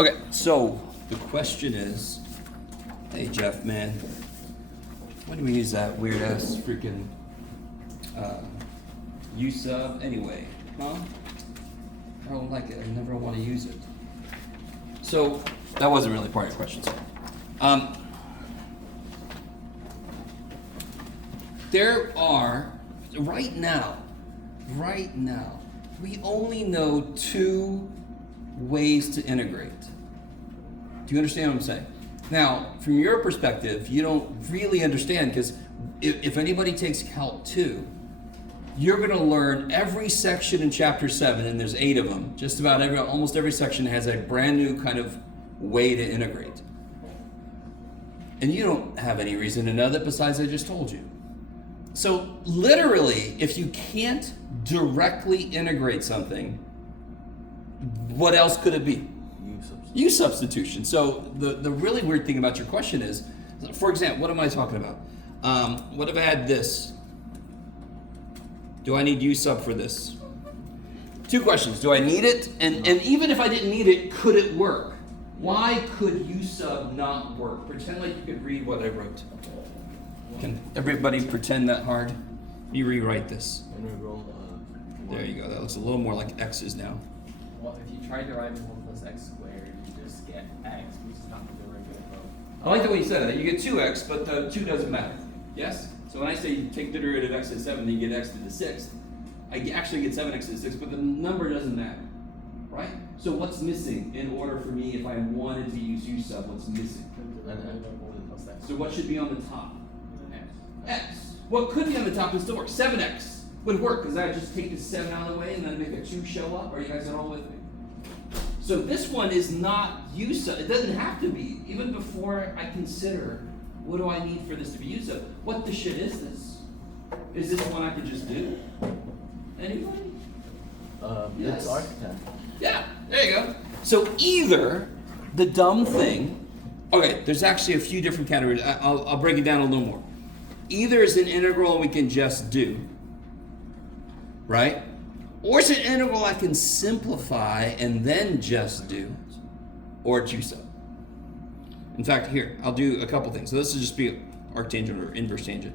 Okay, so the question is, hey Jeff, man, when do we use that weird ass freaking U sub anyway? Huh? I don't like it. I never want to use it. So that wasn't really part of your question. So, there are right now, we only know two ways to integrate. Do you understand what I'm saying? Now, from your perspective, you don't really understand, because if anybody takes Calc 2, you're going to learn every section in Chapter 7, and there's 8 of them. Just about almost every section has a brand new kind of way to integrate. And you don't have any reason to know that besides I just told you. So literally, if you can't directly integrate something, what else could it be? U substitution. So the really weird thing about your question is, for example, what am I talking about? What if I had this? Do I need U sub for this? Two questions. Do I need it? And even if I didn't need it, could it work? Why could U sub not work? Pretend like you could read what I wrote. Can everybody pretend that hard? Let me rewrite this. There you go. That looks a little more like X's now. Well, if you try deriving 1 plus x squared, you just get x, which is not the derivative of. I like the way you said that. You get 2x, but the 2 doesn't matter. Yes? So when I say you take the derivative of x to the 7, then you get x to the 6th, I actually get 7x to the 6th, but the number doesn't matter. Right? So what's missing in order for me if I wanted to use U sub? What's missing? So what should be on the top? X. What could be on the top and still work? 7x would work, because I would just take the 7 out of the way and then make a 2 show up. Are you guys all with me? So this one is not U sub. It doesn't have to be. Even before I consider what do I need for this to be U sub, what the shit is this? Is this one I could just do? Anybody? Yes. It's architect. Yeah, there you go. So either the dumb thing, okay, there's actually a few different categories. I'll break it down a little more. Either it's an integral we can just do, right? Or it's an integral I can simplify and then just do, or it's U sub. In fact, here, I'll do a couple things. So this will just be arctangent or inverse tangent.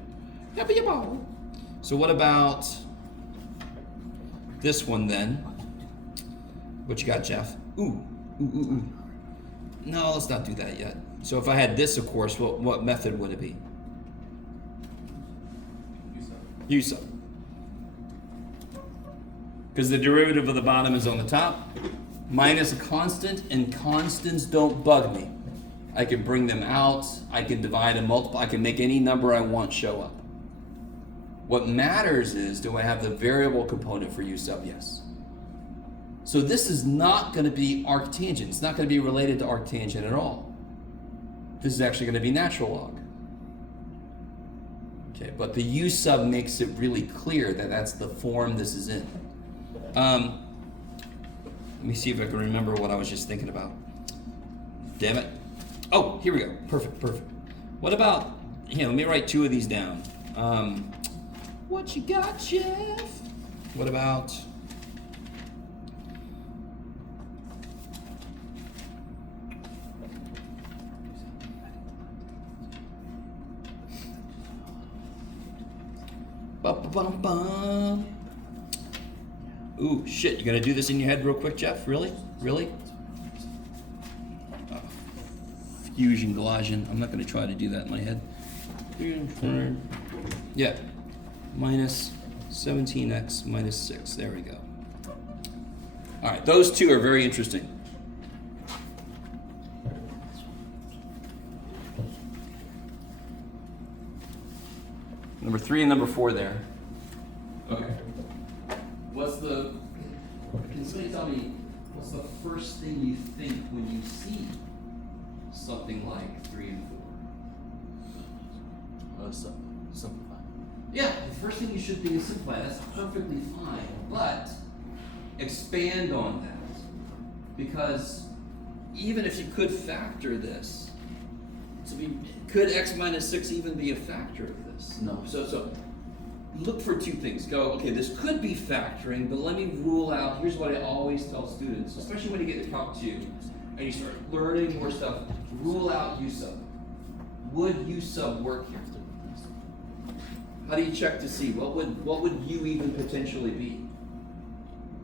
So what about this one then? What you got, Jeff? Ooh. No, let's not do that yet. So if I had this, of course, what method would it be? U sub. Because the derivative of the bottom is on the top, minus a constant, and constants don't bug me. I can bring them out, I can divide and multiply, I can make any number I want show up. What matters is, do I have the variable component for U sub? Yes. So this is not going to be arctangent. It's not going to be related to arctangent at all. This is actually going to be natural log. Okay, but the U sub makes it really clear that that's the form this is in. Let me see if I can remember what I was just thinking about. Damn it. Oh, here we go. Perfect. What about, let me write 2 of these down. What you got, Jeff? What about... Ba-ba-bum-bum. Ooh, shit, you gonna do this in your head real quick, Jeff? Really? Fusion Galosian. I'm not gonna try to do that in my head. Yeah. Minus 17x minus 6. There we go. Alright, those 2 are very interesting. Number 3 and number 4 there. Okay. Can somebody tell me, what's the first thing you think when you see something like 3 and 4? Simplify. Yeah, the first thing you should think is simplify. That's perfectly fine. But expand on that. Because even if you could factor this, could x minus 6 even be a factor of this? No. So look for 2 things. Go, okay, this could be factoring, but let me rule out, here's what I always tell students, especially when you get to Calc 2. and you start learning more stuff, rule out U sub. Would U sub work here? How do you check to see what would U even potentially be?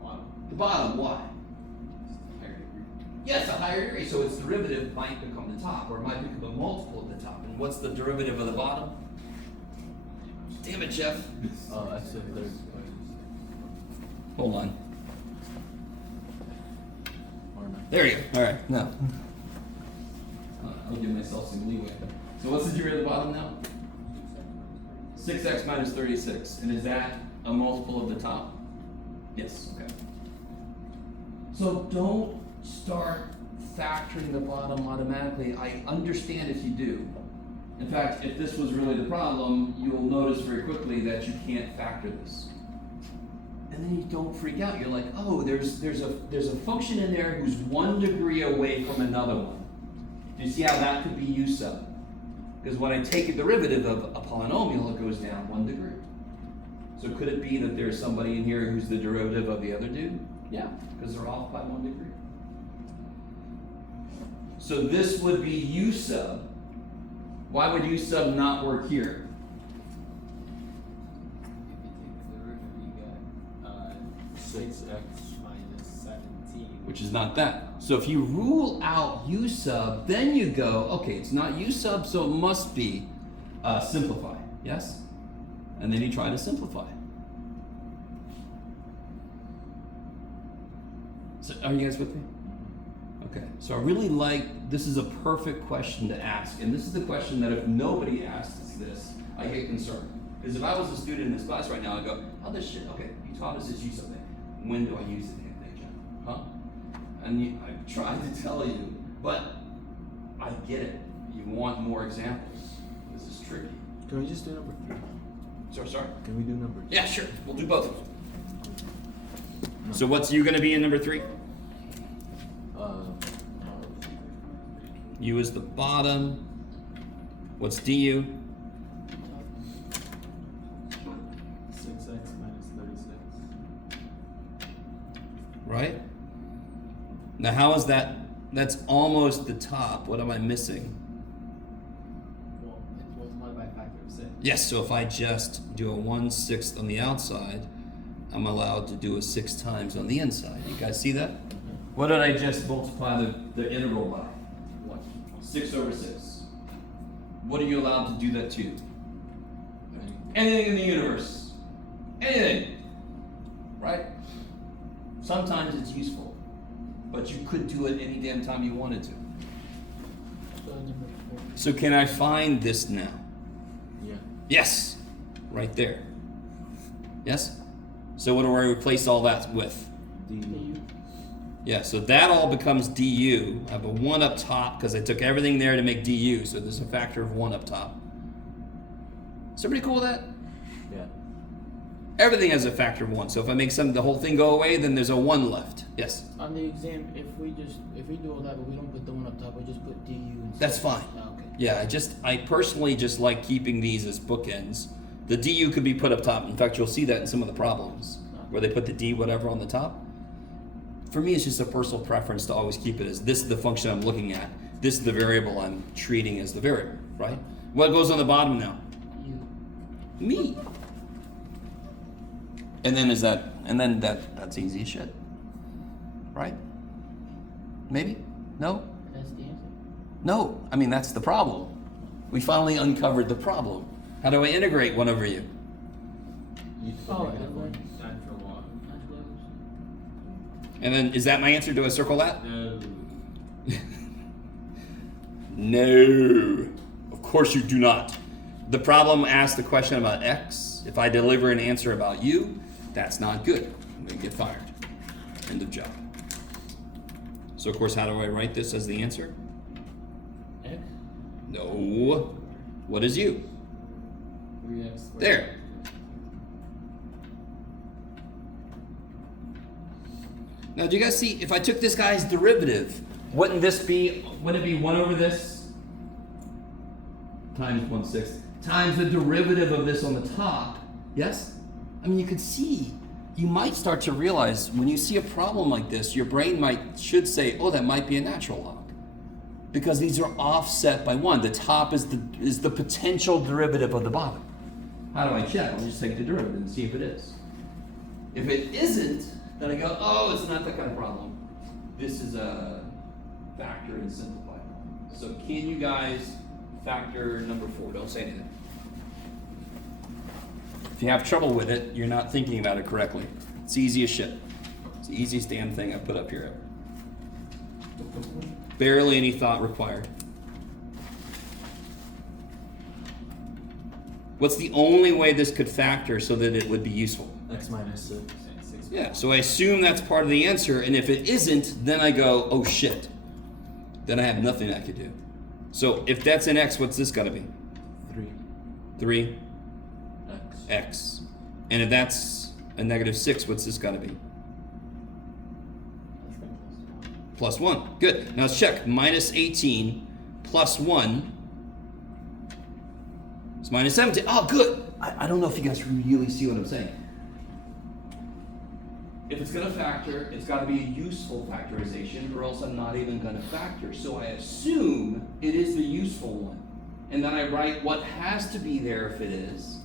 Bottom. The bottom. Why? Higher degree. Yes, a higher degree. So its derivative might become the top, or it might become a multiple of the top. And what's the derivative of the bottom? Damn it, Jeff. X in third. Hold on. Or not. There you go. All right. No. I'll give myself some leeway. So what's the derivative of the bottom now? 6x minus 36. And is that a multiple of the top? Yes. Okay. So don't start factoring the bottom automatically. I understand if you do. In fact, if this was really the problem, you'll notice very quickly that you can't factor this. And then you don't freak out. You're like, oh, there's a function in there who's 1 degree away from another one. Do you see how that could be U sub? Because when I take a derivative of a polynomial, it goes down 1 degree. So could it be that there's somebody in here who's the derivative of the other dude? Yeah, because they're off by 1 degree. So this would be U sub. Why would U sub not work here? If you take the derivative, you got 6x. minus 17. Which is not that. So if you rule out U sub, then you go, okay, it's not U sub, so it must be simplify. Yes? And then you try to simplify. So are you guys with me? Okay. So I really like, this is a perfect question to ask. And this is the question that if nobody asks this, I get concerned. Because if I was a student in this class right now, I'd go, how this shit, okay, you taught us this U sub thing. When do I use it? Huh? And I tried to tell you, but I get it. You want more examples. This is tricky. Can we just do number 3? Sorry? Can we do number 2? Yeah, sure. We'll do both. So what's U going to be in number 3? U is the bottom. What's du? 6x minus 36. Right? Now how is that? That's almost the top. What am I missing? Well, it's multiplied by a factor of 6. Yes, so if I just do a 1/6 on the outside, I'm allowed to do a 6 times on the inside. You guys see that? What did I just multiply the integral by? 1. 6 over 6. What are you allowed to do that to? Anything in the universe. Anything. Right? Sometimes it's useful. But you could do it any damn time you wanted to. So can I find this now? Yeah. Yes. Right there. Yes? So what do I replace all that with? du. Yeah, so that all becomes du. I have a 1 up top because I took everything there to make du, so there's a factor of 1 up top. Is everybody cool with that? Yeah. Everything has a factor of 1, so if I make the whole thing go away, then there's a 1 left. Yes? On the exam, if we do all that, but we don't put the 1 up top, we just put du instead. That's fine. Oh, okay. Yeah, I personally just like keeping these as bookends. The du could be put up top. In fact, you'll see that in some of the problems where they put the d whatever on the top. For me, it's just a personal preference to always keep it as this is the function I'm looking at. This is the variable I'm treating as the variable, right? What goes on the bottom now? U. Me. And then that's easy as shit. Right? Maybe? No? That's the answer. No. I mean, that's the problem. We finally uncovered the problem. How do I integrate 1 over u? Oh, Natural log. And then, is that my answer? Do I circle that? No. No. Of course you do not. The problem asks the question about x. If I deliver an answer about u, that's not good. I'm going to get fired. End of job. So, of course, how do I write this as the answer? X. No. What is u? 3x squared. There. Now, do you guys see, if I took this guy's derivative, wouldn't it be 1 over this times 1/6 times the derivative of this on the top? Yes? I mean, you could see you might start to realize when you see a problem like this, your brain should say, oh, that might be a natural log. Because these are offset by 1. The top is the potential derivative of the bottom. How do I check? I'll just take the derivative and see if it is. If it isn't, then I go, oh, it's not that kind of problem. This is a factor in simplified. So can you guys factor number 4? Don't say anything. If you have trouble with it, you're not thinking about it correctly. It's easy as shit. It's the easiest damn thing I've put up here ever. Barely any thought required. What's the only way this could factor so that it would be useful? X minus 6. Yeah, so I assume that's part of the answer, and if it isn't, then I go, oh shit. Then I have nothing I could do. So if that's an X, what's this gotta be? 3. 3? X. X. And if that's a negative 6, what's this gotta be? That's been Plus 1. Good. Now let's check. Minus 18 plus 1 is minus 17. Oh, good. I don't know if you guys really see what I'm saying. If it's going to factor, it's got to be a useful factorization, or else I'm not even going to factor. So I assume it is the useful one. And then I write what has to be there if it is.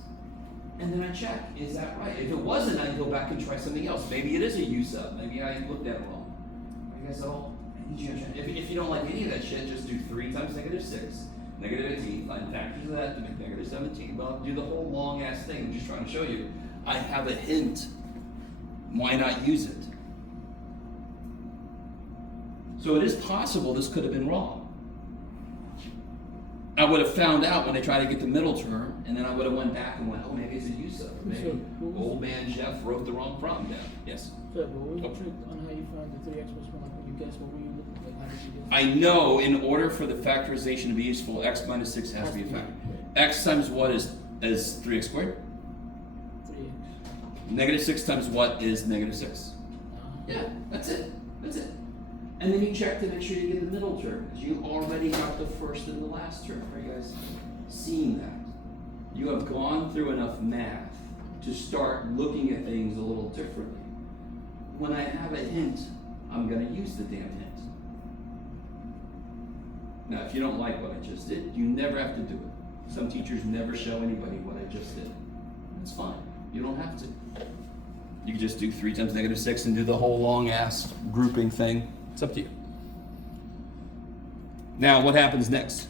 And then I check, is that right? If it wasn't, I go back and try something else. Maybe it is a U sub. Maybe I looked at it wrong. I guess if you don't like any of that shit, just do 3 times negative 6, negative 18, find factors of that to make negative 17. Well, do the whole long ass thing. I'm just trying to show you. I have a hint. Why not use it? So it is possible this could have been wrong. I would have found out when I tried to get the middle term, and then I would have went back and went, oh, maybe it's a use of. Maybe old man Jeff wrote the wrong problem down. Yes. So, but what was the trick on how you found the 3x plus 1? Like, when you guess, what were you looking like? How did you guess? I know in order for the factorization to be useful, x minus 6 has to be a factor. X times what is 3x squared? 3x. Negative 6 times what is negative 6? Yeah, that's it. That's it. And then you check to make sure you get the middle term, because you already got the first and the last term. Are you guys seeing that? You have gone through enough math to start looking at things a little differently. When I have a hint, I'm going to use the damn hint. Now, if you don't like what I just did, you never have to do it. Some teachers never show anybody what I just did. That's fine. You don't have to. You can just do 3 times negative 6 and do the whole long ass grouping thing. It's up to you. Now, what happens next?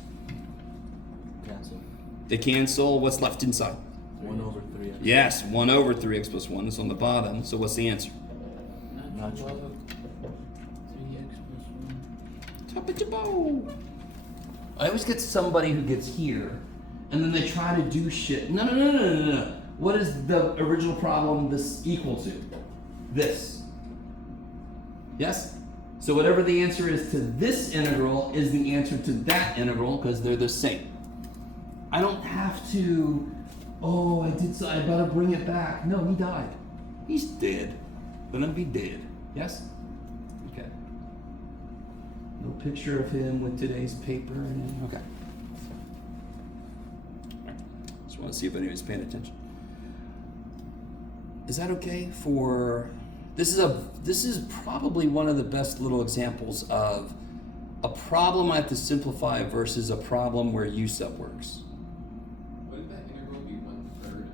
Cancel. They cancel. What's left inside? 1 over 3x. Yes, 1 over 3x plus 1 is on the bottom. So what's the answer? Natural log 3x plus 1. Top of the bow. I always get somebody who gets here, and then they try to do shit. No. What is the original problem this equal to? This. Yes? So whatever the answer is to this integral is the answer to that integral, because they're the same. I don't have to, oh, I better bring it back. No, he died. He's dead. Gonna be dead. Yes? Okay. No picture of him with today's paper. Okay. Just want to see if anyone's paying attention. Is that okay for... This is probably one of the best little examples of a problem I have to simplify versus a problem where U sub works. Wouldn't that integral be 1/3?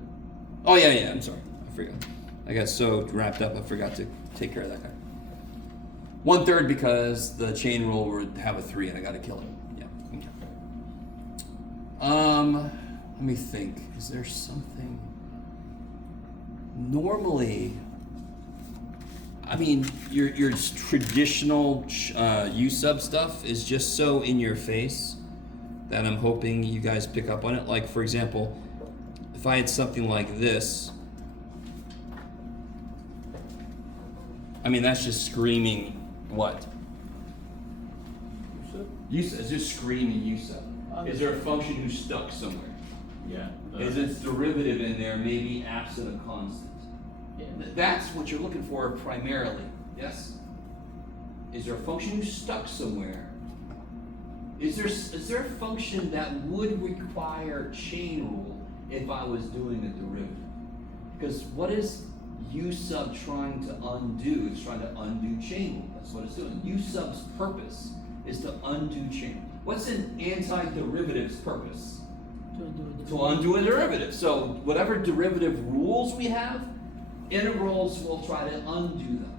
Oh yeah, I'm sorry. I forgot. I got so wrapped up I forgot to take care of that guy. 1/3 because the chain rule would have a 3 and I gotta kill it. Yeah. Okay. Let me think. Is there something normally... I mean, your traditional U sub stuff is just so in your face that I'm hoping you guys pick up on it. Like, for example, if I had something like this, I mean, that's just screaming what? U sub. It's just screaming U sub. Is there a function who's stuck somewhere? Yeah. Is its derivative in there maybe absent a constant? Yeah. That's what you're looking for primarily, yes? Is there a function who's stuck somewhere? Is there a function that would require chain rule if I was doing a derivative? Because what is U sub trying to undo, it's trying to undo chain rule. That's what it's doing. U sub's purpose is to undo chain. What's an antiderivative's purpose? To undo a derivative. So whatever derivative rules we have, integrals will try to undo them.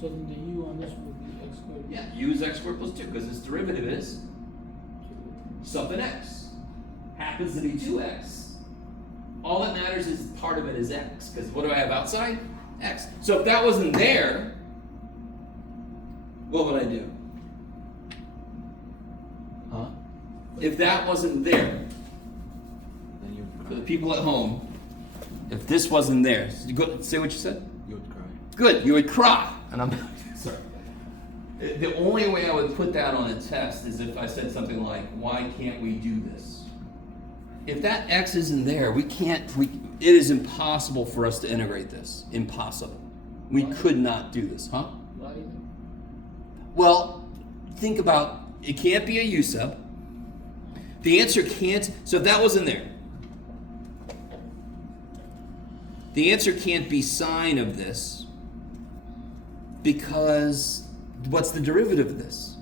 So then the U on this would be x squared. Yeah, u is x squared plus 2, because its derivative is something x. Happens to be 2x. All that matters is part of it is x, because what do I have outside? X. So if that wasn't there, what would I do? Huh? If that wasn't there, Then you would for the cry. people at home, if this wasn't there, say what you said? You would cry. Good, you would cry. And I'm sorry. The only way I would put that on a test is if I said something like, why can't we do this? If that x isn't there, it is impossible for us to integrate this. Impossible. We could not do this, huh? Why even? Well, think about, it can't be a u sub. The answer can't, so if that wasn't there, the answer can't be sine of this, because what's the derivative of this?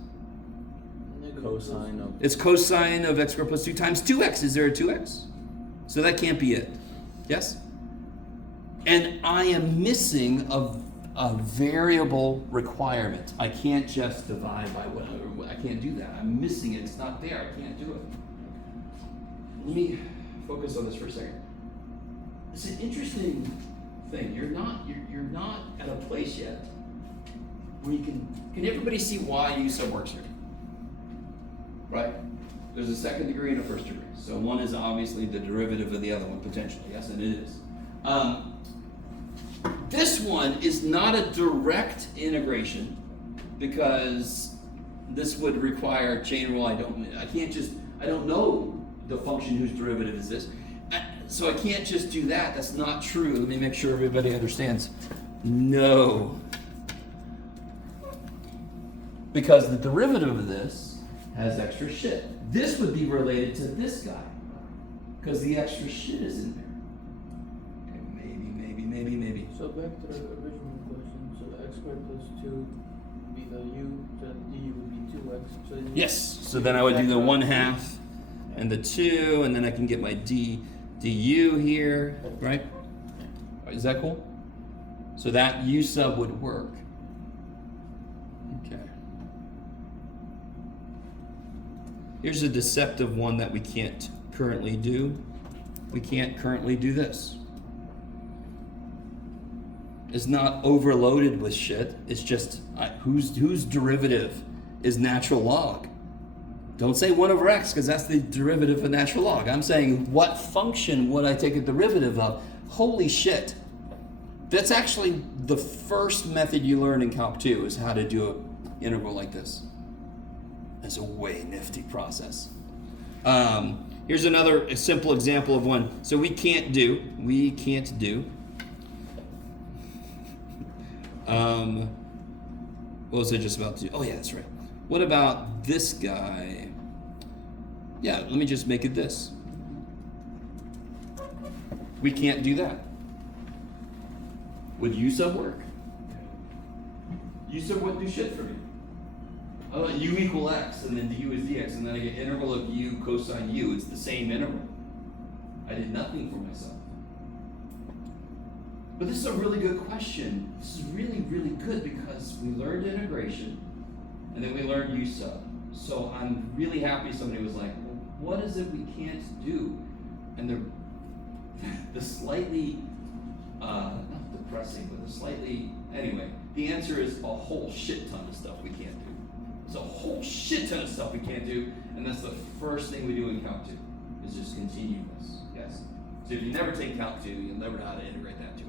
Cosine of. It's cosine of x squared plus 2 times 2x. Is there a 2x? So that can't be it. Yes? And I am missing a variable requirement. I can't just divide by whatever. I can't do that. I'm missing it. It's not there. I can't do it. Let me focus on this for a second. It's an interesting thing. You're not at a place yet where you can everybody see why u sub works here? Right? There's a second degree and a first degree. So one is obviously the derivative of the other one, potentially. Yes, and it is. This one is not a direct integration because this would require chain rule. I don't know the function whose derivative is this. So I can't just do that. That's not true. Let me make sure everybody understands. No. Because the derivative of this has extra shit. This would be related to this guy, because the extra shit is in there. Okay, maybe. So back to the original question. So the x squared plus 2 would be the u, so the du would be 2x. So then you- Yes, so then I would do the 1/2 and the 2, and then I can get my du here, right? Is that cool? So that u sub would work. Okay. Here's a deceptive one that we can't currently do. We can't currently do this. It's not overloaded with shit. It's just whose derivative is natural log. Don't say 1/x because that's the derivative of natural log. I'm saying what function would I take a derivative of? Holy shit. That's actually the first method you learn in Calc 2 is how to do an integral like this. It's a way nifty process. Here's another simple example of one. So we can't do. What was I just about to do? Oh yeah, that's right. What about this guy? Yeah, let me just make it this. We can't do that. Would u sub work? U sub wouldn't do shit for me. U equal x, and then du is dx, and then I get integral of u cosine u. It's the same integral. I did nothing for myself. But this is a really good question. This is really, really good because we learned integration, and then we learned u sub. So I'm really happy somebody was like, well, what is it we can't do? And the slightly, not depressing, but the slightly, anyway, the answer is a whole shit ton of stuff we can't do. There's a whole shit ton of stuff we can't do, and that's the first thing we do in Calc 2, is just continue this, yes? So if you never take Calc 2, you'll never know how to integrate that to it.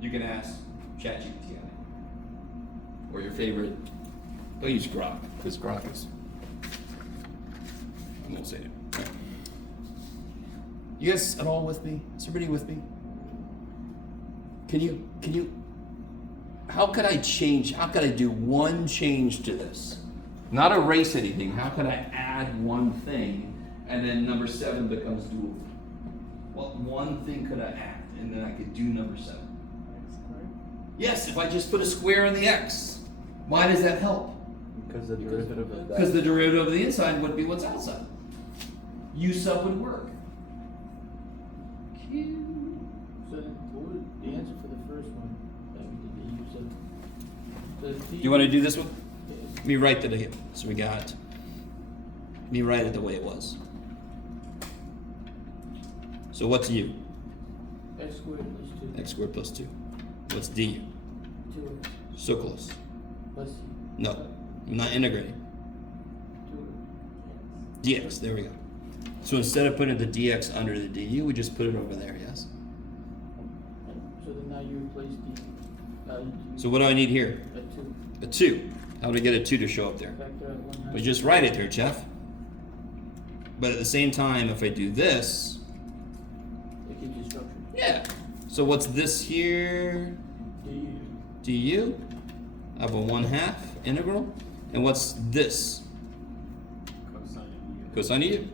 You can ask ChatGPT on it. Or your favorite, don't use Grok, because Grok is, I won't say it. Right. You guys at all with me? Is everybody with me? Can you, how could I do one change to this? Not erase anything, how could I add one thing and then number 7 becomes doable? What one thing could I add and then I could do number 7? Yes, if I just put a square on the x. Why does that help? Because the derivative of that. Because the derivative of the inside would be what's outside. U sub would work. Q. So what would the answer for the first one that we did, the U sub? Do you want to do this one? Yeah. Let me write that again. So we got. Let me write it the way it was. So what's u? X squared plus 2. X squared plus 2. What's du? 2x So close. plus c. No, I'm not integrating. 2x. Dx, there we go. So instead of putting the dx under the du, we just put it over there, yes? So then now you replace the So what do I need here? a 2. A 2. How do I get a 2 to show up there? Factor out 1 half. We just write it there, Jeff. But at the same time, if I do this, It gives you structure. yeah. So what's this here? Du? I have a 1/2 integral. And what's this? Cosine of u.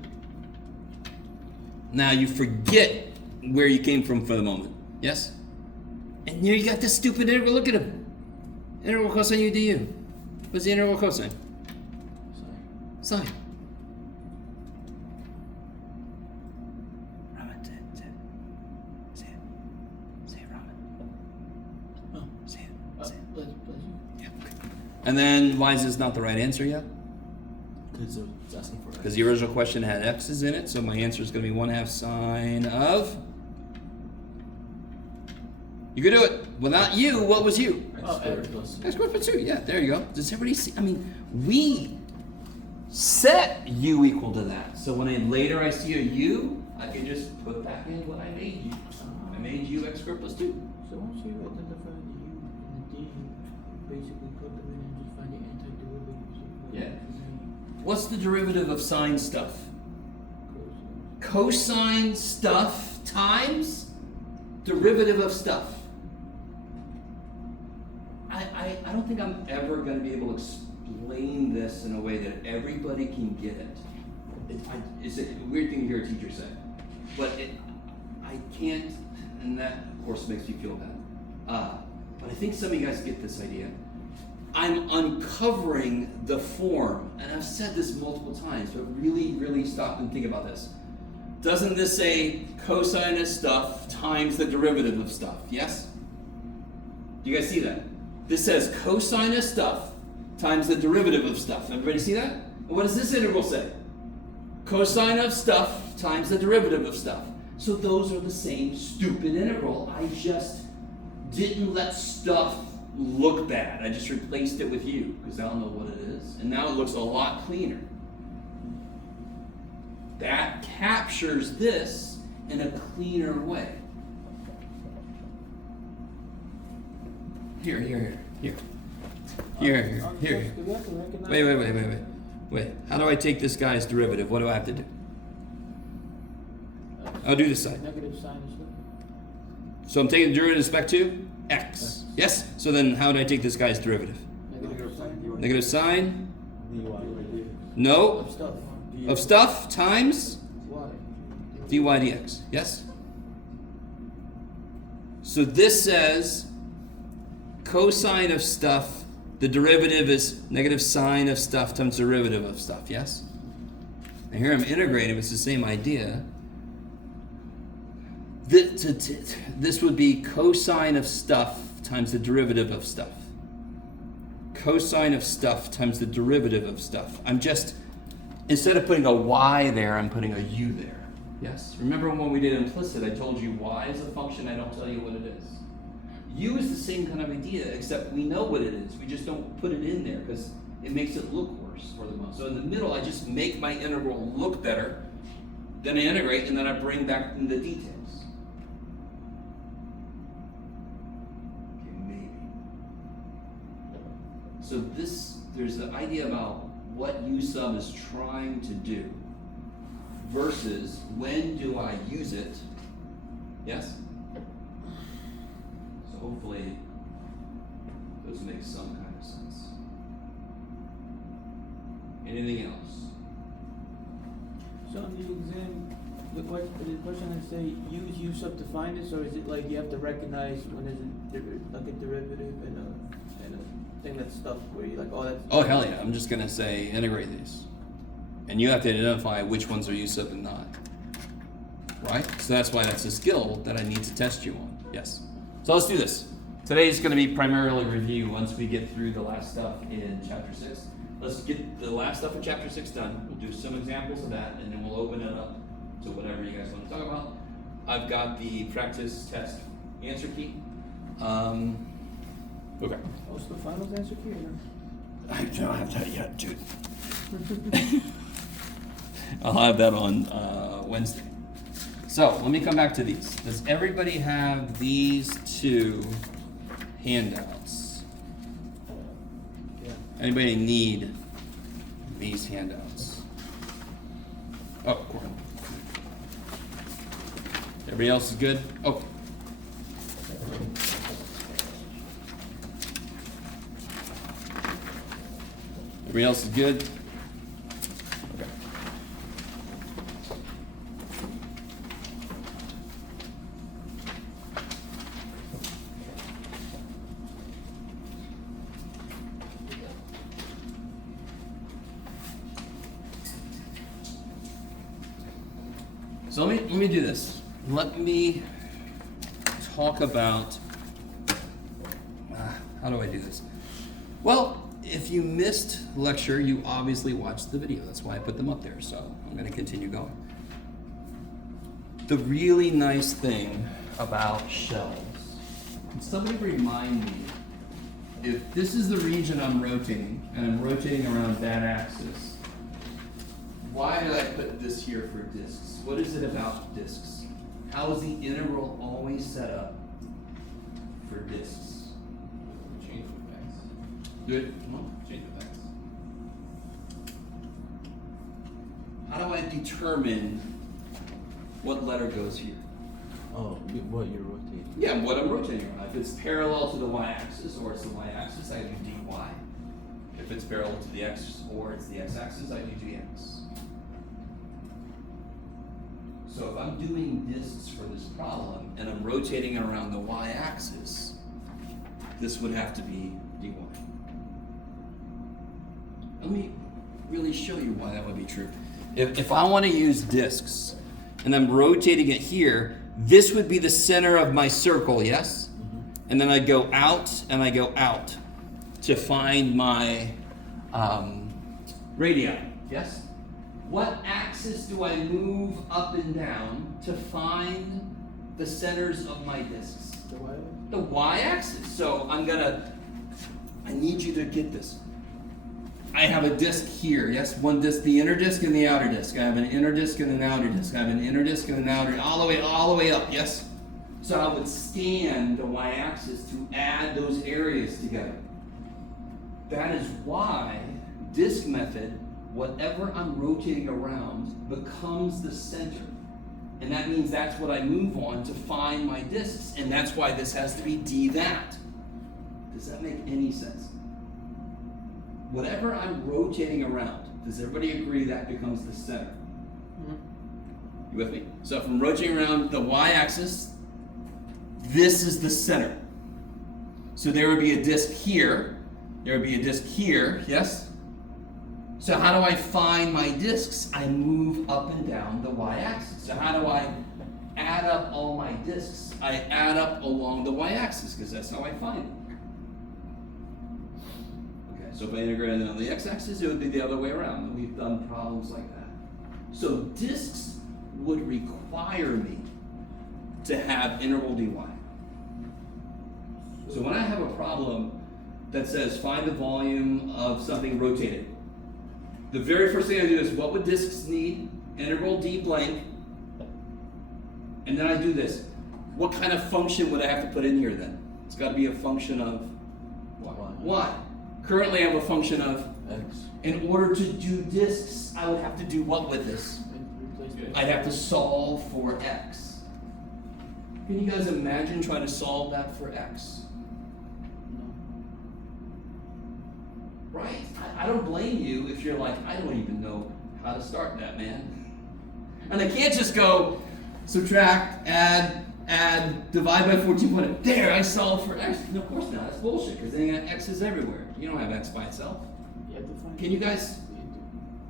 Now you forget where you came from for the moment. Yes? And here you got this stupid integral. Look at him. Integral cosine u du. What's the integral cosine? Sine. Raman, say it. Say it, Raman. Oh. Say it. Say it. Plus u. Yeah. And then why is this not the right answer yet? Because it's asking for Because the original question had x's in it, so my answer is going to be 1/2 sine of. You could do it. Without u, what was u? X squared plus. X squared plus 2. Yeah, there you go. Does everybody see? I mean, we set u equal to that. So when later I see a u, I can just put back in what I made u. I made u x squared plus 2. So once you identify the u and the d, basically put them in and just find the anti-derivatives of Yeah. What's the derivative of sine stuff? cosine. Cosine stuff times derivative of stuff. I don't think I'm ever going to be able to explain this in a way that everybody can get it. It's a weird thing to hear a teacher say, but I can't, and that of course makes me feel bad. But I think some of you guys get this idea. I'm uncovering the form, and I've said this multiple times, but really, really stop and think about this. Doesn't this say cosine of stuff times the derivative of stuff? Yes? Do you guys see that? This says cosine of stuff times the derivative of stuff. Everybody see that? And what does this integral say? Cosine of stuff times the derivative of stuff. So those are the same stupid integral. I just didn't let stuff look bad. I just replaced it with u because I don't know what it is. And now it looks a lot cleaner. That captures this in a cleaner way. Here. Wait. How do I take this guy's derivative? What do I have to do? I'll do this side. Negative sine of stuff. So I'm taking the derivative with respect to x. Yes? So then how do I take this guy's derivative? Negative sine. Negative sine? dy. No. Of stuff. Of stuff times Y. dy dx. Yes? So this says cosine of stuff, the derivative is negative sine of stuff times derivative of stuff. Yes? And here I'm integrating, it's the same idea. This would be cosine of stuff times the derivative of stuff. Cosine of stuff times the derivative of stuff. I'm just, instead of putting a y there, I'm putting a u there. Yes? Remember when we did implicit, I told you y is a function, I don't tell you what it is. U is the same kind of idea, except we know what it is. We just don't put it in there because it makes it look worse for the most. So in the middle, I just make my integral look better, then I integrate, and then I bring back in the details. Okay, maybe. So there's the idea about what u sub is trying to do versus when do I use it. Yes? So hopefully those make some kind of sense. Anything else? So in the exam, The question is say use U sub to find this, or is it like you have to recognize when there's like a derivative and a thing that's stuck where you like, oh that's. Oh hell yeah! I'm just gonna say integrate these, and you have to identify which ones are use sub and not. Right? So that's why that's a skill that I need to test you on. Yes. So let's do this. Today's going to be primarily review once we get through the last stuff in chapter 6. Let's get the last stuff in chapter 6 done. We'll do some examples of that, and then we'll open it up to whatever you guys want to talk about. I've got the practice test answer key. Okay. What's the finals answer key? Or? I don't have that yet, dude. I'll have that on Wednesday. So let me come back to these. Does everybody have these two handouts? Yeah. Anybody need these handouts? Oh, Corbin. Everybody else is good? Oh. Everybody else is good? Okay. So let me do this. Let me talk about how do I do this? Well, if you missed lecture, you obviously watched the video. That's why I put them up there. So I'm going to continue going. The really nice thing about shells. Can somebody remind me if this is the region I'm rotating and I'm rotating around that axis? Why did I put this here for disks? What is it about disks? How is the integral always set up for disks? Change with X. Good. Change with X. How do I determine what letter goes here? Oh, what you're rotating. Yeah, what I'm rotating around. If it's parallel to the y-axis or it's the y-axis, I do dy. If it's parallel to the x or it's the x-axis, I do dx. So if I'm doing disks for this problem and I'm rotating around the y-axis, this would have to be dy. Let me really show you why that would be true. If I want to use disks and I'm rotating it here, this would be the center of my circle, yes? And then I go out and I go out to find my radii, yes? What axis do I move up and down to find the centers of my disks? The Y? The y-axis. So I need you to get this. I have a disk here, yes? One disk, the inner disk and the outer disk. I have an inner disk and an outer disk. I have an inner disk and an outer, all the way up, yes? So I would scan the y-axis to add those areas together. That is why disk method, whatever I'm rotating around, becomes the center. And that means that's what I move on to find my disks. And that's why this has to be d that. Does that make any sense? Whatever I'm rotating around, does everybody agree that becomes the center? Mm-hmm. You with me? So if I'm rotating around the y-axis, this is the center. So there would be a disk here. There would be a disk here, yes? So how do I find my disks? I move up and down the y-axis. So how do I add up all my disks? I add up along the y-axis because that's how I find them. Okay, so if I integrated on the x-axis, it would be the other way around. And we've done problems like that. So disks would require me to have integral dy. So when I have a problem that says find the volume of something rotated, the very first thing I do is what would disks need? Integral d blank. And then I do this. What kind of function would I have to put in here then? It's got to be a function of y. Currently I have a function of X. In order to do disks, I would have to do what with this? I'd have to solve for x. Can you guys imagine trying to solve that for x? Right? I don't blame you if you're like, I don't even know how to start that, man. And I can't just go subtract, add, divide by 14. There, I solved for x. No, of course not. That's bullshit, because then you got x's everywhere. You don't have x by itself. You have to find Can you guys?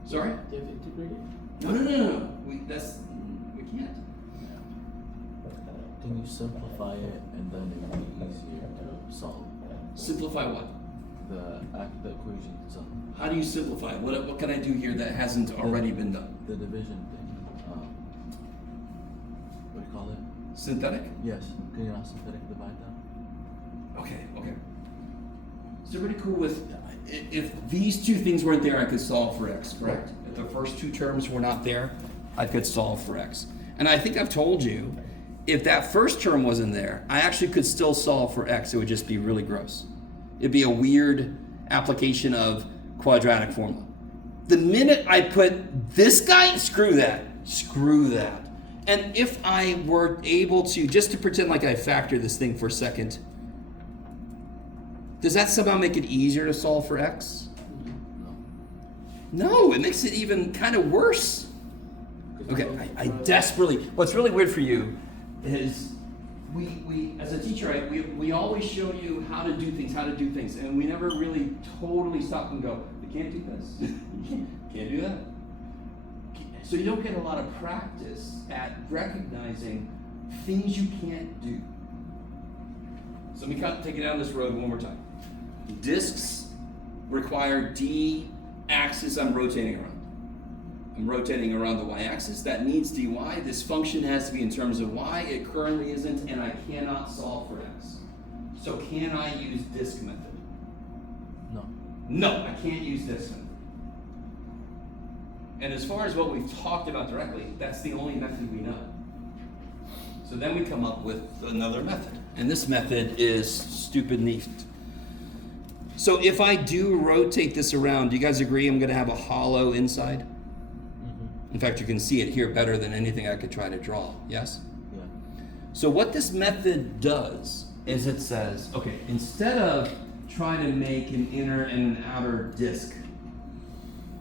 Sorry? Do you have to integrate it? No. We can't. Can you simplify it and then it will be easier to solve Simplify what? the equation itself? How do you simplify it? What can I do here that hasn't already been done? The division thing. What do you call it? Synthetic? Yes. Can you not synthetic divide that? Okay. So everybody cool with, if these two things weren't there, I could solve for x, correct? If the first two terms were not there, I could solve for x. And I think I've told you, if that first term wasn't there, I actually could still solve for x. It would just be really gross. It'd be a weird application of quadratic formula. The minute I put this guy, screw that. And if I were able to, just to pretend like I factor this thing for a second, does that somehow make it easier to solve for x? No, it makes it even kind of worse. Okay, I desperately, what's really weird for you is we as a teacher, we always show you how to do things, and we never really totally stop and go, we can't do this, can't do that. So you don't get a lot of practice at recognizing things you can't do. So let me take it down this road one more time. Disks require d axis I'm rotating around. I'm rotating around the y-axis. That needs dy. This function has to be in terms of y. It currently isn't, and I cannot solve for x. So can I use disk method? No, I can't use disk method. And as far as what we've talked about directly, that's the only method we know. So then we come up with another method. And this method is stupid neat. So if I do rotate this around, do you guys agree I'm going to have a hollow inside? In fact, you can see it here better than anything I could try to draw, yes? Yeah. So what this method does is it says, okay, instead of trying to make an inner and an outer disk,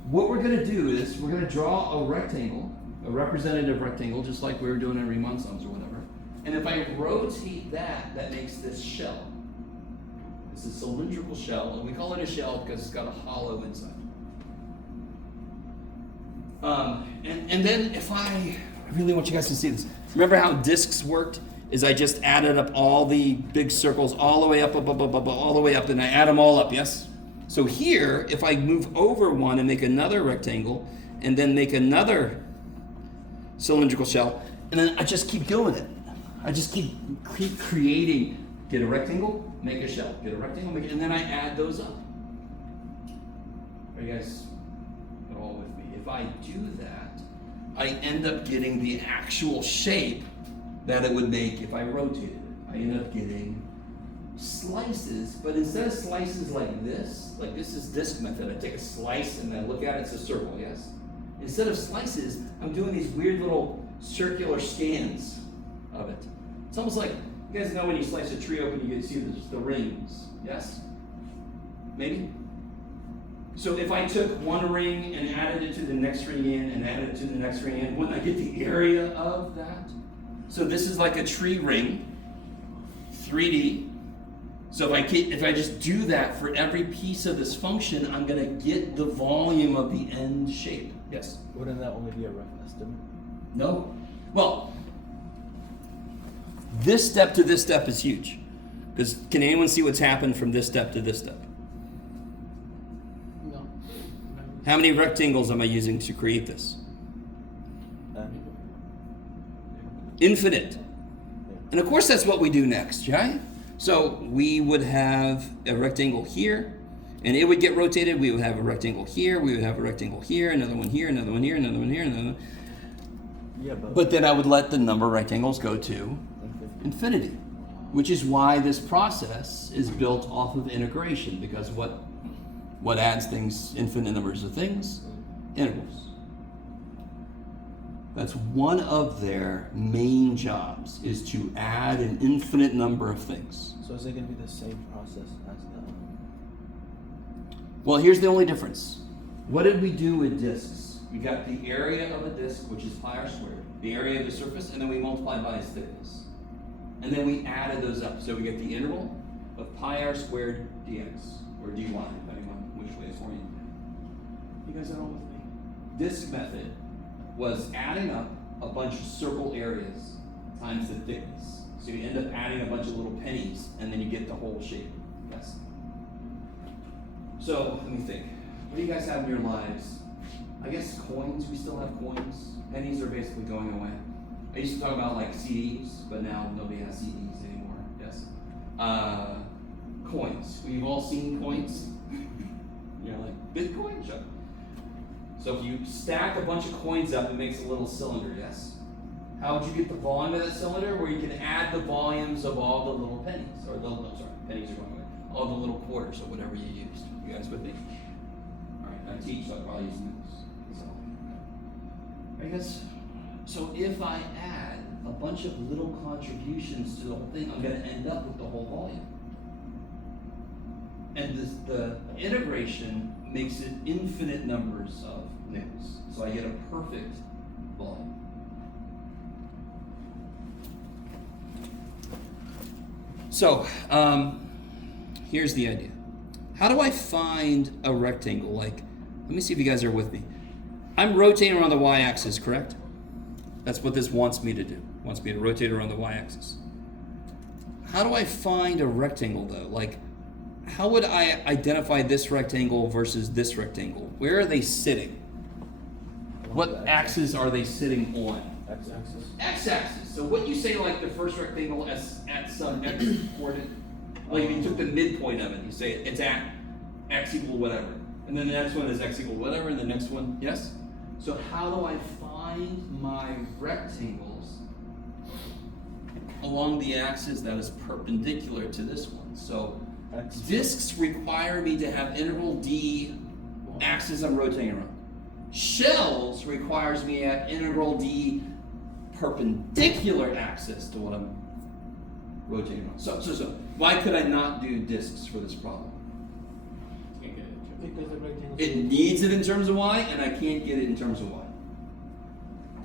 what we're going to do is we're going to draw a rectangle, a representative rectangle, just like we were doing in Riemann sums or whatever. And if I rotate that, that makes this shell. It's a cylindrical shell, and we call it a shell because it's got a hollow inside. And then if I really want you guys to see this. Remember how disks worked? Is I just added up all the big circles all the way up, all the way up, and I add them all up, yes? So here, if I move over one and make another rectangle, and then make another cylindrical shell, and then I just keep doing it. I just keep creating, get a rectangle, make a shell, get a rectangle, make it, and then I add those up. Are you guys all with me? If I do that, I end up getting the actual shape that it would make if I rotated it. I end up getting slices, but instead of slices like this is disk method. I take a slice and I look at it, it's a circle, yes? Instead of slices, I'm doing these weird little circular scans of it. It's almost like, you guys know when you slice a tree open, you can see the rings, yes? Maybe? So if I took one ring and added it to the next ring in and added it to the next ring in, wouldn't I get the area of that? So this is like a tree ring, 3D. So if I just do that for every piece of this function, I'm going to get the volume of the end shape. Yes? Wouldn't that only be a rough estimate? No. Well, this step to this step is huge. Because can anyone see what's happened from this step to this step? No. How many rectangles am I using to create this? Infinite. And of course that's what we do next, right? So we would have a rectangle here, and it would get rotated. We would have a rectangle here, we would have a rectangle here, another one here, another one here, another one here, another one. Yeah, But then I would let the number of rectangles go to infinity, which is why this process is built off of integration, because what adds things, infinite numbers of things? Integrals. That's one of their main jobs, is to add an infinite number of things. So is it going to be the same process as the... Well, here's the only difference. What did we do with disks? We got the area of a disk, which is pi r squared, the area of the surface, and then we multiplied by its thickness. And then we added those up. So we get the integral of pi r squared dx, or dy, depending on which way it's oriented. You guys are all with me. This method was adding up a bunch of circle areas times the thickness. So you end up adding a bunch of little pennies, and then you get the whole shape. Yes? So, let me think. What do you guys have in your lives? I guess coins, we still have coins. Pennies are basically going away. I used to talk about like CDs, but now nobody has CDs anymore. Yes? Coins. We've all seen coins. You know, like Bitcoin? Sure. So if you stack a bunch of coins up, it makes a little cylinder, yes? How would you get the volume of that cylinder? Where you can add the volumes of all the little pennies, or pennies are going away. All the little quarters, or whatever you used. You guys with me? Alright, I teach, so I probably use this. So, I guess, so if I add a bunch of little contributions to the whole thing, I'm going to end up with the whole volume. And the integration makes it infinite numbers of nibbles. So I get a perfect volume. So, here's the idea. How do I find a rectangle? Like, let me see if you guys are with me. I'm rotating around the y-axis, correct? That's what this wants me to do. It wants me to rotate around the y-axis. How do I find a rectangle, though? Like, how would I identify this rectangle versus this rectangle? Where are they sitting? What axis are they sitting on? X-axis. X-axis. So what you say, like the first rectangle as at some x coordinate, like you took the midpoint of it, you say it's at x equal whatever, and then the next one is x equal whatever, and the next one, yes? So how do I find my rectangles along the axis that is perpendicular to this one? So discs require me to have integral d axis I'm rotating around. Shells requires me to have integral d perpendicular axis to what I'm rotating around. So why could I not do discs for this problem? Can't get it. Because the rectangle. It needs it in terms of y, and I can't get it in terms of y.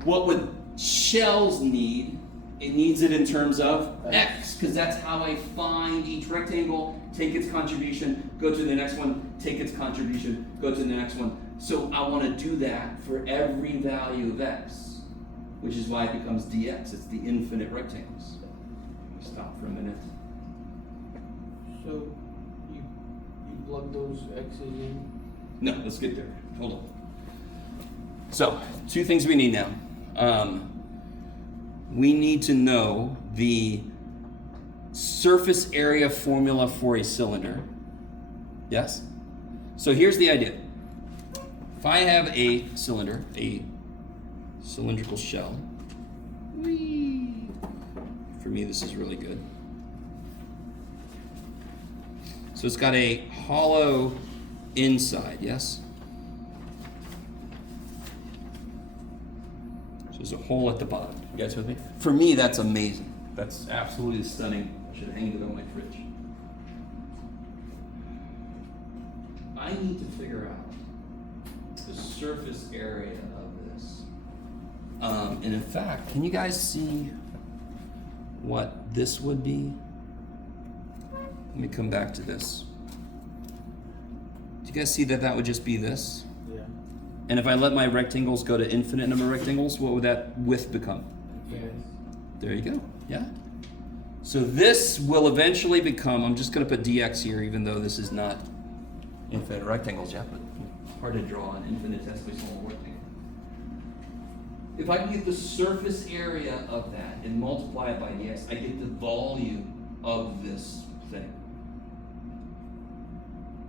What would shells need? It needs it in terms of x, because that's how I find each rectangle, take its contribution, go to the next one, take its contribution, go to the next one. So I want to do that for every value of x, which is why it becomes dx. It's the infinite rectangles. Stop for a minute. So you plug those x's in. No, let's get there. Hold on. So, two things we need now. We need to know the surface area formula for a cylinder. Yes? So here's the idea. If I have a cylinder, a cylindrical shell, whee, for me this is really good. So it's got a hollow inside, yes? So there's a hole at the bottom. You guys with me? For me, that's amazing. That's absolutely stunning. I should have hanged it on my fridge. I need to figure out the surface area of this. And in fact, can you guys see what this would be? Let me come back to this. Do you guys see that that would just be this? Yeah. And if I let my rectangles go to infinite number of rectangles, what would that width become? Yes. There you go. Yeah. So this will eventually become, I'm just going to put dx here, even though this is not infinite rectangles yet, but hard to draw an infinitesimally small rectangle. If I can get the surface area of that and multiply it by dx, I get the volume of this thing.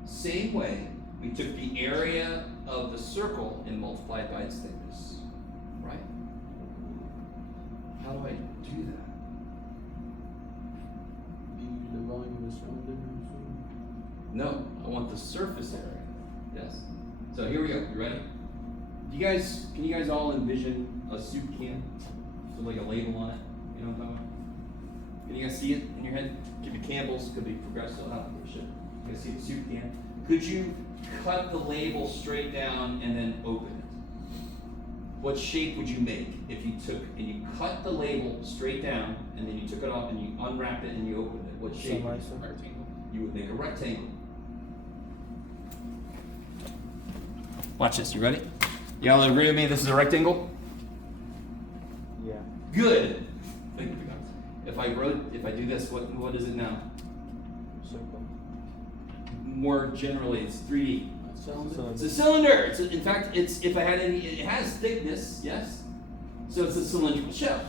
Same way, we took the area of the circle and multiplied by its thickness, right? How do I do that? You use the volume of the cylinder. No, I want the surface area. Yes. So here we go. You ready? Can you guys all envision a soup can? So like a label on it? You know what I'm talking about? Can you guys see it in your head? Could be Campbell's, could be Progresso, I don't give a shit. You guys see the soup can? Could you cut the label straight down and then open it? what shape would you make if you took and you cut the label straight down and then you took it off and you unwrap it and you opened it? What shape? Rectangle. You would make a rectangle. Watch this. You ready? Y'all agree with me? This is a rectangle. Yeah. Good. If I do this, what is it now? Circle. More generally, it's 3D. Cylinder. It's a cylinder. In fact, if I had any, it has thickness, yes. So it's a cylindrical shell.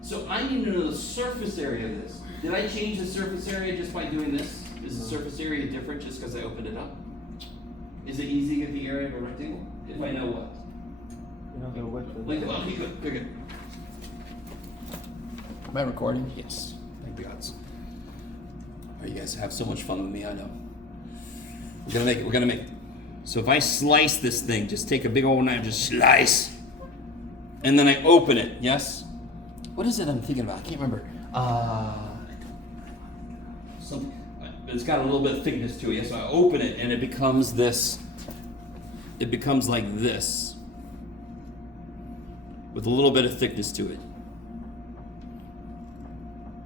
So I need to know the surface area of this. Did I change the surface area just by doing this? Is the surface area different just because I opened it up? Is it easy to get the area of a rectangle if I know what? You know the width of Like, okay, good. Am I recording? Yes. Thank gods. Oh, you guys have so much fun with me, I know. We're gonna make it. So if I slice this thing, just take a big old knife, just slice. And then I open it, yes? What is it I'm thinking about? I can't remember. Something. It's got a little bit of thickness to it, yes? So I open it and it becomes this. It becomes like this. With a little bit of thickness to it.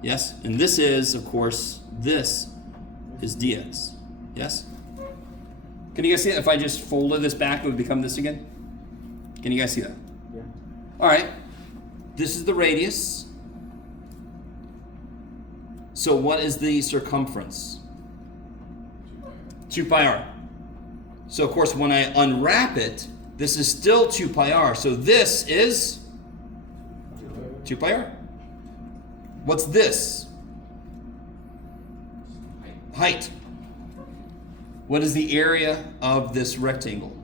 Yes? And this is, of course, this is dx. Yes? Can you guys see that? If I just folded this back, it would become this again? Can you guys see that? Yeah. Alright. This is the radius. So what is the circumference? 2 pi r. So of course when I unwrap it, this is still 2 pi r. So this is 2 pi r. What's this? Height. What is the area of this rectangle?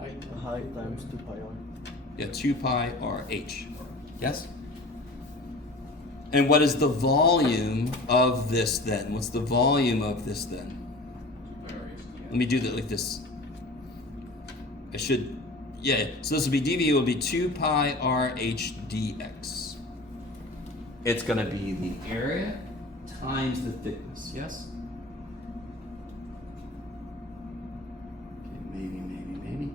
Height times 2 pi r. Yeah, 2 pi r h. Yes? And what is the volume of this then? What's the volume of this then? Let me do that like this. I should, yeah. So this will be dv will be 2 pi r h dx. It's going to be the area times the thickness, yes? Okay, maybe.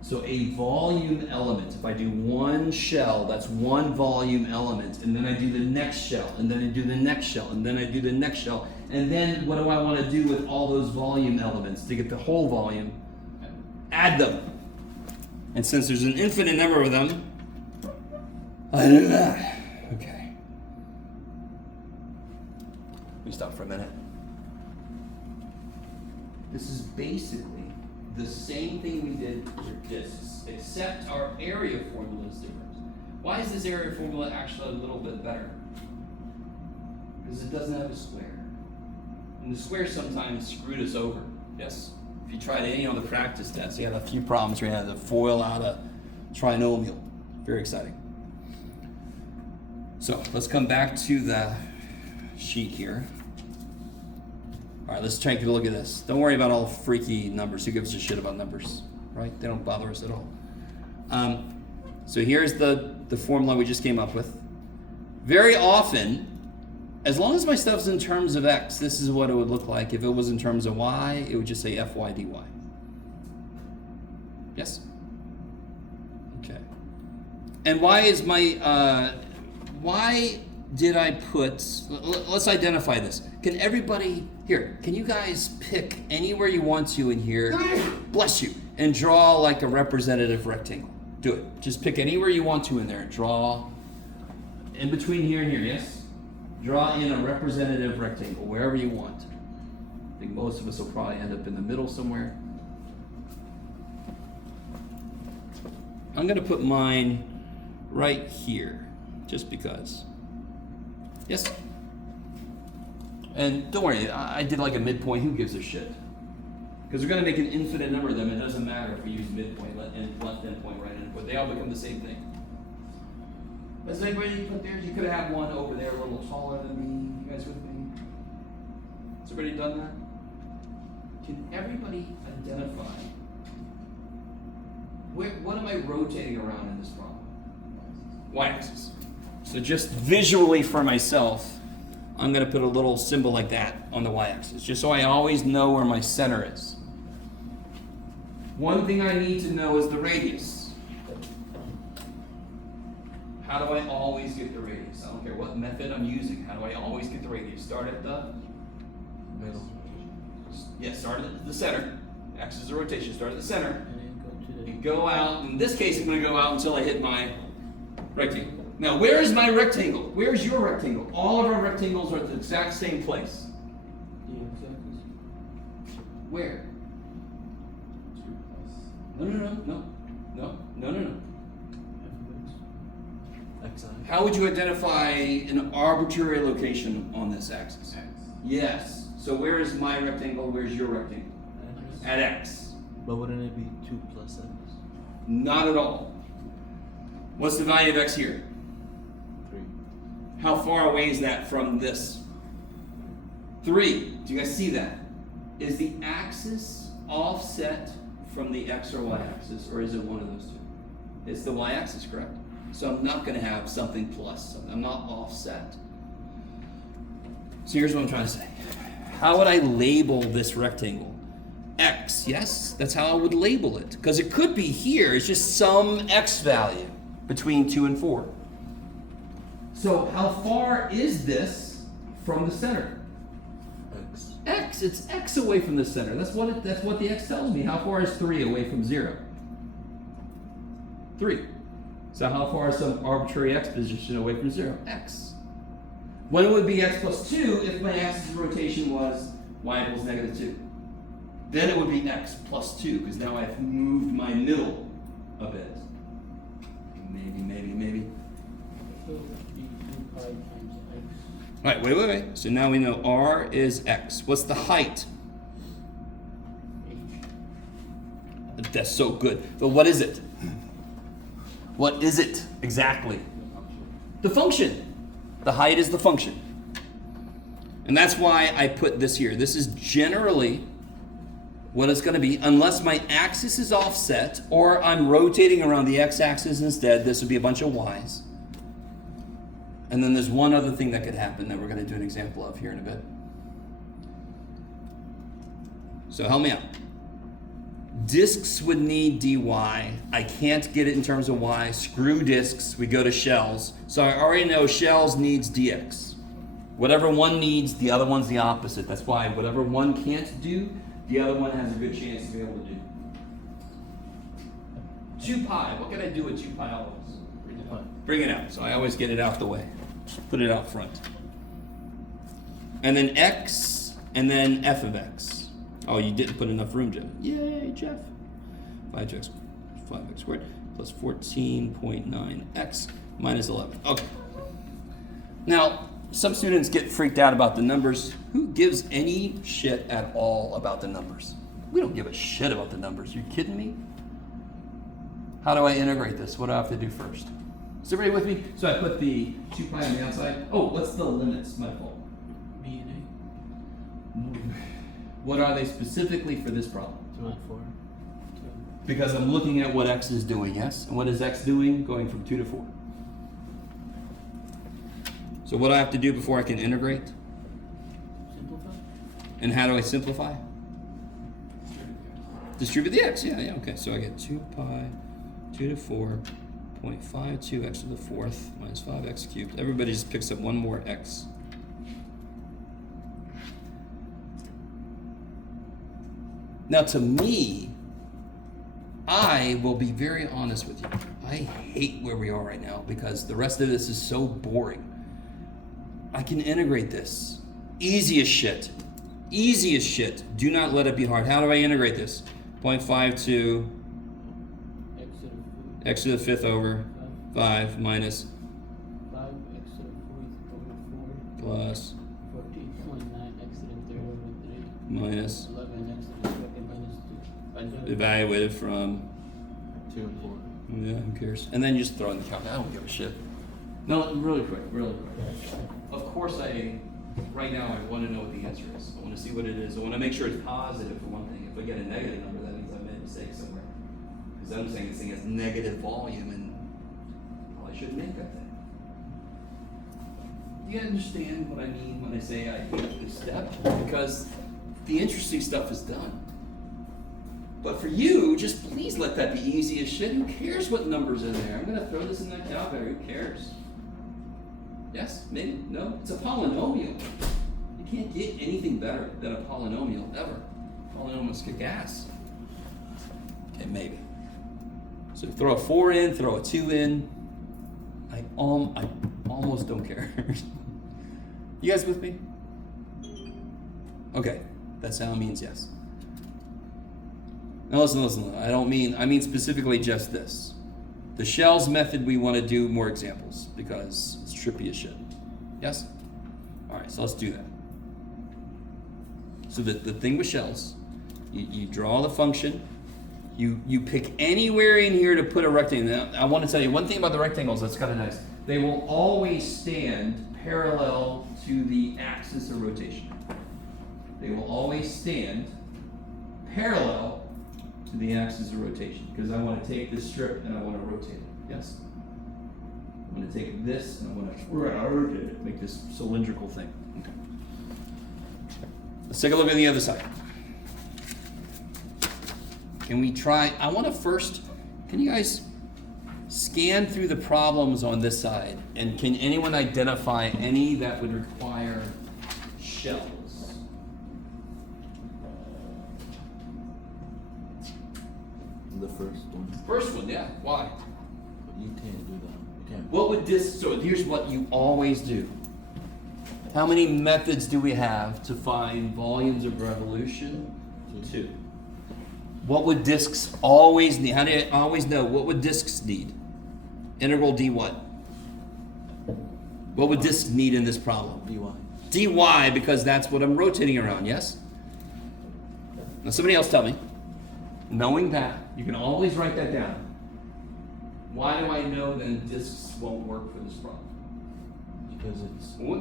So a volume element, if I do one shell, that's one volume element, and then I do the next shell, and then I do the next shell, and then I do the next shell, and then what do I want to do with all those volume elements to get the whole volume? Add them. And since there's an infinite number of them, I do that. Okay. Let me stop for a minute. This is basically the same thing we did with discs, except our area formula is different. Why is this area formula actually a little bit better? Because it doesn't have a square. And the square sometimes screwed us over, yes? If you tried any of the practice tests, you had a few problems where you had to FOIL out a trinomial. Very exciting. So let's come back to the sheet here. All right, let's take a look at this. Don't worry about all freaky numbers. Who gives a shit about numbers, right? They don't bother us at all. So here's the formula we just came up with. Very often, as long as my stuff's in terms of x, this is what it would look like. If it was in terms of y, it would just say fy dy. Yes? Okay. And why is my, why did I put, let's identify this. Can everybody, here, can you guys pick anywhere you want to in here, bless you, and draw like a representative rectangle? Do it. Just pick anywhere you want to in there. Draw in between here and here, yes? Draw in a representative rectangle, wherever you want. I think most of us will probably end up in the middle somewhere. I'm gonna put mine right here, just because. Yes? And don't worry, I did like a midpoint, who gives a shit? Because we're gonna make an infinite number of them, it doesn't matter if we use midpoint, left endpoint, right endpoint, they all become the same thing. Does anybody put theirs? You could have one over there a little taller than me. You guys with me? Has everybody done that? Can everybody identify what am I rotating around in this problem? Y-axis. So just visually for myself, I'm going to put a little symbol like that on the y-axis, just so I always know where my center is. One thing I need to know is the radius. How do I always get the radius? I don't care what method I'm using. How do I always get the radius? Start at the Middle. start at the center. X is the rotation. Start at the center And then go to the. and go out. In this case, I'm going to go out until I hit my rectangle. Now, where is my rectangle? Where's your rectangle? All of our rectangles are at the exact same place. The x-axis. Where? 2 plus. No. XI. How would you identify an arbitrary location on this axis? X. Yes. So where is my rectangle? Where's your rectangle? At X. But wouldn't it be 2 plus X? Not at all. What's the value of X here? 3. How far away is that from this? 3. Do you guys see that? Is the axis offset from the X or Y axis, or is it one of those two? It's the Y axis, correct? So I'm not going to have something plus something. I'm not offset. So here's what I'm trying to say. How would I label this rectangle? X, yes? That's how I would label it. Because it could be here. It's just some X value between 2 and 4. So how far is this from the center? X. X. It's X away from the center. That's what the X tells me. How far is 3 away from 0? 3. So how far is some arbitrary X position away from 0? X. When it would be X plus 2 if my axis of rotation was Y equals negative 2. Then it would be X plus 2 because now I've moved my middle a bit. Maybe. So it'd be 2 pi times x. All right, wait. So now we know R is X. What's the height? H. That's so good. But what is it? What is it exactly? The function. The height is the function. And that's why I put this here. This is generally what it's going to be, unless my axis is offset or I'm rotating around the x-axis instead. This would be a bunch of y's. And then there's one other thing that could happen that we're going to do an example of here in a bit. So help me out. Discs would need dy. I can't get it in terms of y. Screw discs. We go to shells. So I already know shells needs dx. Whatever one needs, the other one's the opposite. That's why whatever one can't do, the other one has a good chance to be able to do. 2 pi. What can I do with 2 pi always? Bring it out. So I always get it out the way. Put it out front. And then x, and then f of x. Oh, you didn't put enough room, Jeff. Yay, Jeff. 5x squared plus 14.9x minus 11. Okay. Now, some students get freaked out about the numbers. Who gives any shit at all about the numbers? We don't give a shit about the numbers. You kidding me? How do I integrate this? What do I have to do first? Is everybody with me? So I put the 2 pi on the outside. Oh, what's the limits? My fault. B and What are they specifically for this problem? 2 and 4. A. Because I'm looking at what x is doing, yes? And what is x doing? Going from 2 to 4. So what do I have to do before I can integrate? Simplify. And how do I simplify? Distribute the x, yeah, okay. So I get 2 pi, 2 to 4, 0.52 x to the 4th minus 5x cubed. Everybody just picks up one more x. Now to me, I will be very honest with you. I hate where we are right now because the rest of this is so boring. I can integrate this. Easy as shit. Easy as shit. Do not let it be hard. How do I integrate this? 0.52 x to the 5th over 5 minus 5 x to the 4th over 4 plus 14.9 x to the 3rd over 3 minus 11 x to the 2nd minus 2. evaluated from 2 and 4. yeah, who cares? And then you just throw in the calculator. I don't give a shit. No, really quick. Of course, right now I want to know what the answer is. I want to see what it is. I want to make sure it's positive for one thing. If I get a negative number, that means I made a mistake somewhere. Because I'm saying this thing has negative volume, and well, I shouldn't make that thing. Do you understand what I mean when I say I hate this step? Because the interesting stuff is done. But for you, just please let that be easy as shit. Who cares what numbers in there? I'm going to throw this in that calculator. Who cares? Yes? Maybe? No? It's a polynomial. You can't get anything better than a polynomial ever. Polynomials kick ass. Okay, maybe. So throw a 4 in, throw a 2 in. I almost don't care. You guys with me? Okay, that sound means yes. Now listen. I mean specifically just this. The shells method, we want to do more examples because it's trippy as shit. Yes? All right, so let's do that. So the thing with shells, you draw the function, you pick anywhere in here to put a rectangle. Now, I want to tell you one thing about the rectangles that's kind of nice. They will always stand parallel to the axis of rotation. They will always stand parallel to the axis of rotation because I want to take this strip and I want to rotate it. Yes? I'm going to take this and I want to rotate it, make this cylindrical thing. Okay. Let's take a look at the other side. Can we try? I want to first, can you guys scan through the problems on this side? And can anyone identify any that would require shells? The first one. First one, yeah. Why? You can't do that. You can't. What would this, so here's what you always do. How many methods do we have to find volumes of revolution? 2. What would disks always need? How do you always know? What would disks need? Integral d what? What would disks need in this problem? dy. dy, because that's what I'm rotating around, yes? Now somebody else tell me. Knowing that, you can always write that down. Why do I know then disks won't work for this problem? Because it's What?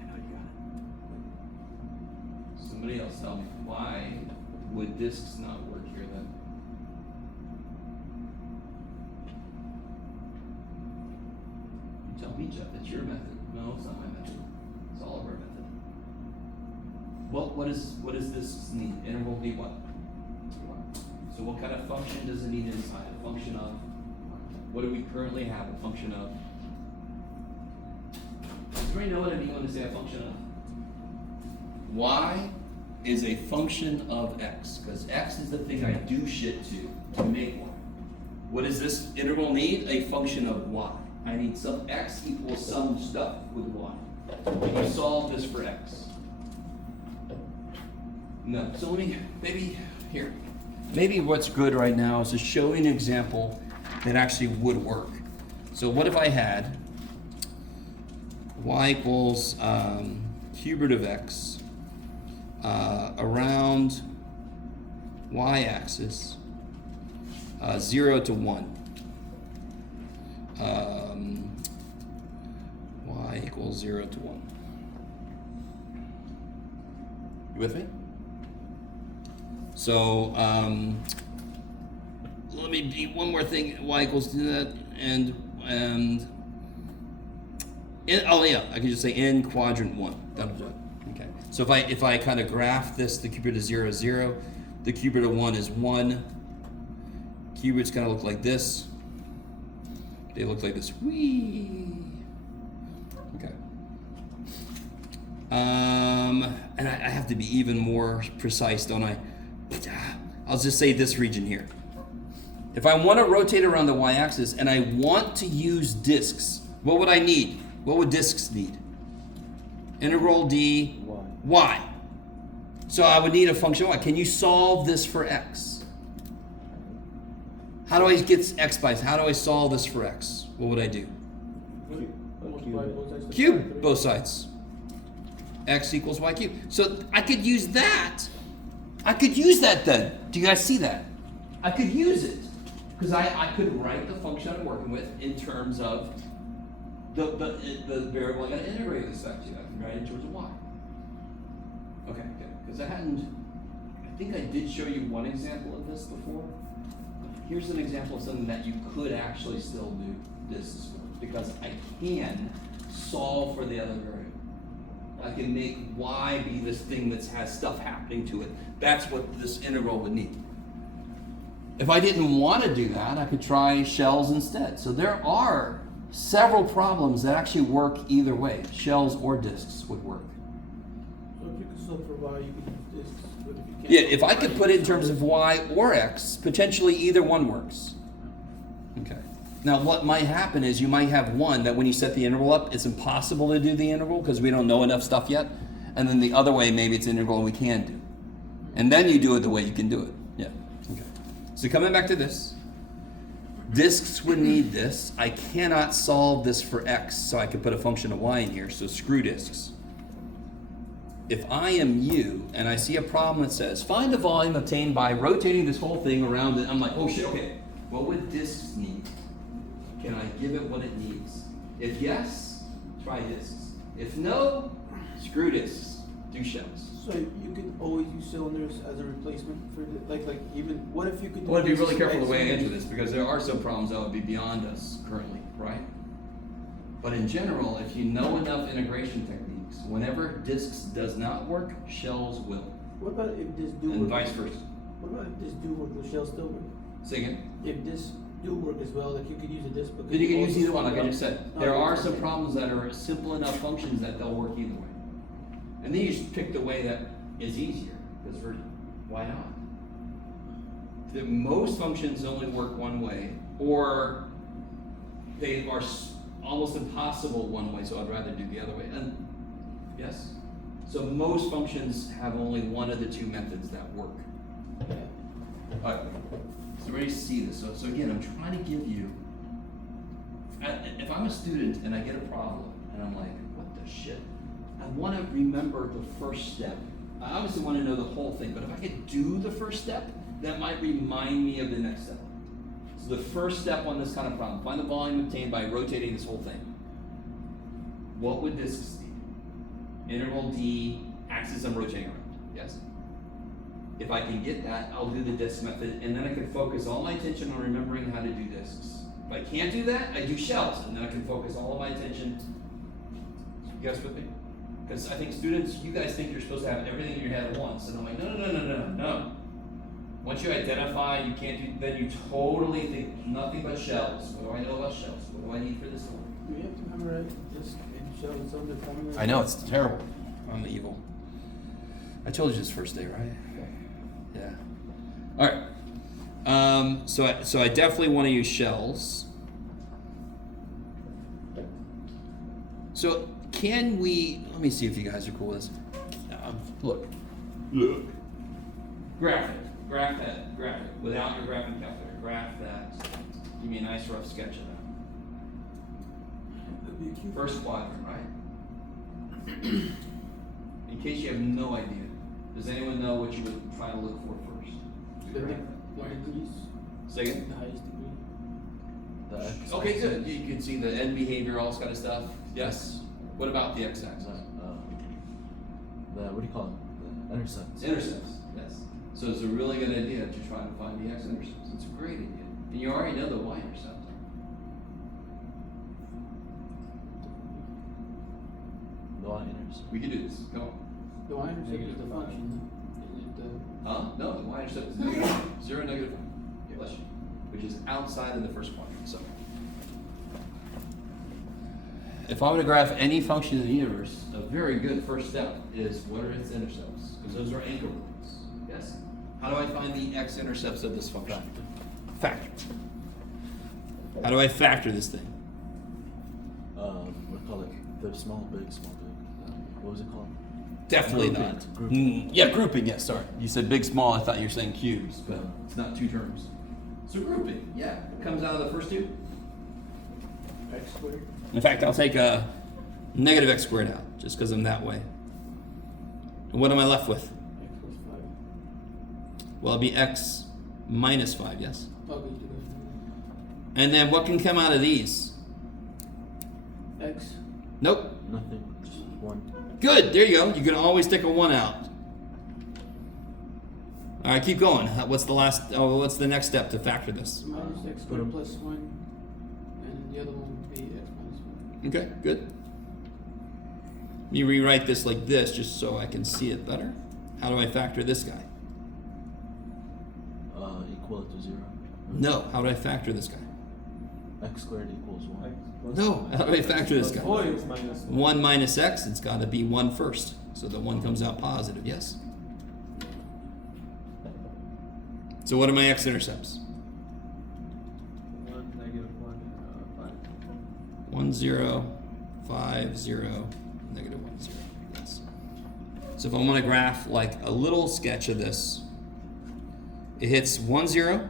I know you got it. Somebody else tell me. Why would disks not work here then? You tell me, Jeff. It's your method. No, it's not my method. It's all of our method. What does this need? Integral d what? So what kind of function does it need inside? A function of? What do we currently have? A function of? Does anybody know what I mean when I say a function of? Y is a function of x, because x is the thing I do shit to make y. What does this integral need? A function of y. I need some x equals some stuff with y. We solve this for x. No, so let me, maybe what's good right now is to show you an example that actually would work. So what if I had y equals cube root of x around y-axis 0 to 1. Y equals 0 to 1. You with me? So let me do one more thing. Y equals to that, and oh yeah, I can just say in quadrant 1. That'll do it. Okay. So if I kind of graph this, the cube root of 0 is 0, the cube root of 1 is 1. Cube roots kind of look like this. They look like this. Whee. Okay. And I have to be even more precise, don't I? I'll just say this region here. If I want to rotate around the y-axis and I want to use disks, what would I need? What would disks need? Integral d y. So I would need a function y. Can you solve this for x? How do I get x by? How do I solve this for x? What would I do? Cube both sides. X equals y cubed. So I could use that. I could use that then. Do you guys see that? I could use it. Because I could write the function I'm working with in terms of the variable I got to integrate this back to. I can write it in terms of y. Okay, good. Because I think I did show you one example of this before. Here's an example of something that you could actually still do this for, because I can solve for the other variable. I can make y be this thing that has stuff happening to it. That's what this integral would need. If I didn't want to do that, I could try shells instead. So there are several problems that actually work either way. Shells or disks would work. So if you could solve for y, you could use this, but if you can't. Yeah, solve if for I y, could you put it in use terms this. of y or x, potentially either one works. Okay. Now what might happen is you might have one that when you set the interval up, it's impossible to do the interval because we don't know enough stuff yet. And then the other way, maybe it's integral and we can do. And then you do it the way you can do it. Yeah. Okay. So coming back to this, disks would need this. I cannot solve this for x, so I could put a function of y in here, so screw disks. If I am you and I see a problem that says, find the volume obtained by rotating this whole thing around it, I'm like, oh shit, okay, what would disks need? Can I give it what it needs? If yes, try disks. If no, screw disks, do shells. So you could always use cylinders as a replacement for the, like even, what if you could I do want to be this really careful the as way I answer cylinders? this because there are some problems that would be beyond us currently, right? But in general, if you know enough integration techniques, whenever disks does not work, shells will, What about if this do and work? vice versa. What about if this do work, will shell still work? Say again? If this do work as well, like you could use a disk, but Then you can use also either one, swap like I it just out. said. No, There are okay. some problems that are simple enough functions that they'll work either way. And then you just pick the way that is easier, because why not? The most functions only work one way, or they are almost impossible one way, so I'd rather do the other way. And yes? So most functions have only one of the two methods that work. Yeah. Alright, so ready to see this. So again, I'm trying to give you, if I'm a student and I get a problem and I'm like, what the shit? I want to remember the first step. I obviously want to know the whole thing, but if I could do the first step, that might remind me of the next step. So the first step on this kind of problem, find the volume obtained by rotating this whole thing. What would disks need? Integral D, axis I'm rotating around, yes? If I can get that, I'll do the disk method, and then I can focus all my attention on remembering how to do disks. If I can't do that, I do shells, and then I can focus all of my attention. You guys with me? Because I think students, you guys think you're supposed to have everything in your head at once, and I'm like, no. Once you identify you can't do, then you totally think nothing but shells. What do I know about shells? What do I need for this one? Do you have to memorize disk and shell and some of the formula? I know, it's terrible. I'm evil. I told you this first day, right? Yeah. All right. So I definitely want to use shells. So can we? Let me see if you guys are cool with this. Look. Graph it. Graph it. Without your graphing calculator. Graph that. Give me a nice rough sketch of that. That'd be a cute. First quadrant, right? In case you have no idea, does anyone know what you would try to look for first? The degrees, Say again? the highest degree. The x. Okay, good. You can see the end behavior, all this kind of stuff. Yes. What about the x-axis? What do you call it? The intercepts. Intercepts. Yes. So it's a really good idea to try to find the x-intercepts. It's a great idea. And you already know the y-intercept. The y-intercept. We can do this. Go on. The y-intercept is Negative the five. function. Is it the? Huh? No, the y-intercept is negative. 0, negative 1. Bless you. Which is outside of the first quadrant. So if I were to graph any function in the universe, a very good first step is what are its intercepts? Because those are anchor points. Yes? How do I find the x-intercepts of this function? Factor. How do I factor this thing? What do you call it? The small, big. What was it called? Definitely Grouping. not. Grouping. Yeah, grouping, yes, sorry. You said big, small, I thought you were saying cubes, but it's not two terms. So grouping, yeah, it comes out of the first two. X squared. In fact, I'll take a negative x squared out, just because I'm that way. And what am I left with? X plus 5. Well, it'll be x minus 5, yes? Okay, do And then what can come out of these? that. X. Nope. Nothing. Just one. Good, there you go. You can always take a 1 out. All right, keep going. What's the next step to factor this? Minus x squared plus 1. And the other one would be x minus 1. Okay, good. Let me rewrite this like this just so I can see it better. How do I factor this guy? Equal to 0. No, how do I factor this guy? X squared equals 1. No, how do I factor this guy? X minus 1 minus x, it's got to be 1 first. So the 1 comes out positive, yes? So what are my x-intercepts? 1, negative 1, 5. 1, 0, 5, 0, negative 1, 0. Yes. So if I want to graph like a little sketch of this, it hits 1, 0,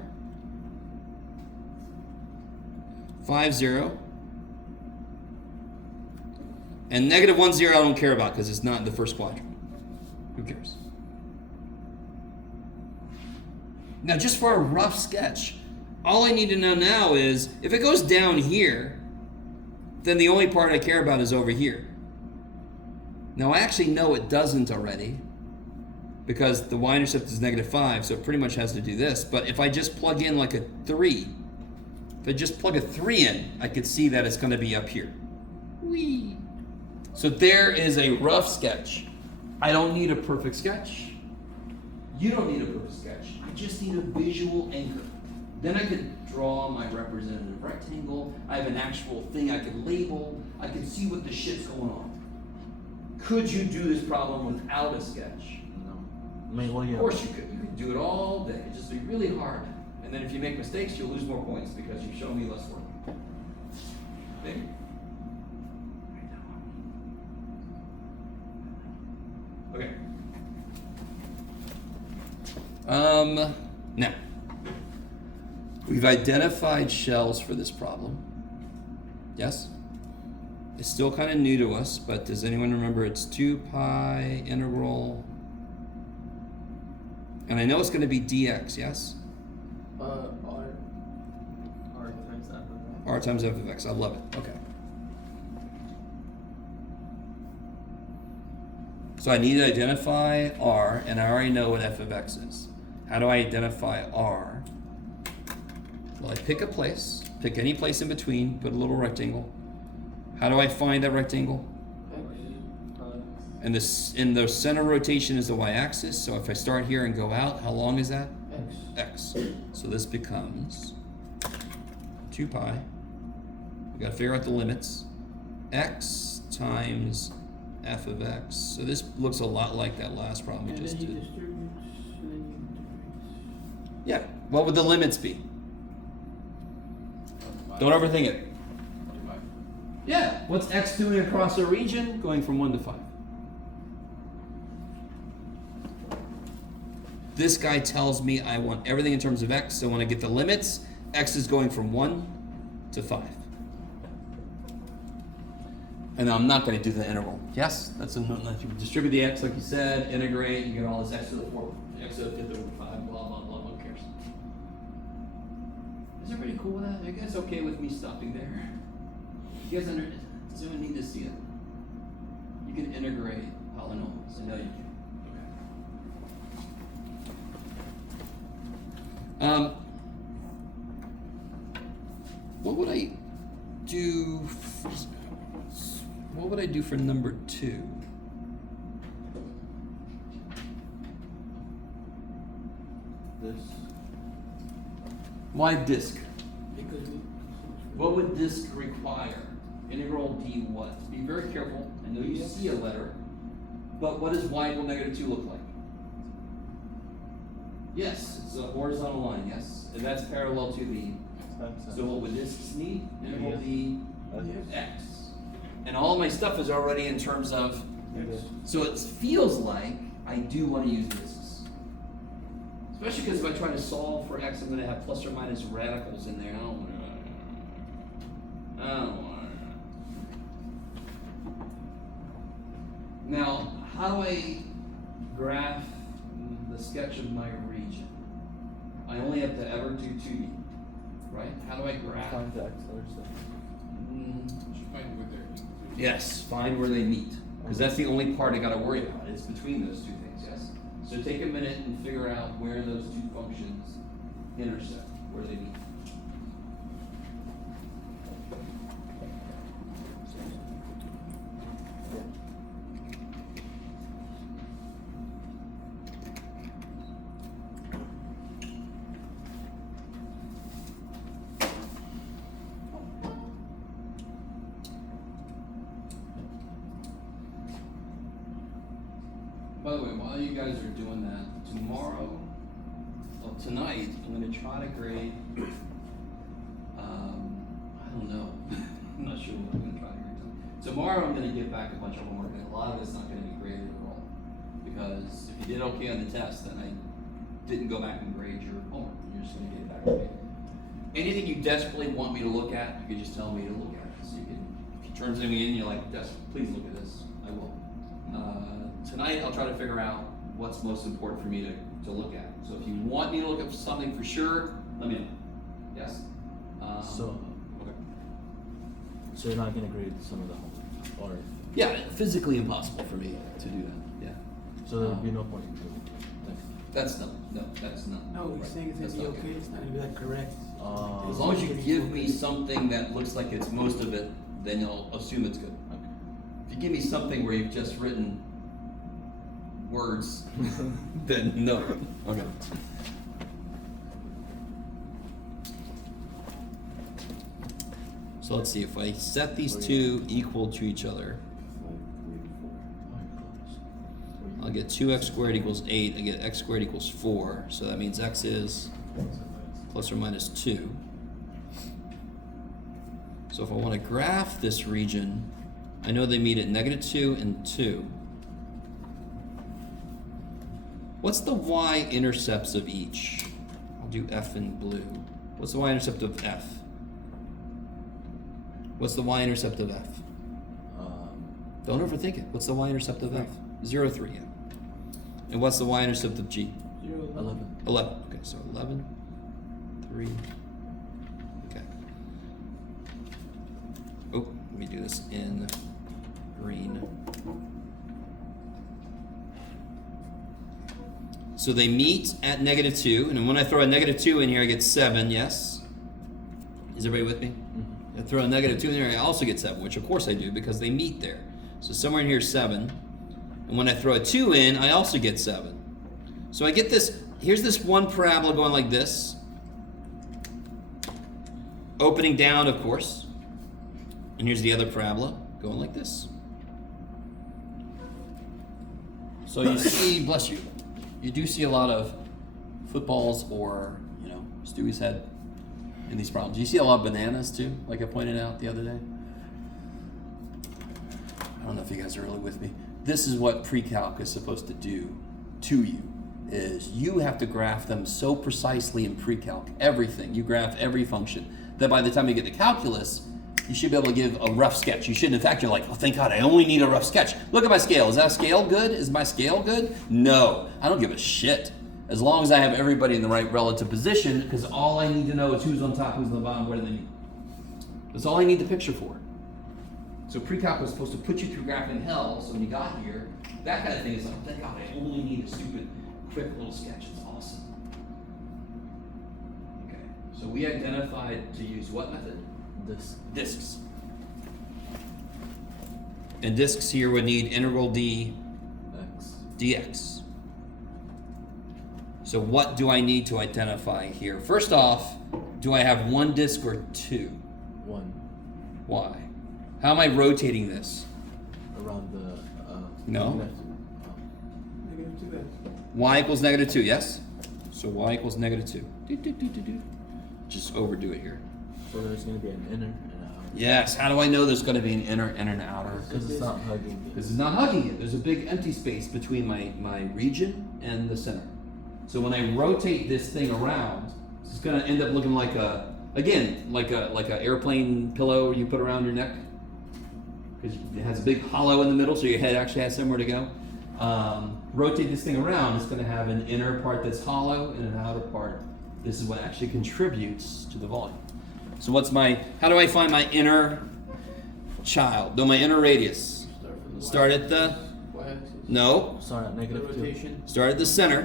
5, 0, and negative 1, 0 I don't care about because it's not in the first quadrant. Who cares? Now, just for a rough sketch, all I need to know now is if it goes down here, then the only part I care about is over here. Now, I actually know it doesn't already because the y-intercept is negative 5, so it pretty much has to do this. But if I just plug in like a 3, if I just plug a 3 in, I could see that it's going to be up here. Whee! So there is a rough sketch. I don't need a perfect sketch. You don't need a perfect sketch. I just need a visual anchor. Then I could draw my representative rectangle. I have an actual thing I could label. I can see what the shit's going on. Could you do this problem without a sketch? No. I mean, well, yeah. Of course you could. You could do it all day. It'd just be really hard. And then if you make mistakes, you'll lose more points because you've shown me less work. Maybe? Okay. Now, we've identified shells for this problem. Yes? It's still kind of new to us, but does anyone remember it's 2 pi integral? And I know it's going to be dx, yes? R times f of x. R times f of x. I love it. Okay. So I need to identify r, and I already know what f of x is. How do I identify r? Well, I pick a place, pick any place in between, put a little rectangle. How do I find that rectangle? And this in the center rotation is the y-axis. So if I start here and go out, how long is that? X. So this becomes 2 pi. We got to figure out the limits. X times f of x. So this looks a lot like that last problem we And just then you did. distribute, and then you integrate. Yeah. What would the limits be? Don't overthink it. Yeah. What's x doing across a region going from 1 to 5? This guy tells me I want everything in terms of x, so when I get the limits, x is going from 1 to 5. And I'm not going to do the integral. Yes, that's a no. You distribute the x like you said, integrate, you get all this x to the 4, x to the 5th over 5, blah, blah, blah, who cares? Is everybody cool with that? Are you guys okay with me stopping there? You guys does anyone need to see it? You can integrate polynomials. I know you can. Okay. What would I do? What would I do for number 2? This. Why disk? Because we. What would disk require? Integral d what? Be very careful. I know you see a letter, but what does y equal negative 2 look like? Yes, it's a horizontal line, yes. And that's parallel to the, so what would disks need? Integral d x. And all my stuff is already in terms of, so it feels like I do want to use disks. Especially because if I try to solve for x, I'm going to have plus or minus radicals in there. I don't want to. Now, how do I graph the sketch of my region? I only have to ever do 2D, right? How do I graph? Find the x-intercept. Yes, find where they meet. Because that's the only part I got to worry about. It's between those two things, yes? So take a minute and figure out where those two functions intersect, where they meet. by the way, while you guys are doing that, tonight, I'm gonna try to grade, I don't know, I'm not sure what I'm gonna try to grade tonight. Tomorrow, I'm gonna give back a bunch of homework, and a lot of it's not gonna be graded at all. Because if you did okay on the test, then I didn't go back and grade your homework, you're just gonna get it back to me. Anything you desperately want me to look at, you can just tell me to look at it. So you can, if you turn something in, you're like, please look at this, I will. Tonight, I'll try to figure out what's most important for me to look at. So if you want me to look at something for sure, let me know. Yes? So Okay. So you're not gonna grade some of the homework, or Yeah, physically impossible for me to do that, yeah. so there'll be no point in doing it. That's not, that's not. No, he's saying it's That's gonna be not okay, good. it's not gonna be that correct. As long as you give me something that looks like it's most of it, then you'll assume it's good. Okay. If you give me something where you've just written words, then no. Okay. So let's see, if I set these two equal to each other, I'll get 2x squared equals 8, I get x squared equals 4, so that means x is plus or minus 2. So if I want to graph this region, I know they meet at -2 and 2. What's the y-intercepts of each? I'll do F in blue. What's the y-intercept of F? What's the y-intercept of F? Don't overthink it. What's the y-intercept of F? 0, 3, yeah. And what's the y-intercept of G? 11. 11. Okay, so 11, 3. Okay. Oh, let me do this in green. So they meet at -2, and when I throw a -2 in here, I get 7, yes? Is everybody with me? Mm-hmm. I throw a -2 in there, I also get 7, which of course I do because they meet there. So somewhere in here is 7. And when I throw a 2 in, I also get 7. So I get this, here's this one parabola going like this. Opening down, of course. And here's the other parabola going like this. So you see, bless you, you do see a lot of footballs or, Stewie's head in these problems. You see a lot of bananas too, like I pointed out the other day. I don't know if you guys are really with me. This is what pre-calc is supposed to do to you, is you have to graph them so precisely in pre-calc, everything. You graph every function, that by the time you get to calculus, you should be able to give a rough sketch. You shouldn't, in fact, you're like, oh, thank God, I only need a rough sketch. Look at my scale. Is that scale good? Is my scale good? No, I don't give a shit. As long as I have everybody in the right relative position, because all I need to know is who's on top, who's on the bottom, where do they meet. That's all I need the picture for. So pre-calc was supposed to put you through graphing hell, so when you got here, that kind of thing is like, thank God, I only need a stupid, quick little sketch. It's awesome. Okay, so we identified to use what method? This. Discs. And discs here would need integral d X. dx. So what do I need to identify here? First off, do I have one disc or two? 1. Why? How am I rotating this? Around the No. left. -2x. Y equals -2, yes? So y equals -2. Just overdo it here. So there's gonna be an inner and an outer. Yes, how do I know there's going to be an inner and outer? Because it's not hugging it. Because it's not hugging it. There's a big empty space between my region and the center. So when I rotate this thing around, it's going to end up looking like like a airplane pillow you put around your neck. Because it has a big hollow in the middle, so your head actually has somewhere to go. Rotate this thing around, it's going to have an inner part that's hollow and an outer part. This is what actually contributes to the volume. So how do I find my inner child? No, my inner radius. Start at the, Y-axis. no, Sorry, at The -2. rotation, start at the center.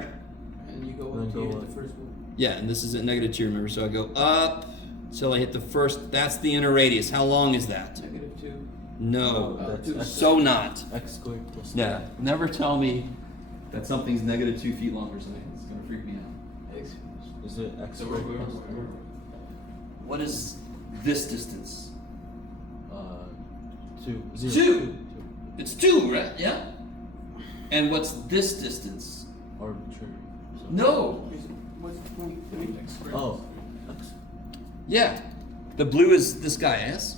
and you go Then until you go hit the up. first one. Yeah, and this is at -2, remember? So I go up till I hit the first, that's the inner radius. How long is that? -2. No, that's X. so not. X squared plus. Yeah, never tell me that something's -2 feet long or something. It's gonna freak me out. X. Is it X squared plus? What is this distance? 2. 0. 2. It's 2, right? Yeah? And what's this distance? Arbitrary. So- No. Is it- What's the point? I mean, Oh, X. Yeah. The blue is this guy, yes?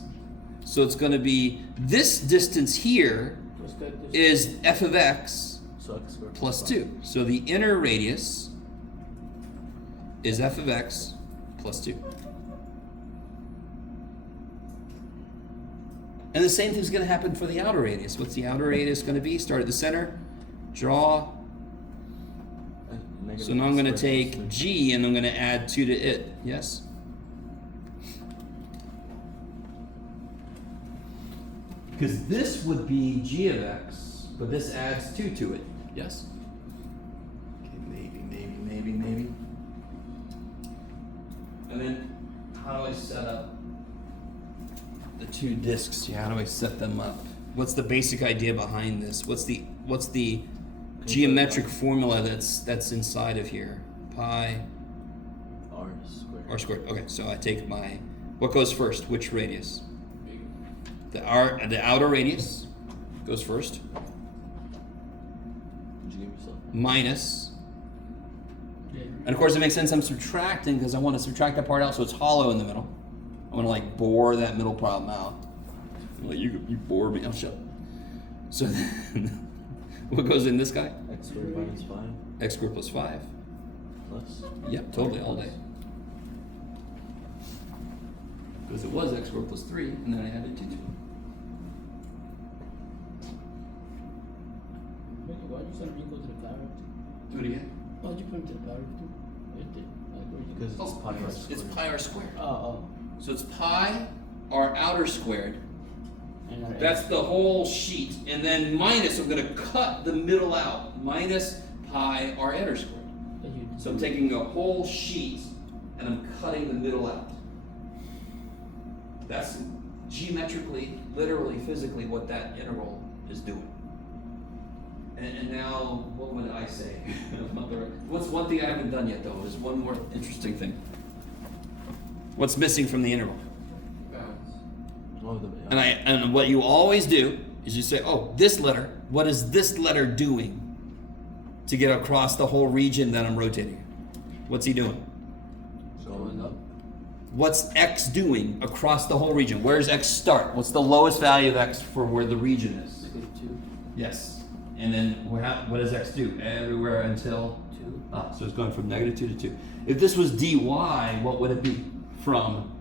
So it's going to be this distance here what's that? is f of x So X squared plus 5. 2. So the inner radius is f of x plus 2. And the same thing's going to happen for the outer radius. What's the outer radius going to be? Start at the center, draw. Negative So now I'm going to X squared take plus g and I'm going to add 2 to it. Yes? Because this would be g of x, but this adds 2 to it. Yes? Okay, maybe. And then how do I set up the two discs? Yeah, how do I set them up? What's the basic idea behind this? What's the geometric formula that's inside of here? Pi R squared. r squared. Okay, so I take my what goes first? Which radius? The outer radius goes first. Did you give yourself? Minus. And of course it makes sense I'm subtracting because I want to subtract that part out so it's hollow in the middle. I want to like bore that middle problem out. Like you bore me. I'll shut. So then, what goes in this guy? X squared minus 5 X squared plus 5. plus. Yep, totally, all day. Because it was x squared plus 3, and then I added 2 to it. Why'd you send Rico to the power of 2? Do it again. Why'd you put him to the power of 2? It did. Like, where'd you Because it's pi r It's squared. pi r squared. Oh. So it's pi r outer squared. And our That's the whole sheet. And then minus, I'm going to cut the middle out. Minus pi r inner squared. So I'm taking a whole sheet and I'm cutting the middle out. That's geometrically, literally, physically what that integral is doing. And now, what would I say? What's one thing I haven't done yet, though? There's one more interesting thing. What's missing from the integral? Oh, And what you always do is you say, oh, this letter, what is this letter doing to get across the whole region that I'm rotating? What's he doing? going up. What's x doing across the whole region? Where does x start? What's the lowest value of x for where the region is? -2. Yes. And then what does x do? Everywhere until 2. so it's going from -2 to 2. If this was dy, what would it be? From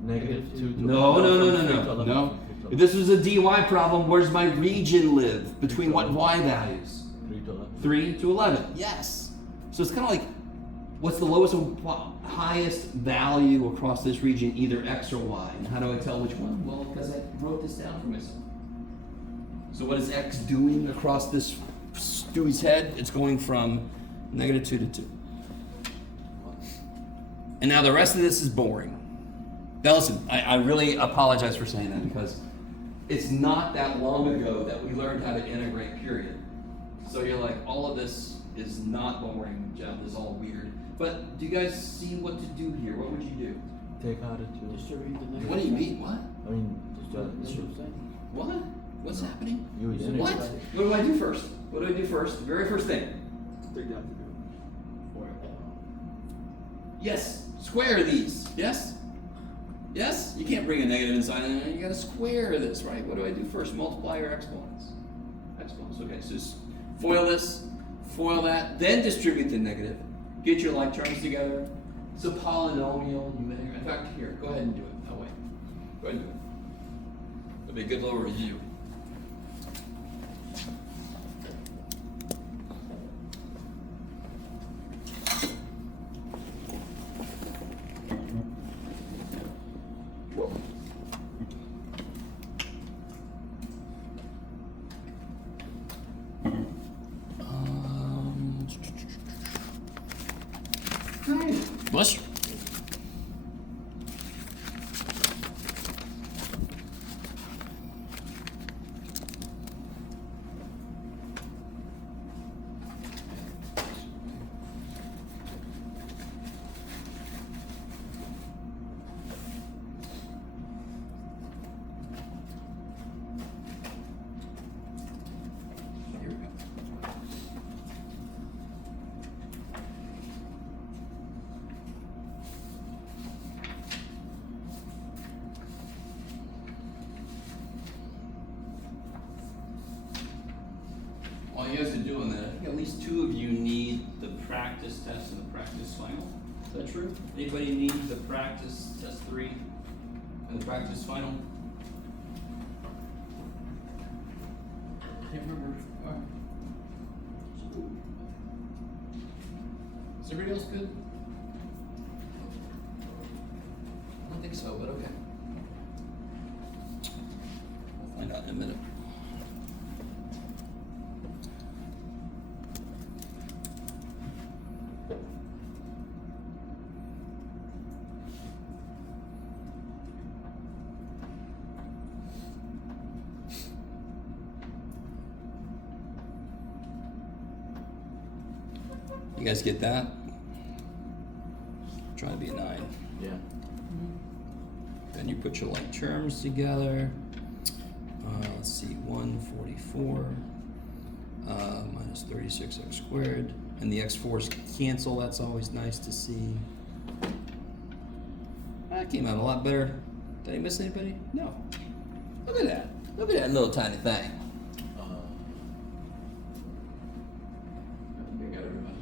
Negative 2 to no. 11. No. If this was a dy problem, where's my region live? Between what y values? 3 to 11. 3 to 11. Yes. So it's kind of like, what's the lowest and highest value across this region, either x or y? And how do I tell which one? Well, because I wrote this down for myself. So what is x doing across this Stewie's head? It's going from -2 to 2. And now the rest of this is boring. Now listen, I really apologize for saying that because it's not that long ago that we learned how to integrate, period. So you're like, all of this is not boring, Jeff, this is all weird. But do you guys see what to do here? What would you do? Take out a 2. Distribute the negative. What do you mean? What? I mean, just Negative sign. What? What's happening? you would What? What? What do I do first? What do I do first? The very first thing. Take down to do. Or, Yes, square these. Yes? Yes? You can't bring a negative inside and you gotta square this, right? What do I do first? Multiply or exponents? Exponents, okay, so just foil this, foil that, then distribute the negative. Get your like terms together. It's a polynomial. In fact, here, go ahead and do it. Oh, wait. Go ahead and do it. It'll be a good little review. Bless you. Here we go. doing that, I think at least two of you need the practice test and the practice final. Is that true? Anybody need the practice test 3 and the practice final? Can't remember. Is everybody else good? I don't think so, but okay. We'll find out in a minute. You guys get that? Try to be a 9. Yeah. Then you put your like terms together. Let's see, 144 minus 36x squared. And the x4s cancel, that's always nice to see. That came out a lot better. Did I miss anybody? No. Look at that. Look at that little tiny thing. I think I got everybody.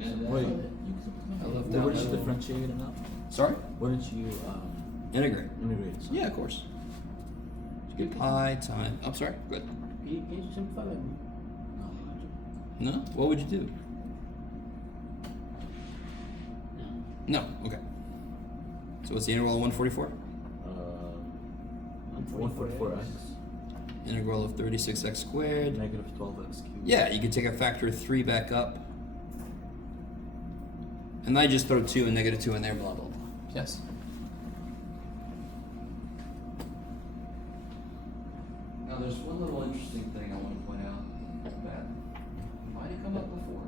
Okay. Wait, I left where out did you that one. differentiate it now? Sorry? Where did you Integrate. integrate? So Yeah, of course. Good. Pi time. I'm sorry. Good. Can you simplify that? No? What would you do? No. No. Okay. So what's the integral of 144? 144x Integral of 36x squared. negative 12x cubed. Yeah, you could take a factor of 3 back up. And I just throw 2 and negative 2 in there, blah, blah, blah. Yes? Now, there's one little interesting thing I want to point out that might have come up before.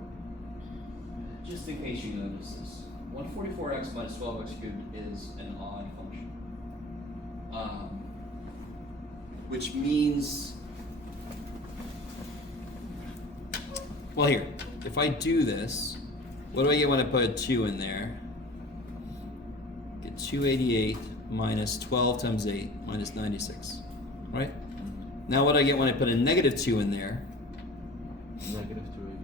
Just in case you notice this. 144x minus 12x cubed is an odd function. Which means, well, here, if I do this, what do I get when I put a 2 in there? Get 288 minus 12 times 8 minus 96, right? Now what do I get when I put a negative 2 in there? Negative 288.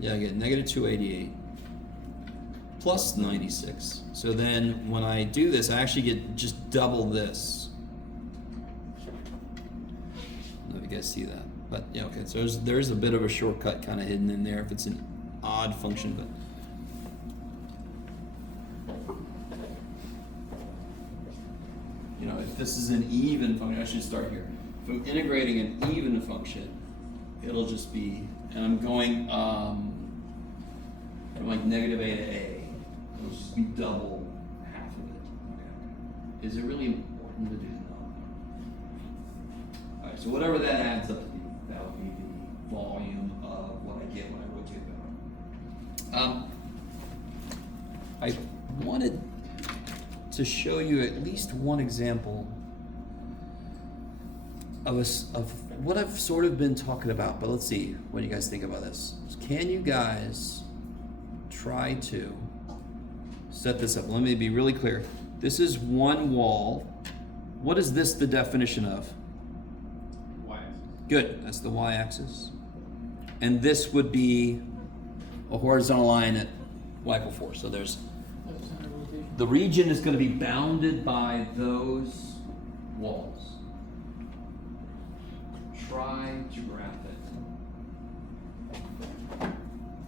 Yeah, I get negative 288 plus 96. So then when I do this, I actually get just double this. I don't know if you guys see that. But yeah, okay, so there's a bit of a shortcut kind of hidden in there if it's an odd function, but you know, if this is an even function, I should start here. If I'm integrating an even function, it'll just be, and I'm going from like negative a to a, it'll just be double half of it. Okay. Is it really important to do that? Alright, so whatever that adds up to be, that would be the volume of what I get when I rotate that around. I wanted to show you at least one example of of what I've sort of been talking about, but let's see what you guys think about this. Can you guys try to set this up? Let me be really clear. This is one wall. What is this the definition of? Y-axis. Good, that's the y-axis. And this would be a horizontal line at y equal 4. So there's, That's not a rotation. the region is going to be bounded by those walls. Try to graph it.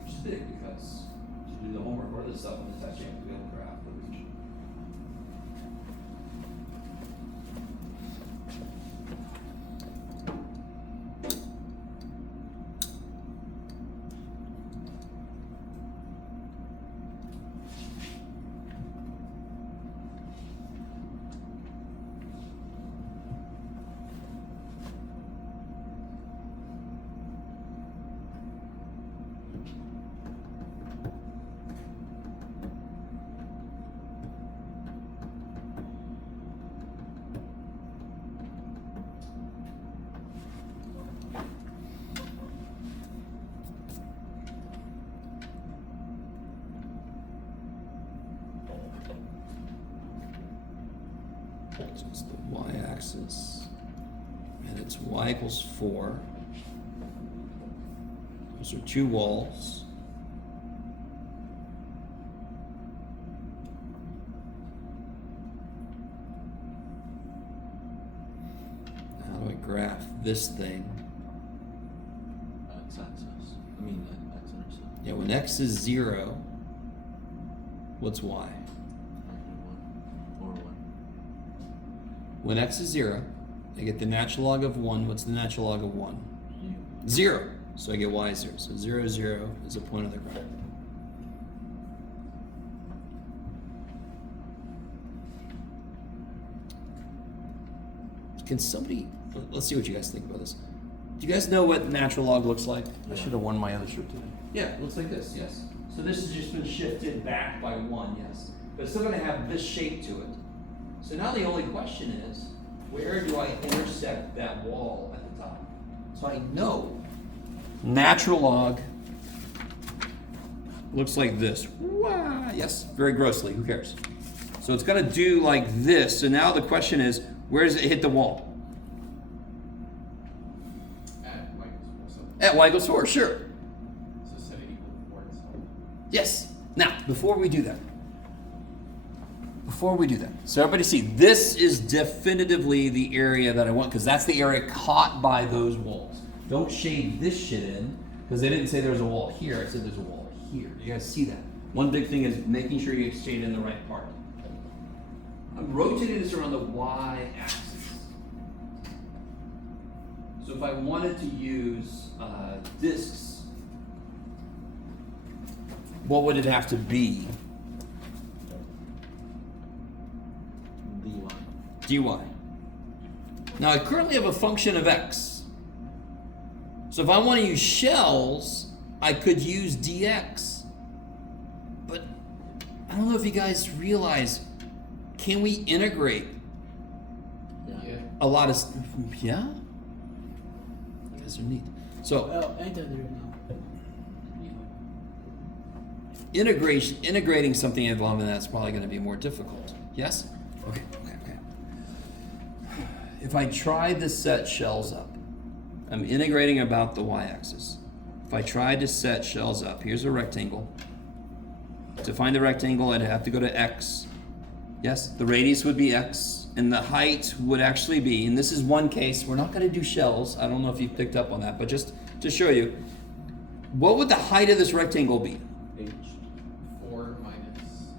Which is big because to do the homework or this stuff, it's actually have to be able to graph the region. So it's the y-axis. axis, and it's y equals 4. Those are two walls. How do I graph this thing? X-axis. X-intercept. Yeah, when x is 0, what's y? -1 or 1. When x is 0, I get the natural log of 1. What's the natural log of 1? U. 0. So I get y 0. So 0, 0 is a point of the graph. Can somebody, let's see what you guys think about this. Do you guys know what natural log looks like? I should have worn my other shirt today. Yeah, it looks like this, yes. So this has just been shifted back by 1, yes. But it's still going to have this shape to it. So now the only question is, where do I intersect that wall at the top? So I know natural log looks like this. Wah! Yes, very grossly, who cares? So it's going to do like this. So now the question is, where does it hit the wall? At y equals 4, so. At y equals 4, sure. So set it equal to 4 itself. Yes. Now, before we do that, so everybody see, this is definitively the area that I want, because that's the area caught by those walls. Don't shade this shit in, because they didn't say there was a wall here, I said there's a wall here. You guys see that? One big thing is making sure you shade in the right part. I'm rotating this around the y-axis. So if I wanted to use discs, what would it have to be? dy. dy. Now I currently have a function of x. So if I want to use shells, I could use dx. But I don't know if you guys realize, can we integrate Yeah. a lot of yeah? You guys are neat. So Well, enter there now. integrating something involving that's probably going to be more difficult. Yes? Okay. If I tried to set shells up, I'm integrating about the y-axis. If I tried to set shells up, here's a rectangle. To find the rectangle, I'd have to go to x. Yes, the radius would be x, and the height would actually be, and this is one case, we're not going to do shells. I don't know if you've picked up on that, but just to show you, what would the height of this rectangle be? H. 4 minus.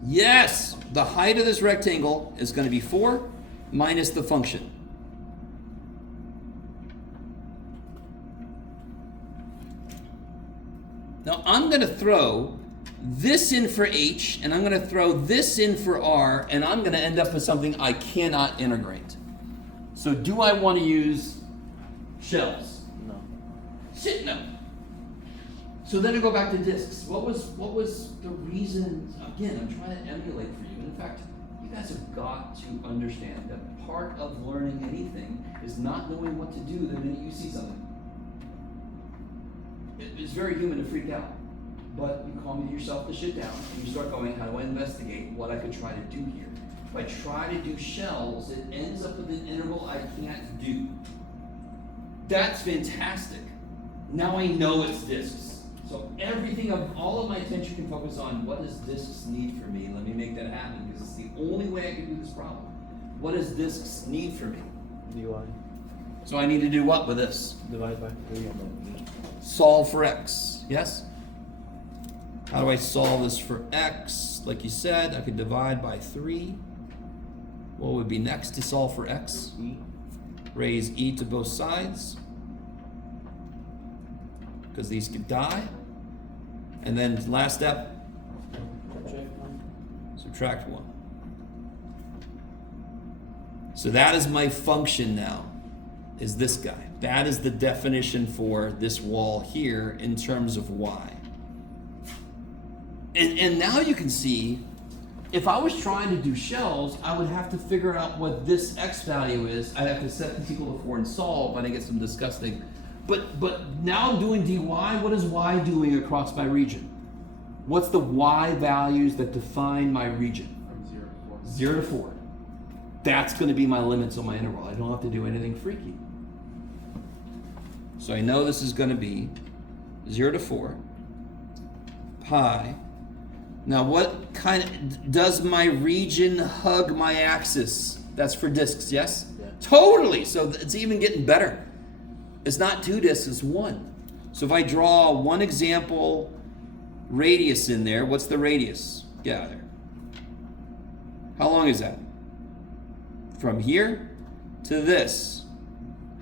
Yes, the height of this rectangle is going to be 4 minus the function. Now I'm going to throw this in for h, and I'm going to throw this in for r, and I'm going to end up with something I cannot integrate. So do I want to use shells? No. Shit, no. So then I go back to discs. What was the reason? Again, I'm trying to emulate for you. In fact, you guys have got to understand that part of learning anything is not knowing what to do the minute you see something. It's very human to freak out, but you calm yourself the shit down and you start going, how do I investigate what I could try to do here? If I try to do shells, it ends up with an interval I can't do. That's fantastic. Now I know it's discs. So everything of all of my attention can focus on what does discs need for me? Let me make that happen because it's the only way I can do this problem. What does discs need for me? dy. So I need to do what with this? Divide by 3 and then Solve for x, yes? How do I solve this for x? Like you said, I could divide by 3. What would be next to solve for x? e. Raise e to both sides, because these could die. And then last step, Subtract 1. subtract 1. So that is my function now, is this guy. That is the definition for this wall here in terms of y. And now you can see, if I was trying to do shells, I would have to figure out what this x value is. I'd have to set this equal to 4 and solve, and I get some disgusting. But now I'm doing dy, what is y doing across my region? What's the y values that define my region? From 0 to 4. 0 to 4. That's going to be my limits on my interval. I don't have to do anything freaky. So I know this is going to be 0 to 4 pi. Now what kind of, does my region hug my axis? That's for discs, yes? Yeah. Totally. So it's even getting better. It's not 2 discs, it's 1. So if I draw one example radius in there, what's the radius? Get out of there. How long is that? From here to this.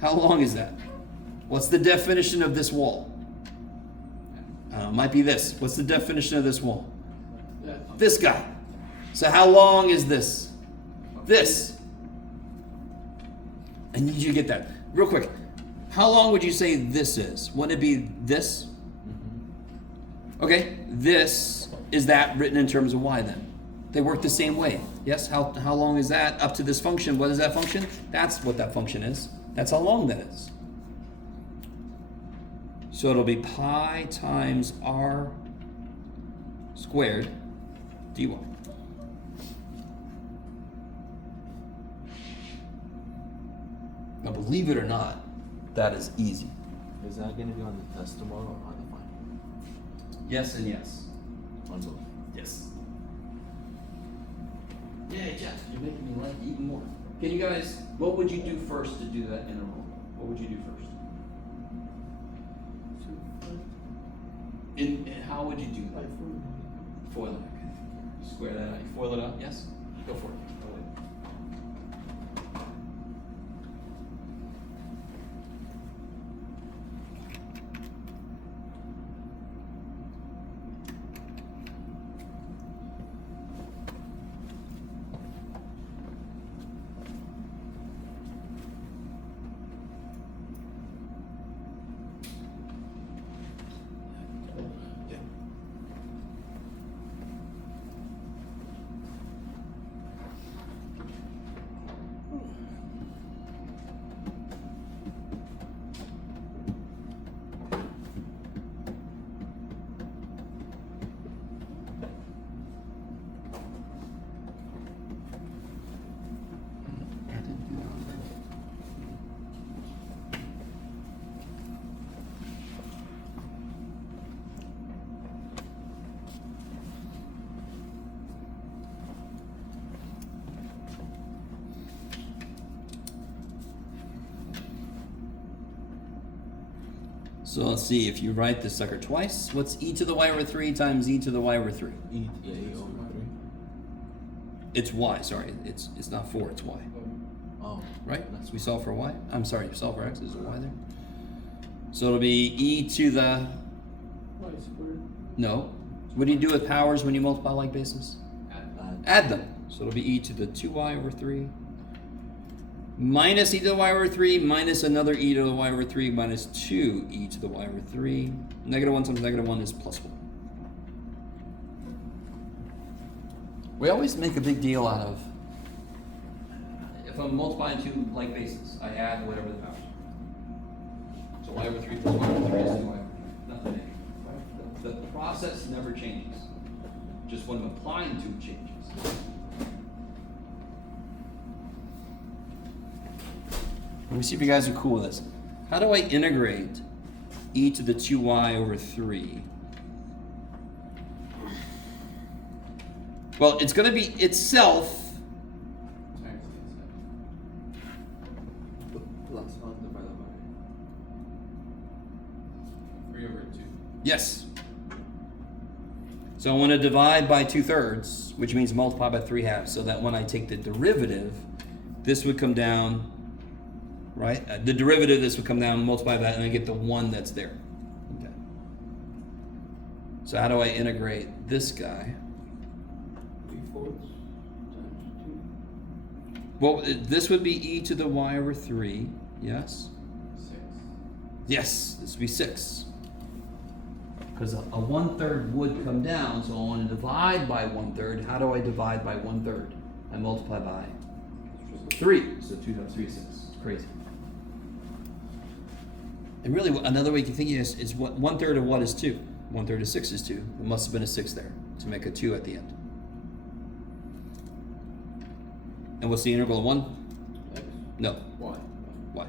How long is that? What's the definition of this wall? Might be this. What's the definition of this wall? This guy. So how long is this? This. I need you to get that. Real quick. How long would you say this is? Wouldn't it be this? Okay. This is that written in terms of y then. They work the same way. Yes? How long is that up to this function? What is that function? That's what that function is. That's how long that is. So it'll be pi times r squared dy. Now believe it or not, that is easy. Is that gonna be on the test tomorrow or on the final? Yes and yes. On both. Yes. Yeah, Jeff, you're making me like even more. Can you guys, what would you do first to do that interval? What would you do first? How would you do that? Foil it. Okay. Square that out. You foil it out? Yes? Go for it. Go ahead. Yeah. So let's see, if you write this sucker twice, what's e to the y over 3 times e to the y over 3? E over 3. It's y, sorry. It's not 4, it's y. Oh. Right? So we solve for y? I'm sorry, solve for x, is a y there? So it'll be e to the, Y squared. no. What do you do with powers when you multiply like bases? Add them. So it'll be e to the 2y over 3 minus e to the y over 3 minus another e to the y over 3 minus 2 e to the y over 3. Negative 1 times negative 1 is plus 1. We always make a big deal out of, if I'm multiplying two like bases, I add whatever the powers are. So y over 3 plus y over 3 is 2y over 3. Nothing big. Right? The process never changes. Just what I'm applying to changes. Let me see if you guys are cool with this. How do I integrate e to the 2y over 3? Well, it's going to be itself Plus 1 divided by 3 over 2. yes. So I want to divide by 2/3, which means multiply by 3/2, so that when I take the derivative, this would come down, right? The derivative, this would come down, multiply that, and I get the 1 that's there. Okay. So how do I integrate this guy? 3/4 times 2. Well, this would be e to the y over 3, yes? 6. Yes, this would be 6. Because a 1/3 would come down, so I want to divide by 1/3. How do I divide by 1/3? I multiply by 3. So 2 times 3 is 6. It's crazy. And really, another way you can think of this is what 1/3 of what is 2? 1/3 of 6 is 2. There must have been a 6 there to make a 2 at the end. And what's the integral of 1? X, No, Y. y.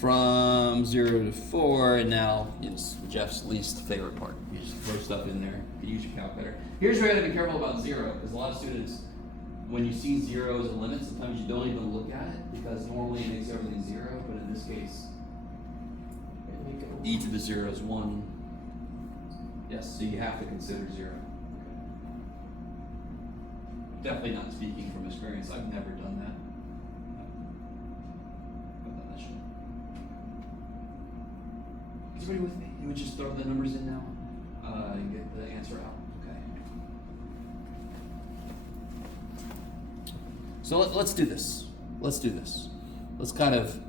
From 0 to 4, and now it's Jeff's least favorite part. You just throw stuff in there. You use your calculator. Here's where you gotta be careful about 0, because a lot of students, when you see 0 as a limit, sometimes you don't even look at it, because normally it makes everything 0, but in this case, Make it e to the 0 is 1. Yes, so you have to consider 0. Definitely not speaking from experience. I've never done that. I've done that shit. Is everybody with me? You would just throw the numbers in now and get the answer out. Okay. So let's do this. Let's do this. Let's kind of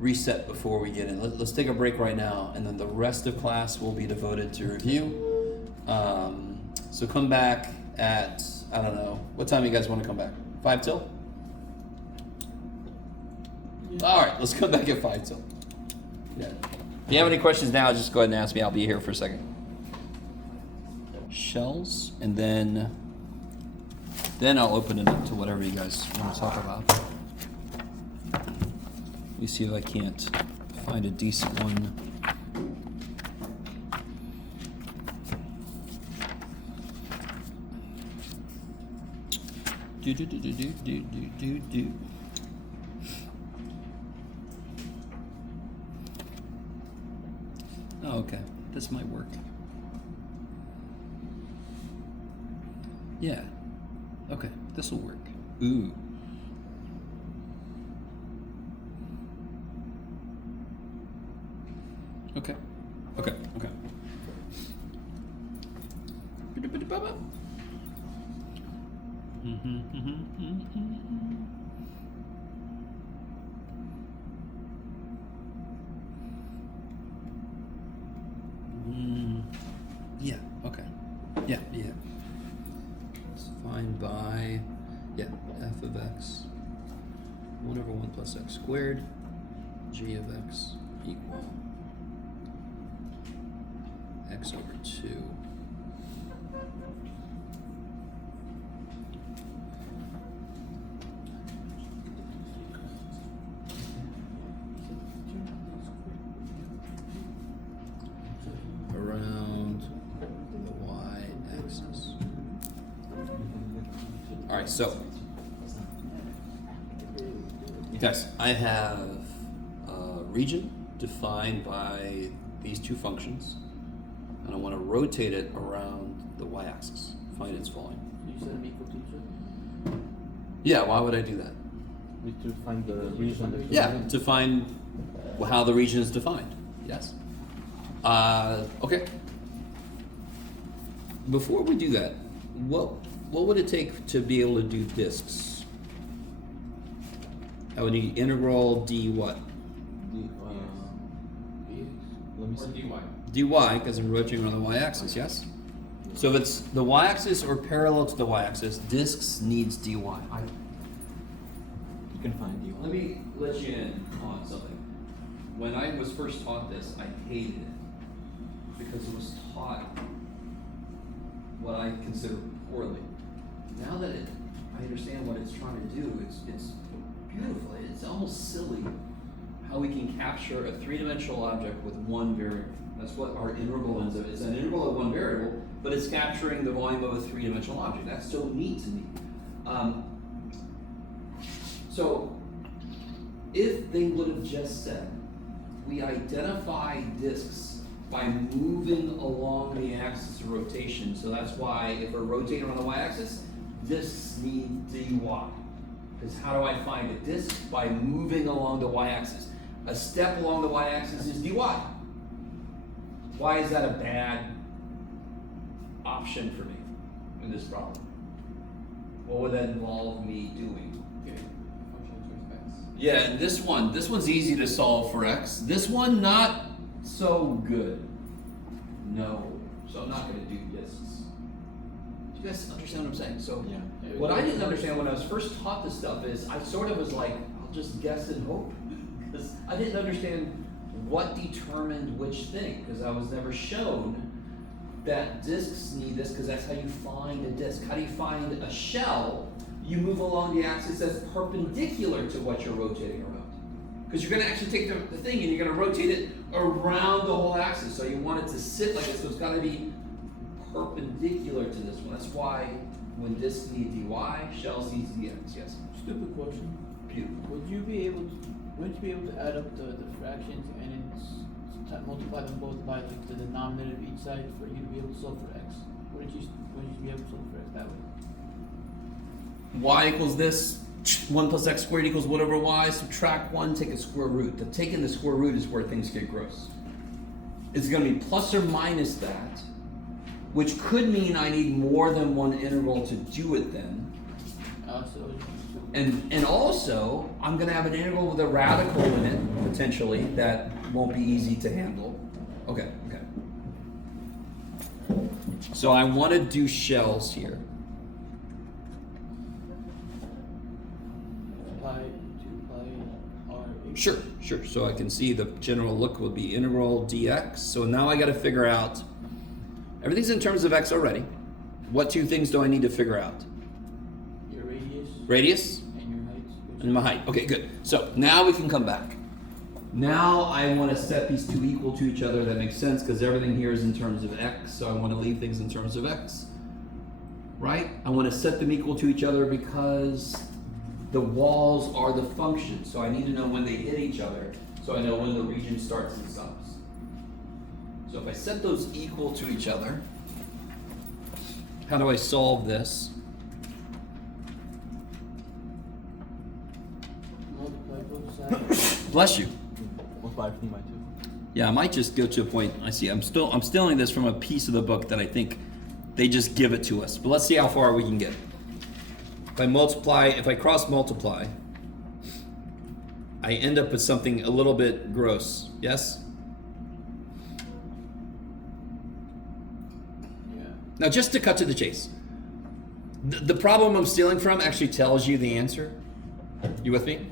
reset before we get in. Let's take a break right now, and then the rest of class will be devoted to review. So come back at, I don't know, what time you guys want to come back? 5 till? All right, let's come back at 5 till. Yeah. If you have any questions now, just go ahead and ask me. I'll be here for a second. Shells, and then I'll open it up to whatever you guys want to talk about. Let me see if I can't find a decent one. Do. Oh, okay. This might work. Yeah. Okay, this will work. Ooh. Okay. Yeah, okay. Yeah. It's defined by, f of x, 1 over 1 plus x squared, g of x equal x over 2. Around the y-axis. All right, so guys, I have a region defined by these two functions, and I want to rotate it around the y-axis. Find its volume. You said them equal to each other? Yeah, why would I do that? Need to find the region. Yeah, to find how the region is defined. Yes. Okay. Before we do that, what would it take to be able to do disks? I would need integral d what? Let me Or see. dy. dy, because I'm rotating around the y-axis, yes? So if it's the y-axis or parallel to the y-axis, disks needs dy. You can find dy. Let me let you in on something. When I was first taught this, I hated it because it was taught what I consider poorly. Now that I understand what it's trying to do, it's beautiful. It's almost silly how we can capture a three-dimensional object with one variable. That's what our integral ends up. It's an integral of one variable, but it's capturing the volume of a three-dimensional object. That's so neat to me. So if they would have just said, we identify disks by moving along the axis of rotation, so that's why if we're rotating around the y-axis, disks need dy. Because how do I find a disk? By moving along the y-axis. A step along the y-axis is dy. Why is that a bad option for me in this problem? What would that involve me doing? Okay. Function choice x. Yeah, and this one's easy to solve for x. This one, not so good. No. So I'm not going to do disks. Do you guys understand what I'm saying? So Yeah. what I didn't understand when I was first taught this stuff is I sort of was like, I'll just guess and hope. Because I didn't understand what determined which thing, because I was never shown that disks need this, because that's how you find a disk. How do you find a shell you move along the axis that's perpendicular to what you're rotating around. Because you're going to actually take the thing and you're going to rotate it around the whole axis. So you want it to sit like it, so it's got to be perpendicular to this one. That's why when this needs dy, shells needs dx. Yes. Stupid question. Beautiful. Wouldn't you be able to add up the fractions and multiply them both by like the denominator of each side for you to be able to solve for x? Wouldn't you be able to solve for x that way? Y equals this. 1 plus x squared equals whatever y. Subtract 1, take a square root. Taking the square root is where things get gross. It's going to be plus or minus that, which could mean I need more than one integral to do it then. And also, I'm going to have an integral with a radical in it, potentially, that won't be easy to handle. Okay. So I want to do shells here. Sure. So I can see the general look would be integral dx. So now I got to figure out, everything's in terms of x already. What two things do I need to figure out? Your Radius? And your height. And my height. Okay, good. So now we can come back. Now I want to set these two equal to each other. That makes sense because everything here is in terms of x. So I want to leave things in terms of x. Right? I want to set them equal to each other because the walls are the function. So I need to know when they hit each other so I know when the region starts and stops. So if I set those equal to each other, how do I solve this? Multiply both sides. Bless you. Multiply from by 2. Yeah, I might just go to a point. I see. I'm stealing this from a piece of the book that I think they just give it to us. But let's see how far we can get. If I cross multiply, I end up with something a little bit gross. Yes? Yeah. Now, just to cut to the chase, the problem I'm stealing from actually tells you the answer. You with me?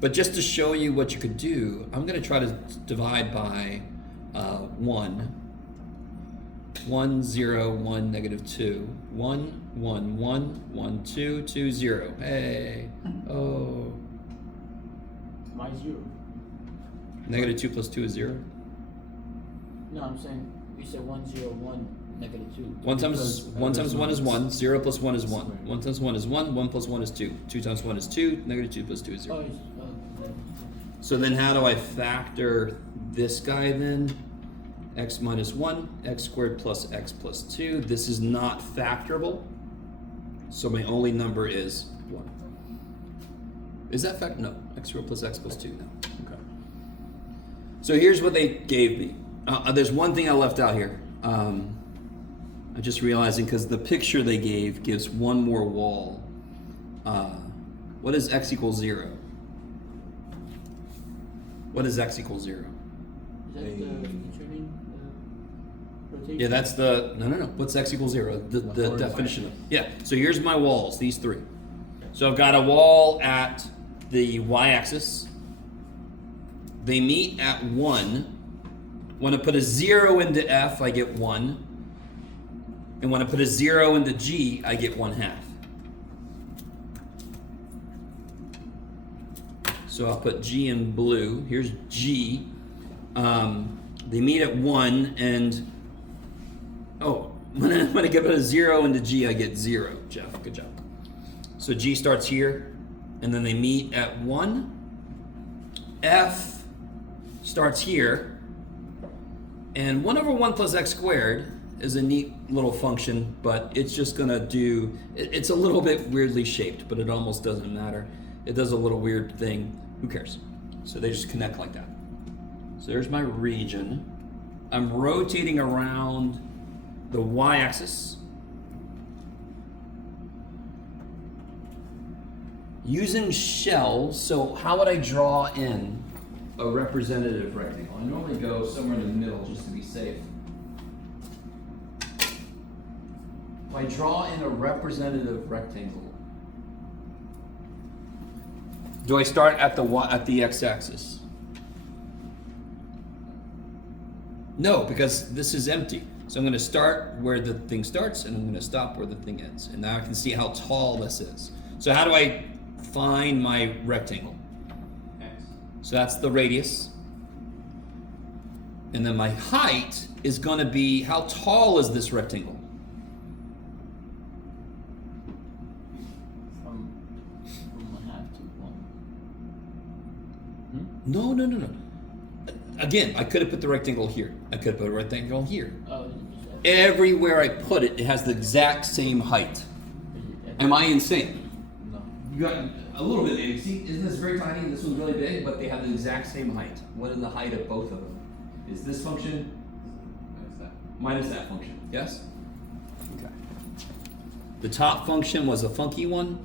But just to show you what you could do, I'm going to try to divide by 1. 1, 0, 1, negative 2. 1, 1, 1, 1, 2, 2, 0. Hey. Oh. My 0. Negative 2 plus 2 is 0. No, I'm saying you said 1, 0, 1, negative 2. 1 times 1 is 1. 0 plus 1 is 1. 1 times 1 is 1. 1 plus 1 is 2. 2 times 1 is 2. Negative 2 plus 2 is 0. So then how do I factor this guy then? X minus 1, x squared plus x plus 2. This is not factorable. So my only number is 1. Is that fact? No. X squared plus x plus 2. No. Okay. So here's what they gave me. There's one thing I left out here. I'm just realizing because the picture they gave gives one more wall. What is x equals 0? What is x equals 0? Is that the concerning rotation? Yeah, that's the, no. What's x equals 0? The definition of, yeah. So here's my walls, these three. So I've got a wall at the y-axis. They meet at 1. When I put a 0 into f, I get 1. And when I put a 0 into g, I get 1/2. So I'll put G in blue. Here's G. They meet at 1, and when I get a 0 into G, I get 0. Jeff, good job. So G starts here, and then they meet at 1. F starts here, and 1 over 1 plus x squared is a neat little function, but it's just gonna do, it's a little bit weirdly shaped, but it almost doesn't matter. It does a little weird thing. Who cares? So they just connect like that. So there's my region. I'm rotating around the y-axis. Using shells, so how would I draw in a representative rectangle? I normally go somewhere in the middle just to be safe. If I draw in a representative rectangle, do I start at the x-axis? No, because this is empty. So I'm going to start where the thing starts, and I'm going to stop where the thing ends. And now I can see how tall this is. So how do I find my rectangle? X. So that's the radius. And then my height is going to be, how tall is this rectangle? From a half to one. No. Again, I could have put the rectangle here. I could have put a rectangle here. Oh, Everywhere I put it, it has the exact same height. Am I insane? No. You got a little bit big. See, isn't this very tiny and this one's really big, but they have the exact same height. What is the height of both of them? Is this function minus that function? Yes? Okay. The top function was a funky one,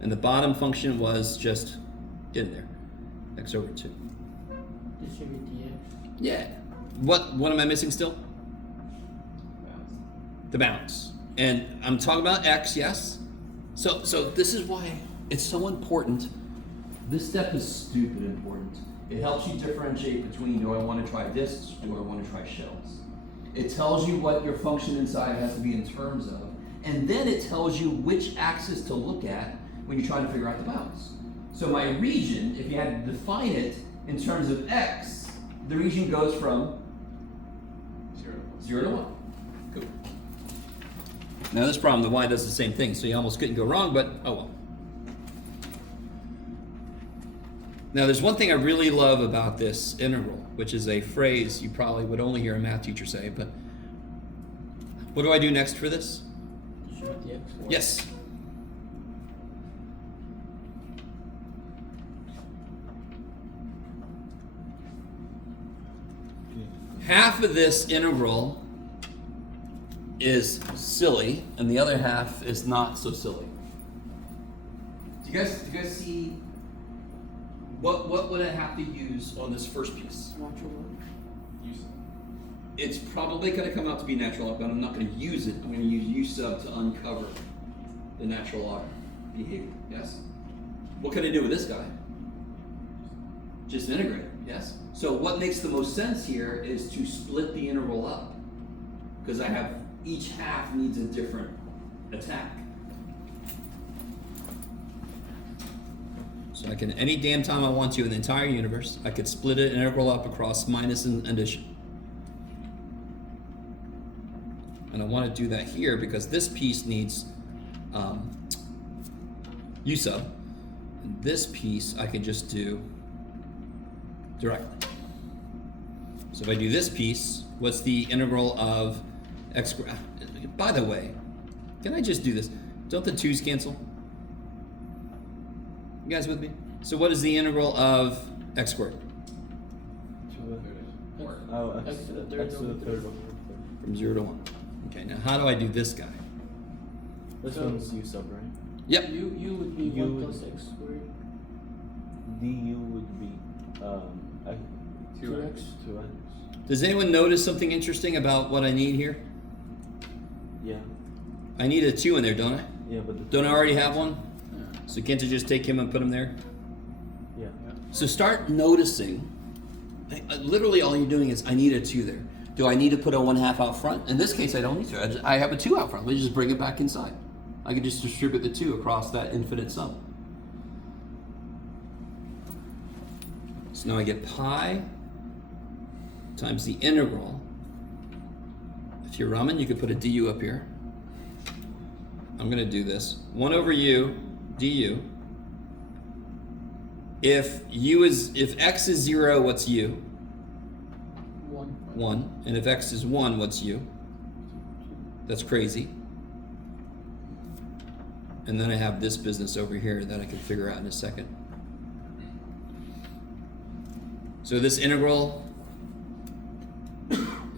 and the bottom function was just get in there. X over 2. distribute the x. Yeah. What am I missing still? The bounds. And I'm talking about x, yes? So this is why it's so important. This step is stupid important. It helps you differentiate between, do I want to try discs, do I want to try shells? It tells you what your function inside has to be in terms of, and then it tells you which axis to look at when you're trying to figure out the bounds. So my region, if you had to define it in terms of x, the region goes from 0 to 1. Cool. Now this problem, the y does the same thing, so you almost couldn't go wrong, but oh well. Now there's one thing I really love about this integral, which is a phrase you probably would only hear a math teacher say, but what do I do next for this? Distribute the x. Yes. Half of this integral is silly, and the other half is not so silly. Do you guys see what would I have to use on this first piece? Natural log. It's probably going to come out to be natural log, but I'm not going to use it. I'm going to use u sub to uncover the natural log behavior. Yes. What can I do with this guy? Just integrate. Yes. So what makes the most sense here is to split the integral up, because I have each half needs a different attack. So I can, any damn time I want to in the entire universe, I could split it integral up across minus and addition. And I want to do that here because this piece needs u sub. And this piece I can just do directly. So if I do this piece, what's the integral of x squared? By the way, can I just do this? Don't the 2's cancel? You guys with me? So what is the integral of x squared? Oh, X to the third X to the over third. From 0 to 1. Okay, now how do I do this guy? This So- one's u sub, right? Yep. U would be U 1 would- plus x squared. Du would be x, 2x. 2x. Does anyone notice something interesting about what I need here? Yeah. I need a 2 in there, don't I? Yeah, but the Don't I already have one? So can't I just take him and put him there? yeah. So start noticing, literally all you're doing is, I need a 2 there. Do I need to put a 1/2 out front? In this case, I don't need to. I have a 2 out front. Let me just bring it back inside. I can just distribute the 2 across that infinite sum. So now I get pi times the integral. If you're Raman, you could put a du up here. I'm going to do this. 1 over u du. If x is 0, what's u? 1. 1. And if x is 1, what's u? That's crazy. And then I have this business over here that I can figure out in a second. So this integral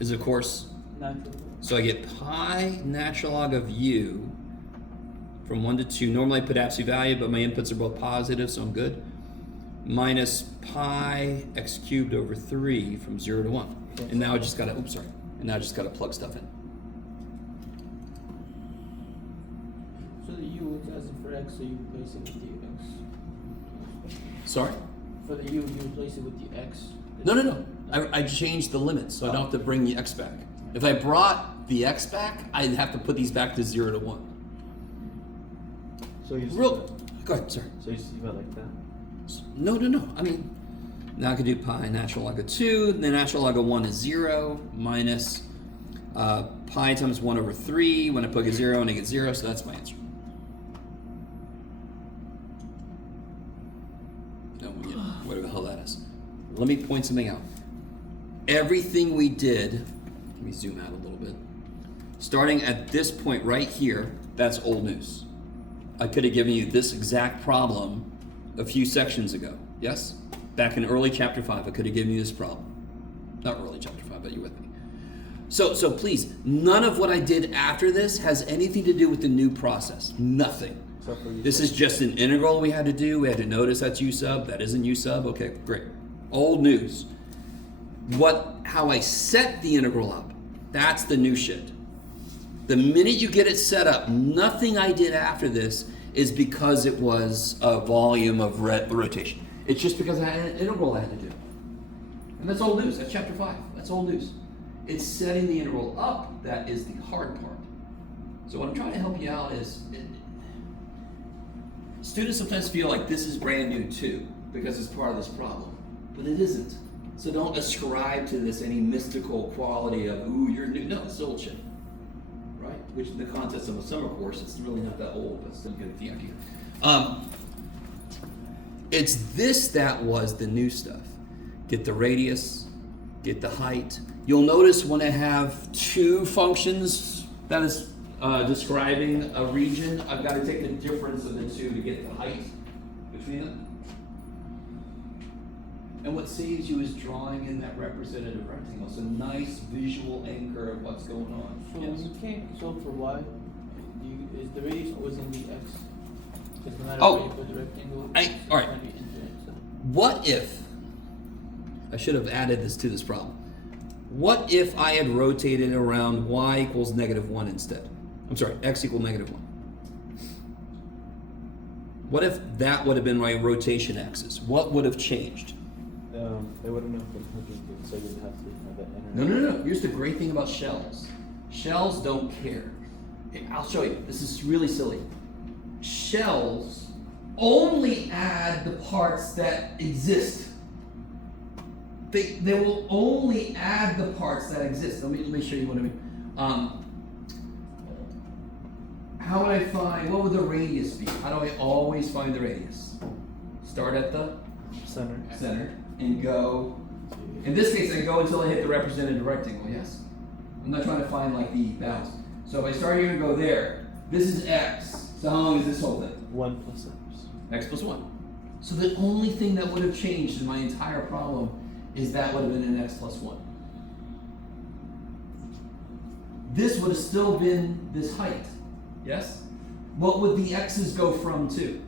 is, of course, Natural. so I get pi natural log of u from 1 to 2. Normally I put absolute value, but my inputs are both positive, so I'm good. Minus pi x cubed over 3 from 0 to 1. And now I just gotta, and now I just gotta plug stuff in. So the u is asking for x, so you replace it with the x. Sorry? For the u, you replace it with the x. No. I changed the limits, so I don't have to bring the x back. If I brought the x back, I'd have to put these back to 0 to 1. So you see Real. that? Go ahead, sorry. So you see that like that? No. I mean, now I could do pi natural log of 2. The natural log of 1 is 0 minus pi times 1 over 3. When I put a 0 and I get 0, so that's my answer. No, yeah, whatever the hell that is. Let me point something out. Everything we did, let me zoom out a little bit. Starting at this point right here, that's old news. I could have given you this exact problem a few sections ago. Yes? Back in early chapter 5, I could have given you this problem. Not early chapter 5, but you're with me. So please, none of what I did after this has anything to do with the new process. Nothing. Except for This is just an integral we had to do. We had to notice that's U sub. That isn't U sub. Okay, great. Old news. How I set the integral up, that's the new shit. The minute you get it set up, nothing I did after this is because it was a volume of rotation. It's just because I had an integral I had to do. And that's old news. That's chapter 5. That's old news. It's setting the integral up that is the hard part. So what I'm trying to help you out is, students sometimes feel like this is brand new too, because it's part of this problem. But it isn't. So don't ascribe to this any mystical quality of, ooh, you're new. No, it's old shit. Right? Which in the context of a summer course, it's really not that old, but still get the idea. It's this that was the new stuff. Get the radius, get the height. You'll notice when I have two functions that is describing a region, I've got to take the difference of the two to get the height between them. And what saves you is drawing in that representative rectangle. It's a nice visual anchor of what's going on. So Yes. you can't solve for y. Is the radius always in the x? Because no matter Oh. where you put the rectangle, All it's right. going to be infinite. So. What if, I should have added this to this problem. What if I had rotated around y equals -1 instead? I'm sorry, x equal -1. What if that would have been my rotation axis? What would have changed? They wouldn't have been hooking to, so you'd have to have that inner. No. Here's the great thing about shells. Shells don't care. I'll show you. This is really silly. Shells only add the parts that exist. They will only add the parts that exist. Let me show you what I mean. How would I find, what would the radius be? How do I always find the radius? Start at the center and go. In this case, I go until I hit the representative rectangle, yes? I'm not trying to find like the bounds. So if I start here and go there, this is x. So how long is this whole thing? 1 plus x. X plus 1. So the only thing that would have changed in my entire problem is that would have been an x plus 1. This would have still been this height, yes? What would the x's go from to?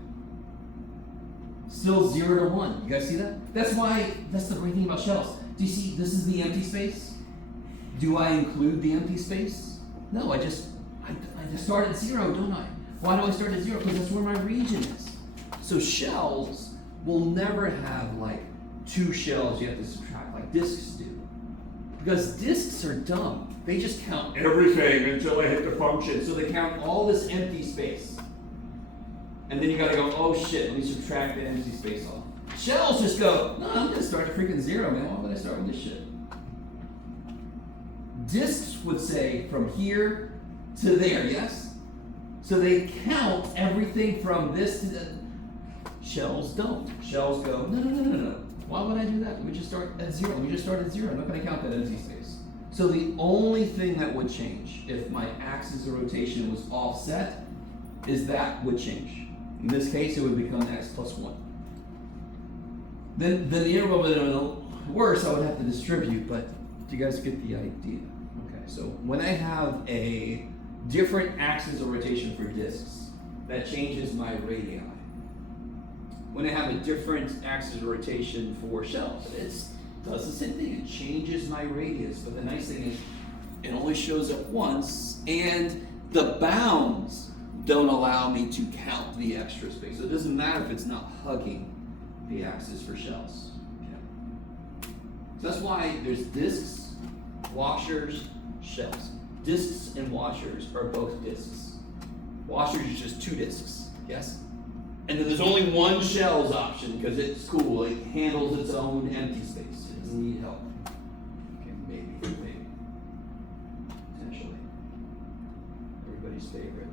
Still 0 to 1. You guys see that? That's the great thing about shells. Do you see, this is the empty space? Do I include the empty space? No, I just start at 0, don't I? Why do I start at 0? Because that's where my region is. So shells will never have like two shells you have to subtract like discs do. Because discs are dumb. They just count everything until they hit the function. So they count all this empty space. And then you gotta go, oh shit, let me subtract the empty space off. Shells just go, no, I'm gonna start at freaking 0, man. Why would I start with this shit? Discs would say from here to there, yes? So they count everything from this to the. Shells don't. Shells go, no. Why would I do that? Let me just start at 0. Let me just start at 0. I'm not going to count that empty space. So the only thing that would change if my axis of rotation was offset is that would change. In this case, it would become x plus 1. Then the integral would have been worse. I would have to distribute, but do you guys get the idea? Okay, so when I have a different axis of rotation for disks, that changes my radii. When I have a different axis of rotation for shells, it does the same thing. It changes my radius, but the nice thing is it only shows up once, and the bounds don't allow me to count the extra space. So it doesn't matter if it's not hugging the axis for shells. Okay. So that's why there's disks, washers, shells. Disks and washers are both disks. Washers is just two disks. Yes? And then there's only one shells option because it's cool. It handles its own empty space. It doesn't need help. Okay, maybe. Potentially. Everybody's favorite.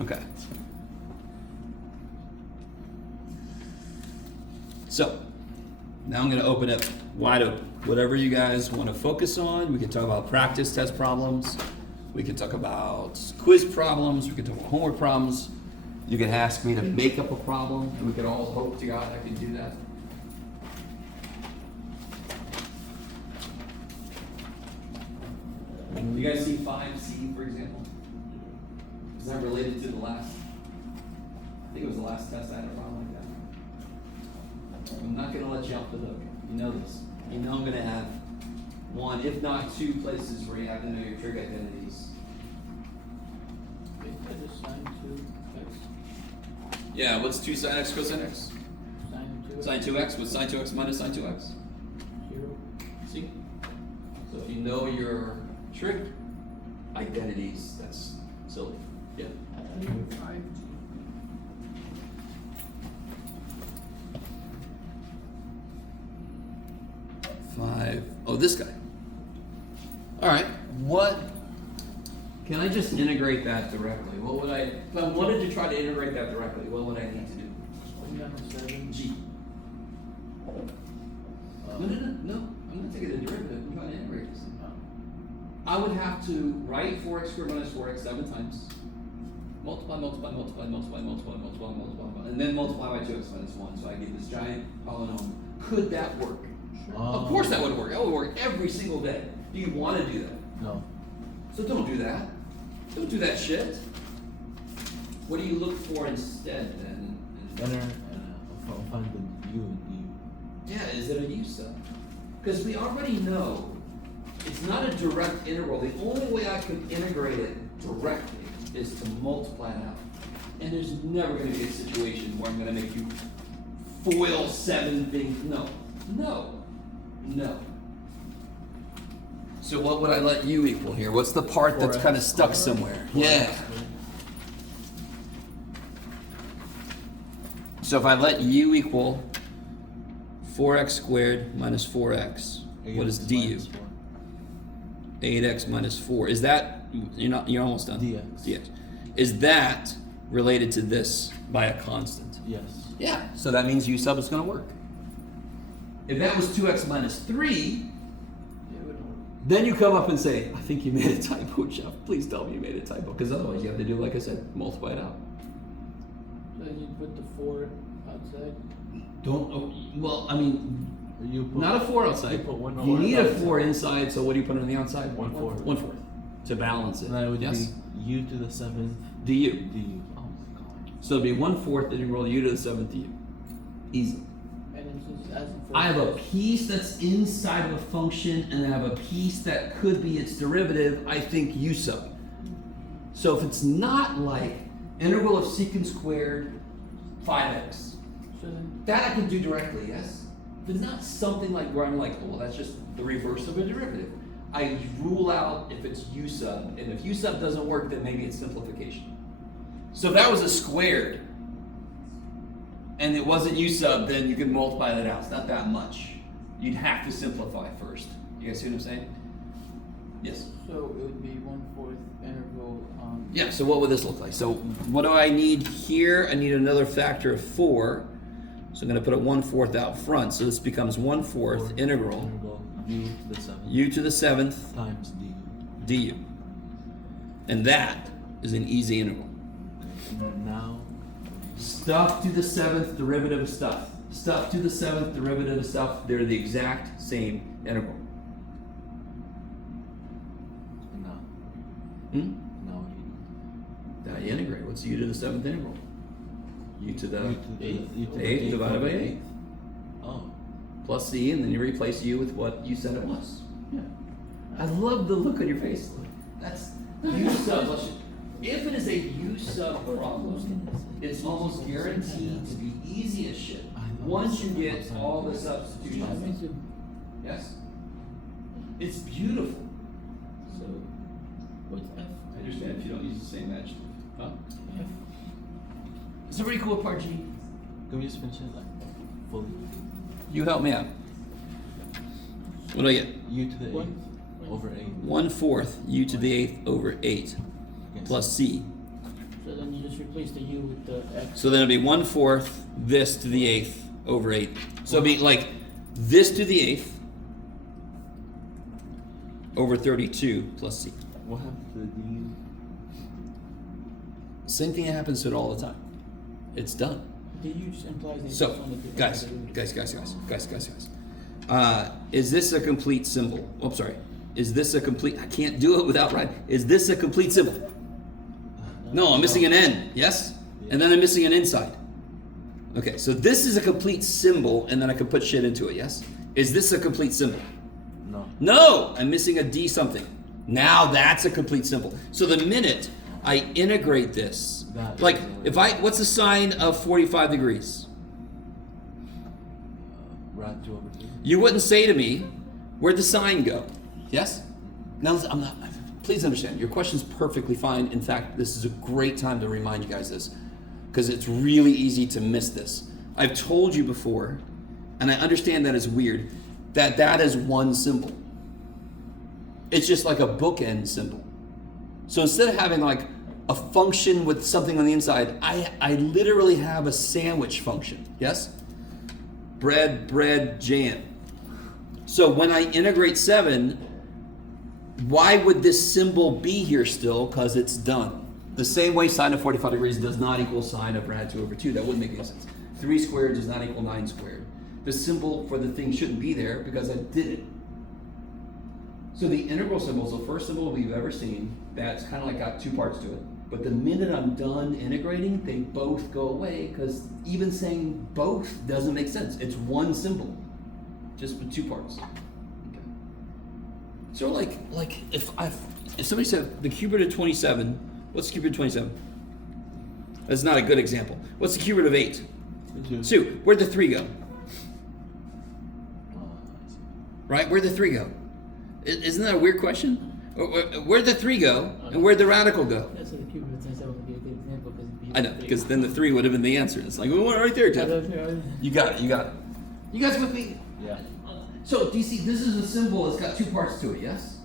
Okay. So, now I'm going to open it wide open. Whatever you guys want to focus on, we can talk about practice test problems. We can talk about quiz problems. We can talk about homework problems. You can ask me to make up a problem, and we can all hope to God I can do that. You guys see 5C, for example? Is that related to the last? I think it was the last test I had a problem like that. I'm not going to let you off the hook. You know this. You know I'm going to have one, if not two places where you have to know your trig identities. Okay, I just signed 2x. Yeah, what's 2 sine x cosine x? Sine 2x. Sine 2x, what's sine 2x minus sine 2x? 0. See? So if you know your trig identities, that's silly. Yeah. 5. Oh, this guy. All right. What? Can I just integrate that directly? What would I? If I wanted to try to integrate that directly, what would I need to do? 1 down to 7. G. No. I'm not taking the derivative. I'm trying to integrate this. I would have to write 4x squared minus 4x 7 times. Multiply, and then multiply by 2x minus 1. So I get this giant polynomial. Could that work? Of course that would work. That would work every single day. Do you want to do that? No. So don't do that. Don't do that shit. What do you look for instead then? Better find the u and Yeah, is it a u sub? Because we already know it's not a direct integral. The only way I can integrate it directly is to multiply it out. And there's never going to be a situation where I'm going to make you FOIL 7 things. No. So what would I let u equal here? What's the part that's kind of stuck somewhere? Yeah. So if I let u equal 4x squared minus 4x, what is du? 8x minus 4. Is that, you're almost done. dx. Is that related to this by a constant? Yes. Yeah, so that means u sub is going to work. If that was 2x minus 3, then you come up and say, I think you made a typo, Jeff. Please tell me you made a typo. Because otherwise you have to do, like I said, multiply it out. So then you put the 4 outside. Well, I mean, You put, not a 4 outside. You put 1 You need a outside. 4 inside, so what do you put on the outside? 1/4. 1/4. To balance it. And then it would Yes? be u to the 7th du. du. Oh my god. So it'd be 1/4 integral u to the 7th du. Easy. And then since it's asking for I have a piece that's inside of a function, and I have a piece that could be its derivative. I think u sub. So if it's not like integral of secant squared 5x, So then, that I can do directly, yes? If it's not something like where I'm like, well, that's just the reverse of a derivative. I rule out if it's u sub, and if u sub doesn't work, then maybe it's simplification. So if that was a squared, and it wasn't u sub, then you can multiply that out. It's not that much. You'd have to simplify first. You guys see what I'm saying? Yes. so it would be 1/4 integral. Yeah, so what would this look like? So what do I need here? I need another factor of 4. So I'm going to put a 1/4 out front. So this becomes 1/4 integral u to the 7th u to the 7th times du. du. And that is an easy integral. And now Stuff to the 7th derivative of stuff. Stuff to the 7th derivative of stuff. They're the exact same integral. now Hmm? now Now you integrate. What's u to the 7th integral? U to the u to the 8th divided by 8. 8. Oh. Plus c, and then you replace u with what you said it was. Yeah. I love the look on your face. That's u sub. If it is a u sub problem, it's almost guaranteed to be easy as shit. Once you get all the substitutions. Yes? It's beautiful. So what's f? I understand if you don't use the same adjective. Huh? F. It's a pretty cool part, G. Can we just finish it like fully? You help me out. What do I get? U to the One. 8th over 8. 1/4 u to the 8th over 8 Against plus c. So then you just replace the U with the X. So then it'll be 1/4 this to the 8th over 8. So it'll be like this to the 8th over 32 plus c. What happened to the D? Same thing that happens to it all the time. It's done. The U just implies that So, it's on the guys, is this a complete symbol? Oh, sorry. Is this a complete, I can't do it without writing. Is this a complete symbol? No, I'm missing an N, yes? And then I'm missing an inside. Okay, so this is a complete symbol, and then I can put shit into it, yes? Is this a complete symbol? No. No, I'm missing a D something. Now that's a complete symbol. So the minute I integrate this, That like is what's the sine of 45 degrees? Rad 2 over 2. You wouldn't say to me, where'd the sine go? Yes? Now, I'm not, please understand, your question's perfectly fine. In fact, this is a great time to remind you guys this, because it's really easy to miss this. I've told you before, and I understand that is weird, that is one symbol. It's just like a bookend symbol. So instead of having like a function with something on the inside, I literally have a sandwich function, yes? Bread, jam. So when I integrate 7, why would this symbol be here still? Because it's done. The same way sine of 45 degrees does not equal sine of rad 2 over 2. That wouldn't make any sense. 3 squared does not equal 9 squared. The symbol for the thing shouldn't be there because I did it. So the integral symbol is the first symbol we've ever seen that's kind of like got 2 parts to it. But the minute I'm done integrating, they both go away because even saying both doesn't make sense. It's one symbol, just with 2 parts. Okay. So like if somebody said the cube root of 27, what's the cube root of 27? That's not a good example. What's the cube root of 8? 2. Where'd the 3 go? Right? Where'd the 3 go? Isn't that a weird question? Where'd the 3 go, and where'd the radical go? That's what the cube root of 27 would be a good example because it'd be. I know, because then the 3 would have been the answer. It's like, we went right there, Jeff. You got it. You guys with me? Yeah. So, do you see, this is a symbol that's got 2 parts to it, yes?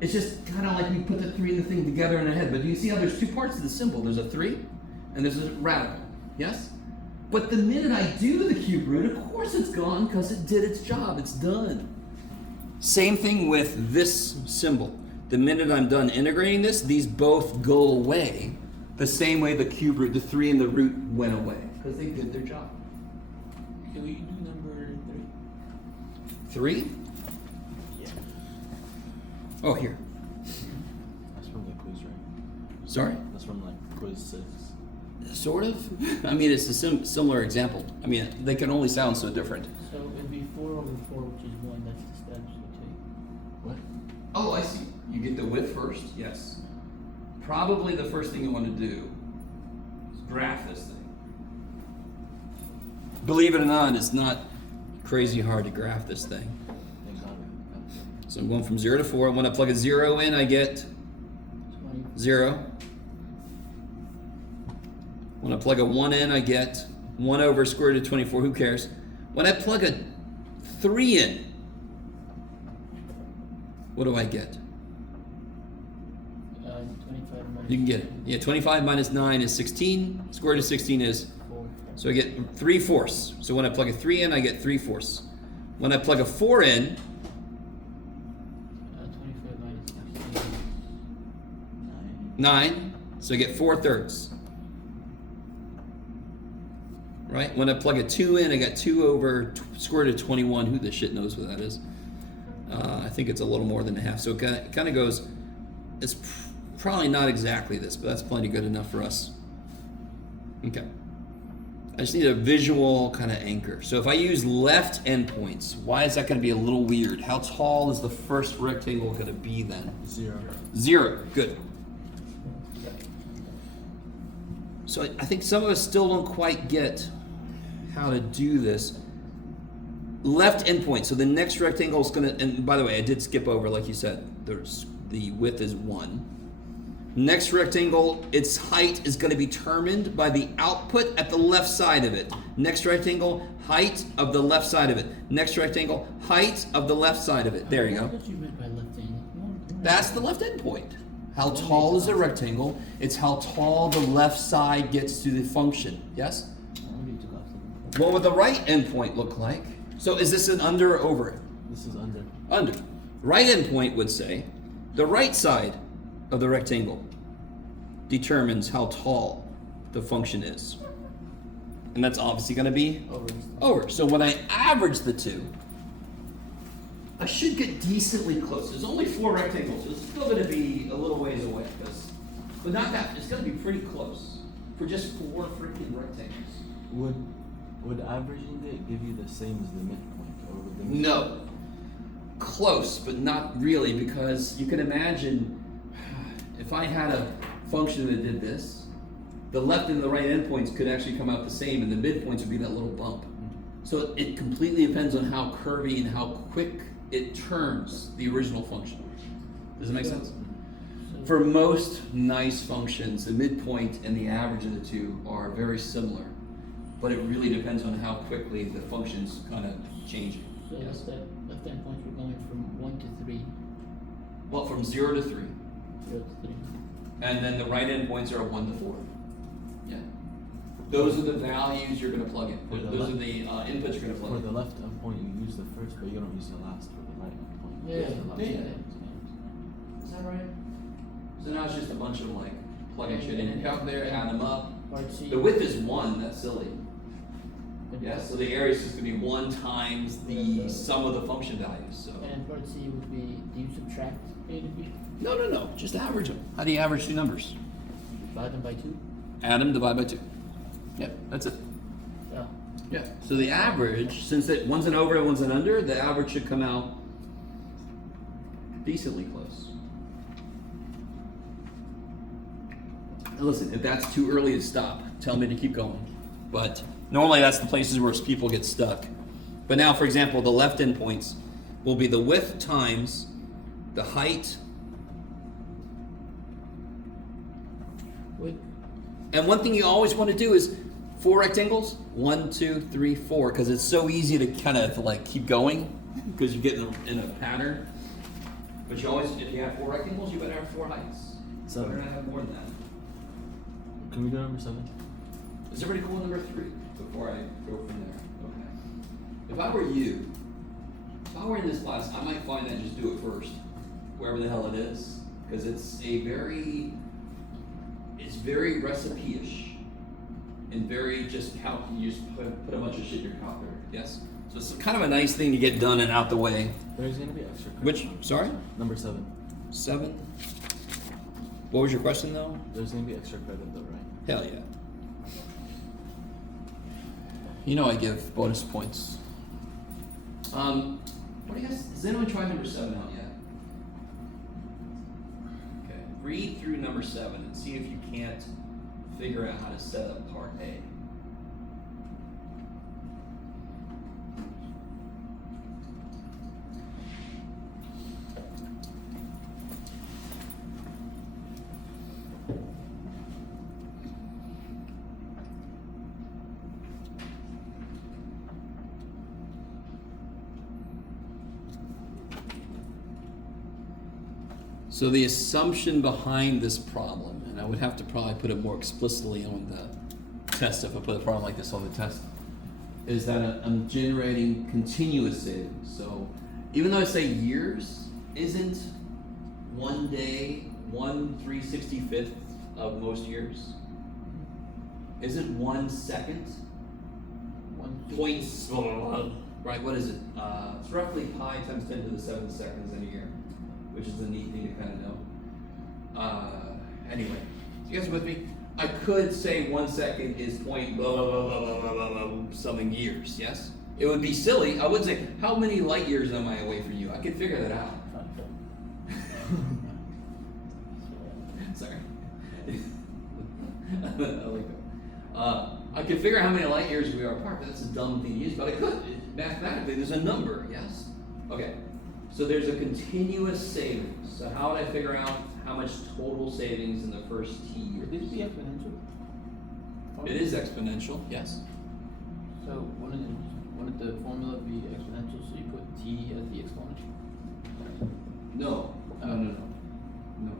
It's just kind of like we put the 3 and the thing together in our head. But do you see how there's 2 parts to the symbol? There's a 3, and there's a radical, yes? But the minute I do the cube root, of course it's gone because it did its job. It's done. Same thing with this symbol. The minute I'm done integrating this, these both go away the same way the cube root, the 3 and the root went away because they did their job. Can we do number 3? Yeah. Oh, here. That's from the quiz, right? Sorry? That's from like quiz 6. Sort of. I mean, it's a similar example. I mean, they can only sound so different. So it'd be 4 over 4, which is 1. That's the steps we take. What? Oh, I see. You get the width first? Yes. Probably the first thing you want to do is graph this thing. Believe it or not, it's not crazy hard to graph this thing. Thank God. So I'm going from 0 to 4. When I plug a 0 in, I get 20. 0. When I plug a 1 in, I get 1 over square root of 24. Who cares? When I plug a 3 in, what do I get? 25 minus. You can get it. Yeah, 25 minus 9 is 16. Square root of 16 is 4. So I get 3/4. So when I plug a 3 in, I get 3/4. When I plug a 4 in, 25 minus 16. 9. So I get 4/3. Right? When I plug a 2 in, I got 2 over square root of 21. Who the shit knows what that is? I think it's a little more than a half. So it kind of goes, it's probably not exactly this, but that's plenty good enough for us. Okay. I just need a visual kind of anchor. So if I use left endpoints, why is that going to be a little weird? How tall is the first rectangle going to be then? 0. 0. Good. So I think some of us still don't quite get how to do this. Left endpoint. So the next rectangle is going to, and by the way, I did skip over, like you said, the width is 1. Next rectangle, its height is going to be determined by the output at the left side of it. Next rectangle, height of the left side of it. Next rectangle, height of the left side of it. There you go. What you meant by left angle? That's the left endpoint. How tall is a rectangle? It's how tall the left side gets to the function. Yes? What would the right endpoint look like? So is this an under or over? This is under. Under. Right endpoint would say the right side of the rectangle determines how tall the function is. And that's obviously going to be over. So when I average the two, I should get decently close. There's only 4 rectangles, so it's still going to be a little ways away, but not that. It's going to be pretty close for just 4 freaking rectangles. Would averaging it give you the same as the midpoint, or would the midpoint? No. Close, but not really, because you can imagine if I had a function that did this, the left and the right endpoints could actually come out the same, and the midpoints would be that little bump. So it completely depends on how curvy and how quick it turns the original function. Does it make sense? For most nice functions, the midpoint and the average of the two are very similar, but it really depends on how quickly the function's kind of changing. So Yes. left endpoints we're going from 1 to 3. Well, from 0 to 3. 0 to 3. And then the right endpoints are 1 to 4. Yeah. Those are the values you're going to plug in. For the Those are left- the inputs you're going to plug For in. the left endpoint, you use the first, but you don't use the last for the right endpoint. You Yeah, use the last yeah. endpoint. Is that right? So now it's just a bunch of like plugging shit in And- your calculator, add them up. Part C. The width is 1, that's silly. and- Yeah, so the area is just going to be 1 times the sum of the function values. So And part C would be, do you subtract A to B? no, just average them. How do you average two numbers? Divide them by 2? Add them, divide by 2. Yep, that's it. Yeah. Yeah. So the average, since that one's an over and one's an under, the average should come out decently close. And listen, if that's too early to stop, tell me to keep going. But normally that's the places where people get stuck. But now, for example, the left endpoints will be the width times the height. Wait, And one thing you always want to do is 4 rectangles, 1, 2, 3, 4, because it's so easy to kind of like keep going because you get in a pattern. But you always, if you have 4 rectangles, you better have 4 heights. You better not have more than that. Can we do number 7? Is everybody cool with number 3 before I go from there? Okay. If I were you, if I were in this class, I might find that just do it first, wherever the hell it is, because it's very recipe-ish and very just how you just put a bunch of shit in your calculator. Yes. So it's kind of a nice thing to get done and out the way. There's going to be extra credit. Which? on Sorry. Number 7. 7. What was your question though? There's going to be extra credit though, right? Hell yeah. You know I give bonus points. What do you guys? Has anyone tried number 7 out yet? Okay. Read through number 7 and see if you can't figure out how to set up part A. So the assumption behind this problem, and I would have to probably put it more explicitly on the test if I put a problem like this on the test, is that I'm generating continuous savings. So even though I say years, isn't one day 1/365th of most years? Isn't 1 second? 1 Points, right, what is it? It's roughly pi times 10 to the 7 seconds in a year, which is a neat thing to kind of know. Anyway, you guys with me? I could say 1 second is point blah, blah, blah, blah, blah, blah, blah, blah, something years, yes? It would be silly. I wouldn't say, how many light years am I away from you? I could figure that out. Sorry. I like that. I could figure out how many light years we are apart, but that's a dumb thing to use, but I could. Mathematically, there's a number, yes? Okay, so there's a continuous savings. So how would I figure out how much total savings in the first T Would this years. be exponential? It is exponential, yes. So wouldn't the formula be exponential, so you put t as the exponent? No. No.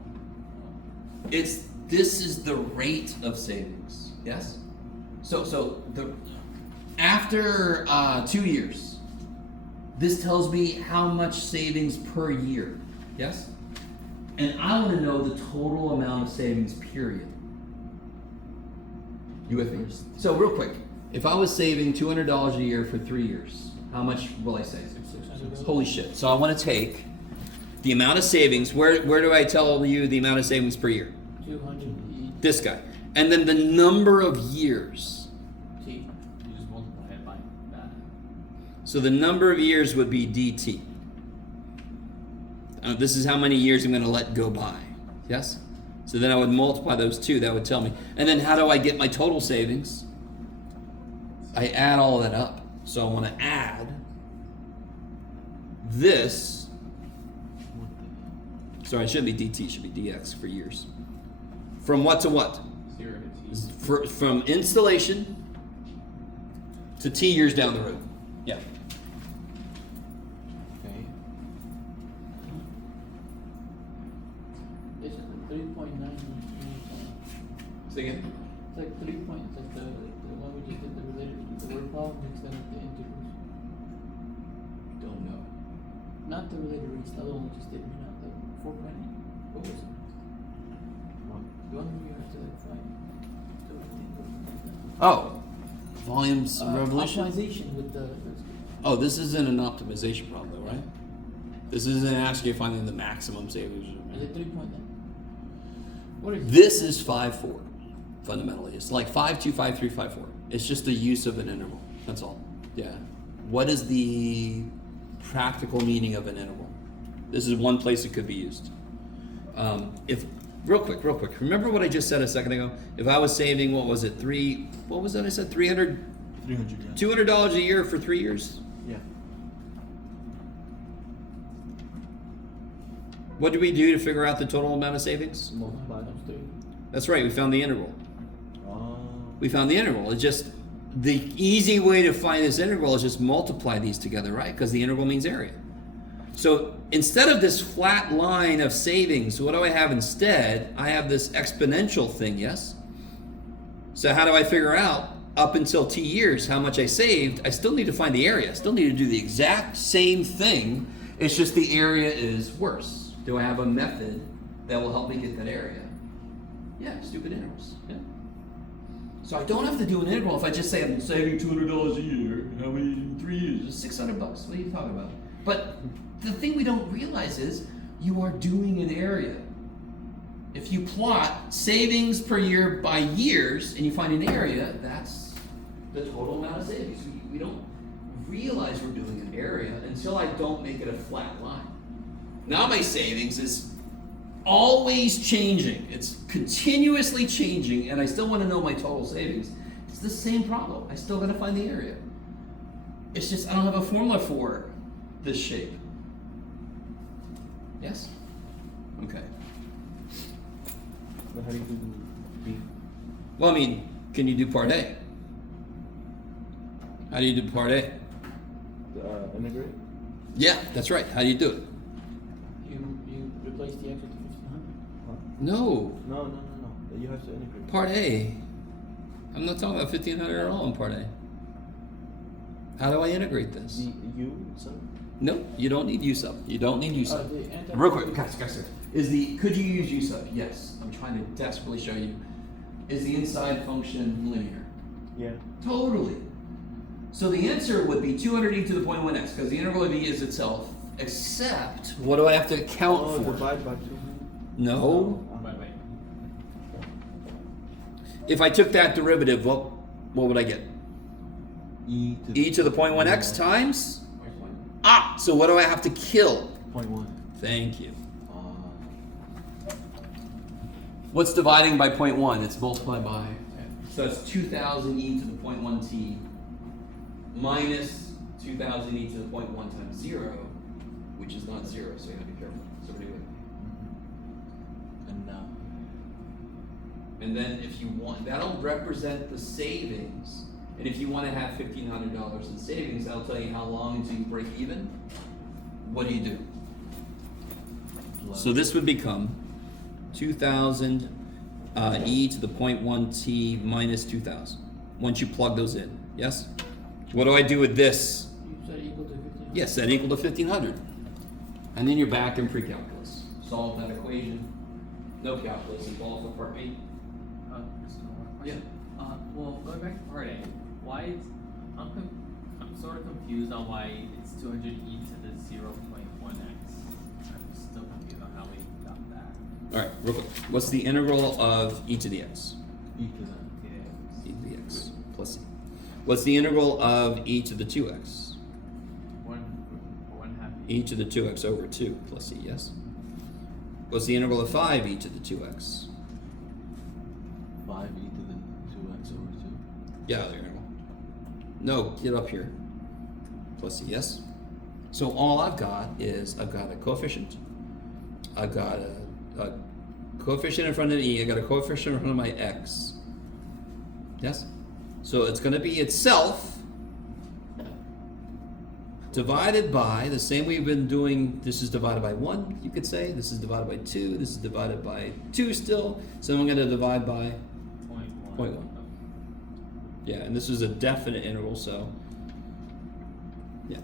This is the rate of savings. Yes. So the after 2 years, this tells me how much savings per year. Yes. And I want to know the total amount of savings. Period. You with me? So real quick, if I was saving $200 a year for 3 years, how much will I save? $600. Holy shit! So I want to take the amount of savings. Where do I tell you the amount of savings per year? 200 e This guy, and then the number of years. t. You just multiply it by that. So the number of years would be dt. This is how many years I'm going to let go by. Yes. So then I would multiply those two. That would tell me. And then how do I get my total savings? I add all of that up. So I want to add this. Sorry, it shouldn't be dt. It should be dx for years. From what to what? 0 to t. From installation to T years down the road. Yeah. Okay. It's 3.9. Say again. It's like 3 points, like the one we just did the related, the word problem instead of the integrals. Don't know. Not the related rates, the other one we just did, not the 4.8. What was it? The one where you have to like find the thing. Oh, volumes revolution. Optimization with the Oh, this isn't an optimization problem, though, right? This isn't asking you finding the maximum savings. is it 3.9? What is it? This is 5-4, fundamentally. It's like 5-2, 5-3, 5-4. It's just the use of an interval. That's all. Yeah. What is the practical meaning of an interval? This is one place it could be used. If real quick. Remember what I just said a second ago? If I was saving, what was it? What was that? I said 300, 300 $200 a year for 3 years. Yeah. What did we do to figure out the total amount of savings? Multiply. Times 3. That's right. We found the integral. Oh. We found the integral. It's just the easy way to find this integral is just multiply these together, right? Because the integral means area. So instead of this flat line of savings, what do I have instead? I have this exponential thing, yes? So how do I figure out up until T years how much I saved? I still need to find the area. I still need to do the exact same thing. It's just the area is worse. Do I have a method that will help me get that area? Yeah, stupid integrals. Yeah. So I don't have to do an integral if I just say I'm saving $200 a year. How many in 3 years? It's $600. What are you talking about? But the thing we don't realize is you are doing an area. If you plot savings per year by years and you find an area, that's the total amount of savings. We don't realize we're doing an area until I don't make it a flat line. Now my savings is always changing. It's continuously changing, and I still want to know my total savings. It's the same problem. I still got to find the area. It's just I don't have a formula for this shape. Yes? Okay. But how do you do B? Well, I mean, can you do part A? How do you do part A? Integrate? Yeah, that's right. How do you do it? You replace the x with the 1500. No. No. You have to integrate. Part A. I'm not talking about 1500 at all in part A. How do I integrate this? The U itself? No, you don't need U sub. You don't need U sub. The anti- Real quick, guys. Could you use U sub? Yes. I'm trying to desperately show you. Is the inside function linear? Yeah. Totally. So the answer would be 200e to the point 1x, because the integral of e is itself, except, what do I have to account for? Divide by 2. No. Wait. If I took that derivative, what would I get? E to the point 1x times? So what do I have to kill? 0.1. Thank you. What's dividing by 0.1? It's multiplied by. So it's 2000e to the 0.1t minus 2000e to the 0.1 times 0, which is not 0, so you have to be careful. So what do you now. And then if you want, that'll represent the savings. And if you want to have $1,500 in savings, that'll tell you how long until you break even. What do you do? So this would become 2,000 e to the 0.1 t minus 2,000. Once you plug those in, yes? What do I do with this? You said equal to 15. Yes, set equal to 1,500. And then you're back in pre-calculus. Solve that equation. No calculus involved for part B. Just one more question. Well, going back to part A, why is, I'm sort of confused on why it's 200 e to the 0.1x. I'm still confused on how we got that. All right, real quick. What's the integral of e to the x? E to the Yeah. E to the x plus e. What's the integral of e to the 2x? 1/2 E to the 2x over 2 plus e, yes? What's the integral of 5 e to the 2x? 5 e to the 2x over 2. Yeah, the integral. No, get up here. Plus e, yes? So all I've got is, I've got a coefficient. I've got a coefficient in front of e, I got a coefficient in front of my x. Yes? So it's gonna be itself divided by, the same way we've been doing, this is divided by 1, you could say, this is divided by 2, this is divided by 2 still, so I'm gonna divide by 0.1. Yeah, and this is a definite integral, so, yeah.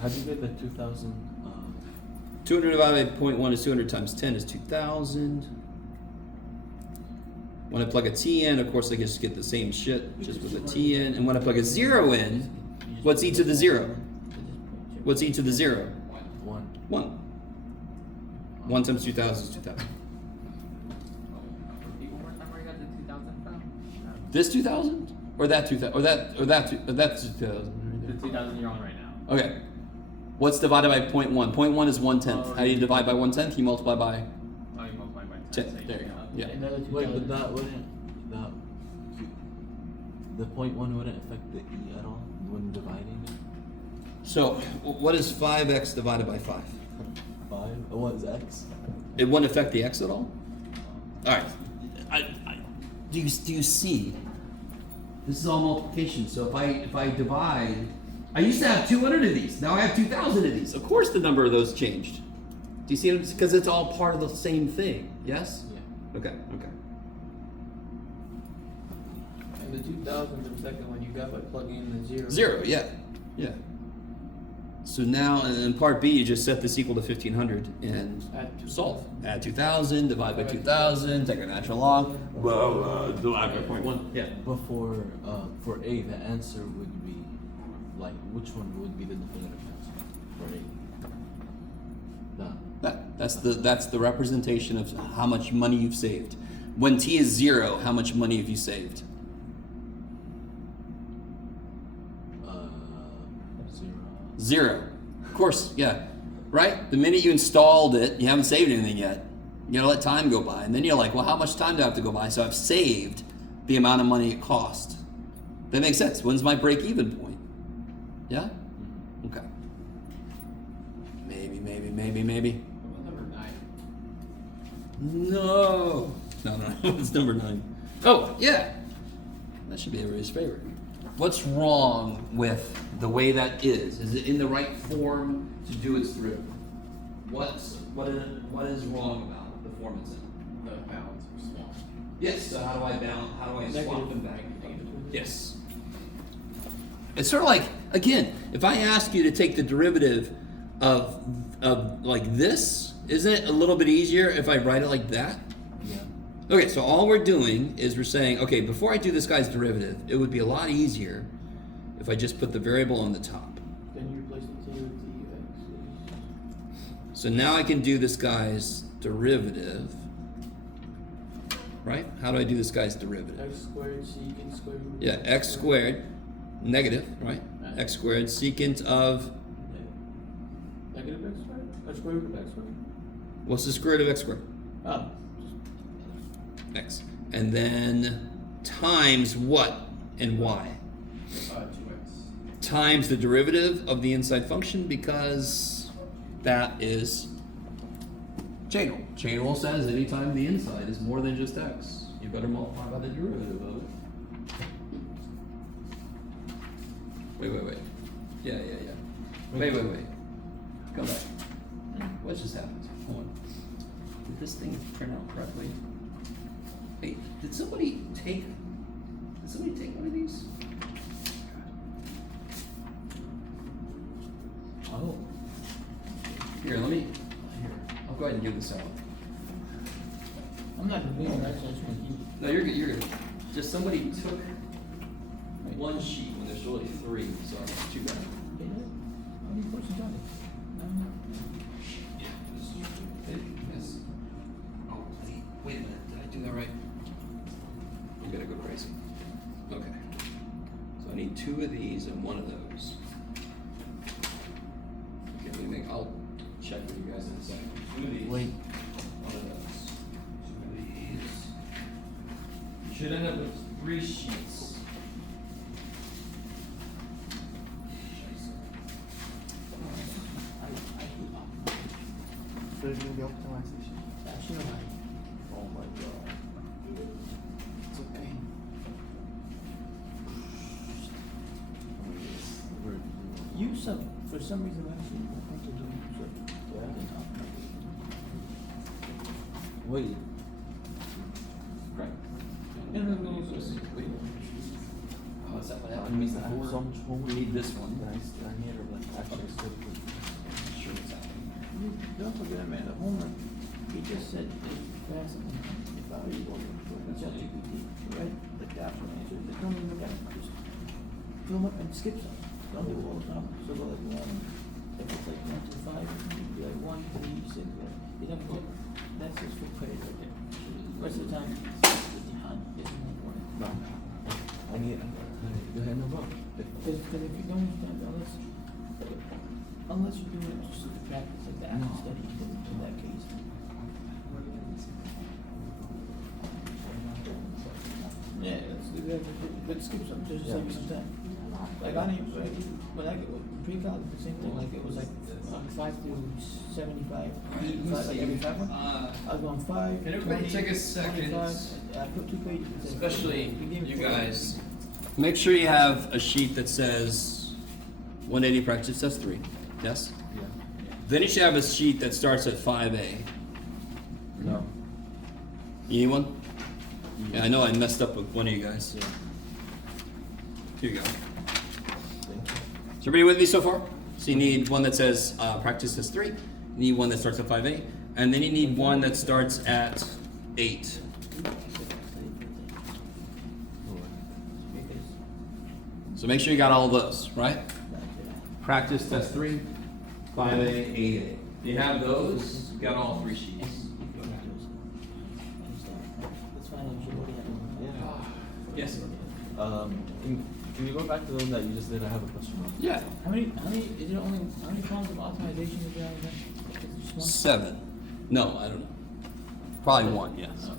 How do you get the 2,000? 200 divided by 0.1 is 200 times 10 is 2,000. When I plug a t in, of course I just get the same shit, just with a t in, and when I plug a 0 in, what's e to the 0? What's e to the 0? 1. 1. 1 times 2,000 is 2,000. Repeat one more time where you got the 2,000 from? This 2,000? Or that 2,000? Or that's 2,000? The 2,000 you're on right now. Okay. What's divided by 0.1? 0.1 is 1/10. How do you divide by 1/10? You multiply by Oh, you multiply by 10. 10. There you go. Yeah. Another 2,000. Wait, but that wouldn't. The 0.1 wouldn't affect the e at all when dividing it? So, what is 5x divided by 5? 5? What is x? It wouldn't affect the x at all? Alright. Do you see? This is all multiplication. So if I divide, I used to have 200 of these. Now I have 2,000 of these. Of course the number of those changed. Do you see it? Because it's all part of the same thing. Yes? Yeah. Okay. And the 2,000 the second one you got by plugging in the 0. 0, yeah. So now, in part B, you just set this equal to 1,500 and Add 2,000. solve. Add 2,000, divide by 2,000, take a natural log, divide by 0.1. Yeah. Before, for A, the answer would be, like, which one would be the definitive answer for A? That's the representation of how much money you've saved. When t is 0, how much money have you saved? 0. 0. Of course, yeah. Right? The minute you installed it, you haven't saved anything yet. You gotta let time go by. And then you're like, well, how much time do I have to go by? So I've saved the amount of money it cost. That makes sense. When's my break-even point? Yeah? Okay. Maybe. Number 9. No, it's number 9. Oh, yeah. That should be everybody's favorite. What's wrong with the way that is? Is it in the right form to do its derivative? What is wrong about the form it's in? The balance are small. Yes. So how do I balance? How do I swap Negative. them back? Yes. It's sort of like, again, if I ask you to take the derivative of like this, isn't it a little bit easier if I write it like that? Yeah. Okay, so all we're doing is we're saying, okay, before I do this guy's derivative, it would be a lot easier if I just put the variable on the top. Then you replace the t with the x. So now I can do this guy's derivative, right? How do I do this guy's derivative? X squared secant square root. Yeah, x squared, negative, right? X squared secant of, Negative x squared? Or square root of x squared? what's the square root of x squared? Oh. X. And then times what and why? 2x. Times the derivative of the inside function, because that is chain rule. Chain rule says anytime the inside is more than just x, you better multiply by the derivative of it. Wait. Yeah. Wait. Come back. What just happened? Hold on. Did this thing print out correctly? Hey, did somebody take one of these? Oh. Here, I'll go ahead and give this out. I'm not debating, that's just gonna keep. No, you're good. Just somebody took one sheet when there's really three, so it's too bad. How many questions are there? Yes. Oh, wait a minute. Did I do that right? I'm gonna go crazy. Okay. So I need 2 of these and 1 of those. Okay, let me I'll check with you guys in a second. 2 of these. Wait. 1 of those. 2 of these. You should end up with 3 sheets. So it's gonna be optimization. Actually, Oh my god. it's okay. For some reason, actually, I think to do so I can optimize. Wait. Right. No. Wait. Oh, is that what I happened to me mean, I have before? so much homework. We need this one. That I need to like actually study. Sure it's happening. Don't forget, man, the homework, he just said it's fast and if I were you going to ChatGPT, right? Like the actual answers, they don't even look at it, just fill them up and skip some. Don't do it all the time, so go like 1, if it's like 1 to 5, you do like 1, 3, 6, like, you don't look, that's just for credit right there. The rest of the time, it's behind, it's more important. No. I need. Go ahead, no problem. Because if you don't understand, unless you're doing it just to practice, like the actual study, in that case. Yeah, let's do that, but skip some, just save you some time. Like I didn't, when I get pre-college, the same thing, like it was like 5 to 75, 85, like every 5 one. I was going 5. Can everybody 20, take a second? 25, I put 2 pages. Especially We gave it you 4. guys. Make sure you have a sheet that says 180 practice test 3. Yes? Yeah. Then you should have a sheet that starts at 5A. No. You need one? Yeah, I know I messed up with one of you guys. Yeah. Here you go. Thank you. Is everybody with me so far? So you need one that says practice test 3. You need one that starts at 5A. And then you need one that starts at 8. So make sure you got all of those, right? Practice test 3, 5A, 8A. You have those, you got all 3 sheets. That's fine, I'm sure we have. Yeah. Yes. Can you go back to the one that you just did? I have a question on. Yeah. How many problems of optimization is there again? Just one? 7. No, I don't know. Probably 1, yes.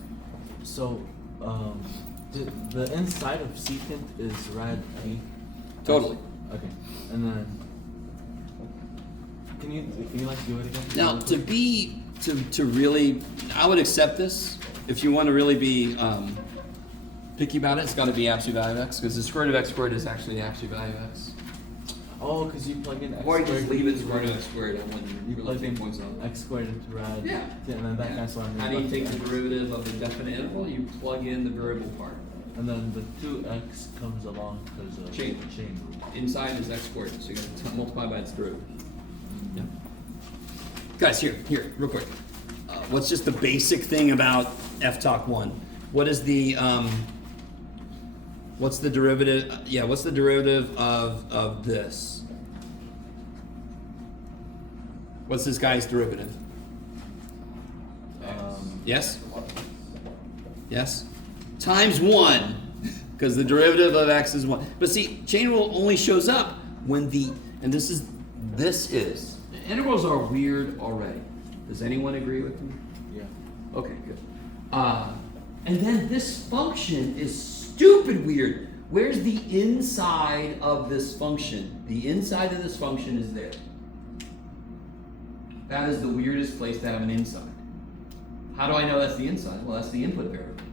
So, the inside of secant is rad P. Totally. Okay, and then can you like do it again? Now, to really, I would accept this. If you want to really be picky about it, it's got to be absolute value of x, because the square root of x squared is actually the absolute value of x. Oh, because you plug in x Or you squared. just leave it square root of x squared and when You you plug really in take points on it. x squared into rad. Yeah. And then that cancels out. How do you take the derivative of the definite interval? You plug in the variable part. And then the 2x comes along because of Chain. chain rule. Inside is x squared, so you got to multiply by its derivative. Yeah. Guys, here, real quick. What's just the basic thing about f-talk 1? What is the what's the derivative? Yeah, what's the derivative of this? What's this guy's derivative? Yes? Yes? Times 1, because the derivative of x is 1. But see, chain rule only shows up when and this is. Integrals are weird already. Does anyone agree with me? Yeah. Okay, good. And then this function is stupid weird. Where's the inside of this function? The inside of this function is there. That is the weirdest place to have an inside. How do I know that's the inside? Well, that's the input variable.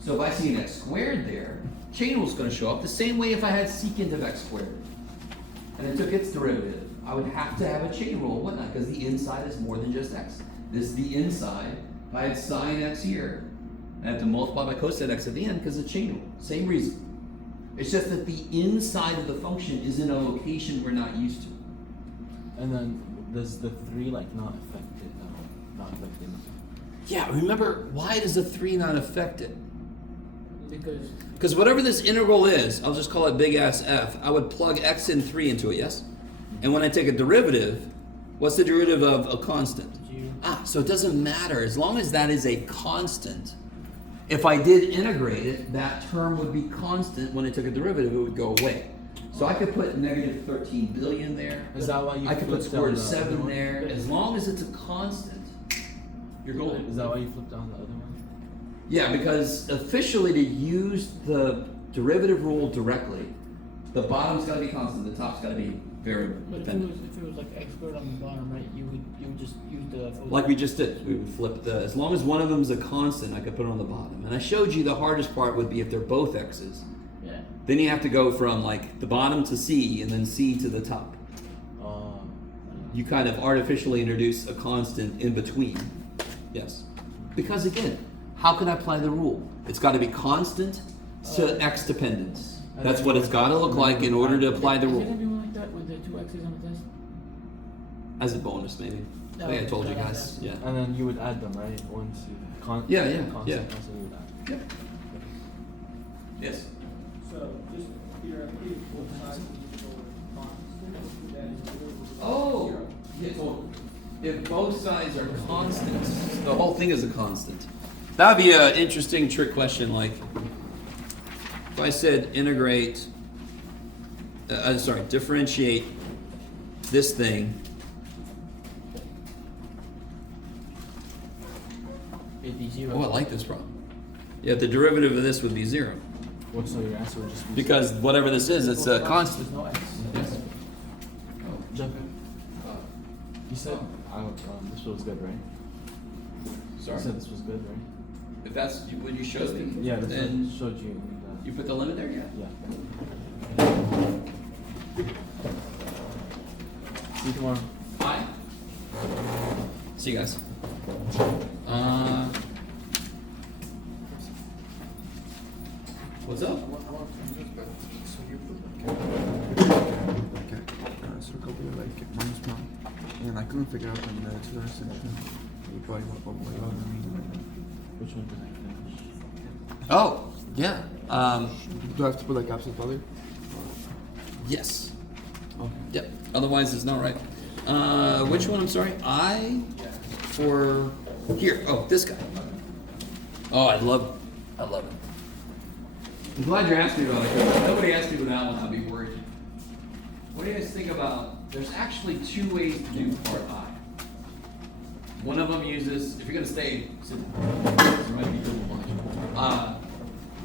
So if I see an x squared there, chain rule is going to show up the same way if I had secant of x squared. And I took its derivative. I would have to have a chain rule and whatnot because the inside is more than just x. This is the inside. If I had sine x here, I have to multiply by cosine x at the end because of chain rule. Same reason. It's just that the inside of the function is in a location we're not used to. And then does the 3 like not affect it at all? Not affect the inside? Yeah, remember, why does the 3 not affect it? Because Because whatever this integral is, I'll just call it big ass f, I would plug x in 3 into it, yes? And when I take a derivative, what's the derivative of a constant? So it doesn't matter. As long as that is a constant, if I did integrate it, that term would be constant. When I took a derivative, it would go away. So I could put negative 13 billion there. Is that why you I could put flipped square root down of the other 7 one? there. As long as it's a constant, you're golden. Is that why you flipped down the other one? Yeah, because officially to use the derivative rule directly, the bottom's got to be constant, the top's got to be variable but dependent. if it was like x squared on the bottom, right? You would just use the Like we just did, we would flip the, as long as one of them is a constant, I could put it on the bottom. And I showed you the hardest part would be if they're both x's. yeah. Then you have to go from like the bottom to C and then C to the top. You kind of artificially introduce a constant in between. Yes. Because again, how can I apply the rule? It's got to be constant to x dependence. That's what it's got to look like in order to apply the Is it rule. gonna be like that with the 2 x's on the test? As a bonus, maybe. I think I told you guys. Yeah. And then you would add them, right? Once you Yeah, constant, yeah. you would add. Yep. Yes. So just theoretically, both sides of the constant, that is zero. Oh, yeah, well, if both sides are constants, the whole thing is a constant. That'd be an interesting trick question. Like, if I said integrate, differentiate this thing. It'd be 0. Oh, I like this problem. Yeah, the derivative of this would be 0 What, so your answer would just be because whatever this is, it's a constant. There's no x. Yes. Jeff, you said this was good, right? Sorry. You said this was good, right? If that's what you showed me, Yeah, that's then what showed you. you put the limit there. Yeah. Yeah. See you tomorrow. Bye. See you guys. What's up? Okay, so go with like -1, and I couldn't figure out in the tutor section. You probably what Which one did I finish? Oh, yeah. do I have to put like absolute value? Yes. Okay. Yep. Otherwise, it's not right. Which one? I'm sorry. I for here. Oh, this guy. Oh, I love it. I'm glad you're asking about it. 'Cause nobody asked me about that one. I'd be worried. What do you guys think about? There's actually 2 ways to do part I. One of them uses. If you're gonna stay, sit down. There might be people behind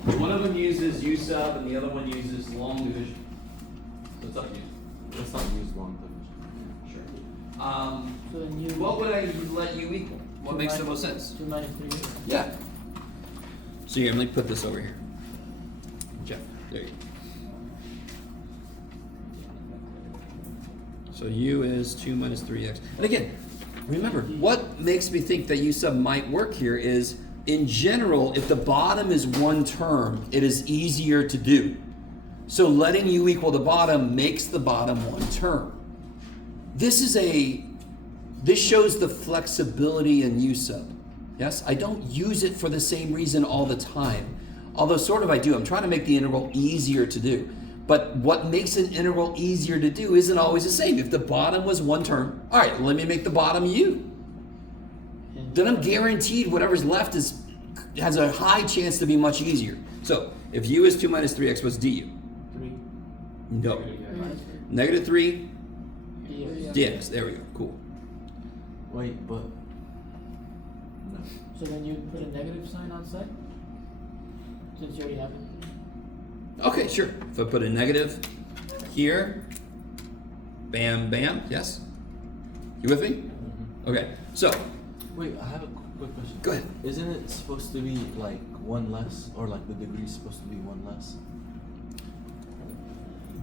you. One of them uses U sub, and the other one uses long division. So it's up to you. Let's not use long division. Sure. So then you. What would I let U equal? What makes the most sense? 2 minus 3. Yeah. So here, let me put this over here. Jeff, there you go. So U is 2 minus 3x. And again, remember, what makes me think that U sub might work here is, in general, if the bottom is one term, it is easier to do. So letting U equal the bottom makes the bottom one term. This shows the flexibility in U sub. Yes, I don't use it for the same reason all the time. Although sort of I do. I'm trying to make the integral easier to do. But what makes an integral easier to do isn't always the same. If the bottom was one term, all right, let me make the bottom U. Then I'm guaranteed whatever's left has a high chance to be much easier. So if U is 2 minus 3x, what's du? 3. No. Minus Negative 3 3. dx. There we go. Cool. Wait, but no. So then you put a negative sign outside? Since you already have it? Okay, sure. If I put a negative here, bam, bam, yes? You with me? Okay, so, Wait, I have a Quick question. Go ahead. Isn't it supposed to be like one less, or like the degree is supposed to be one less?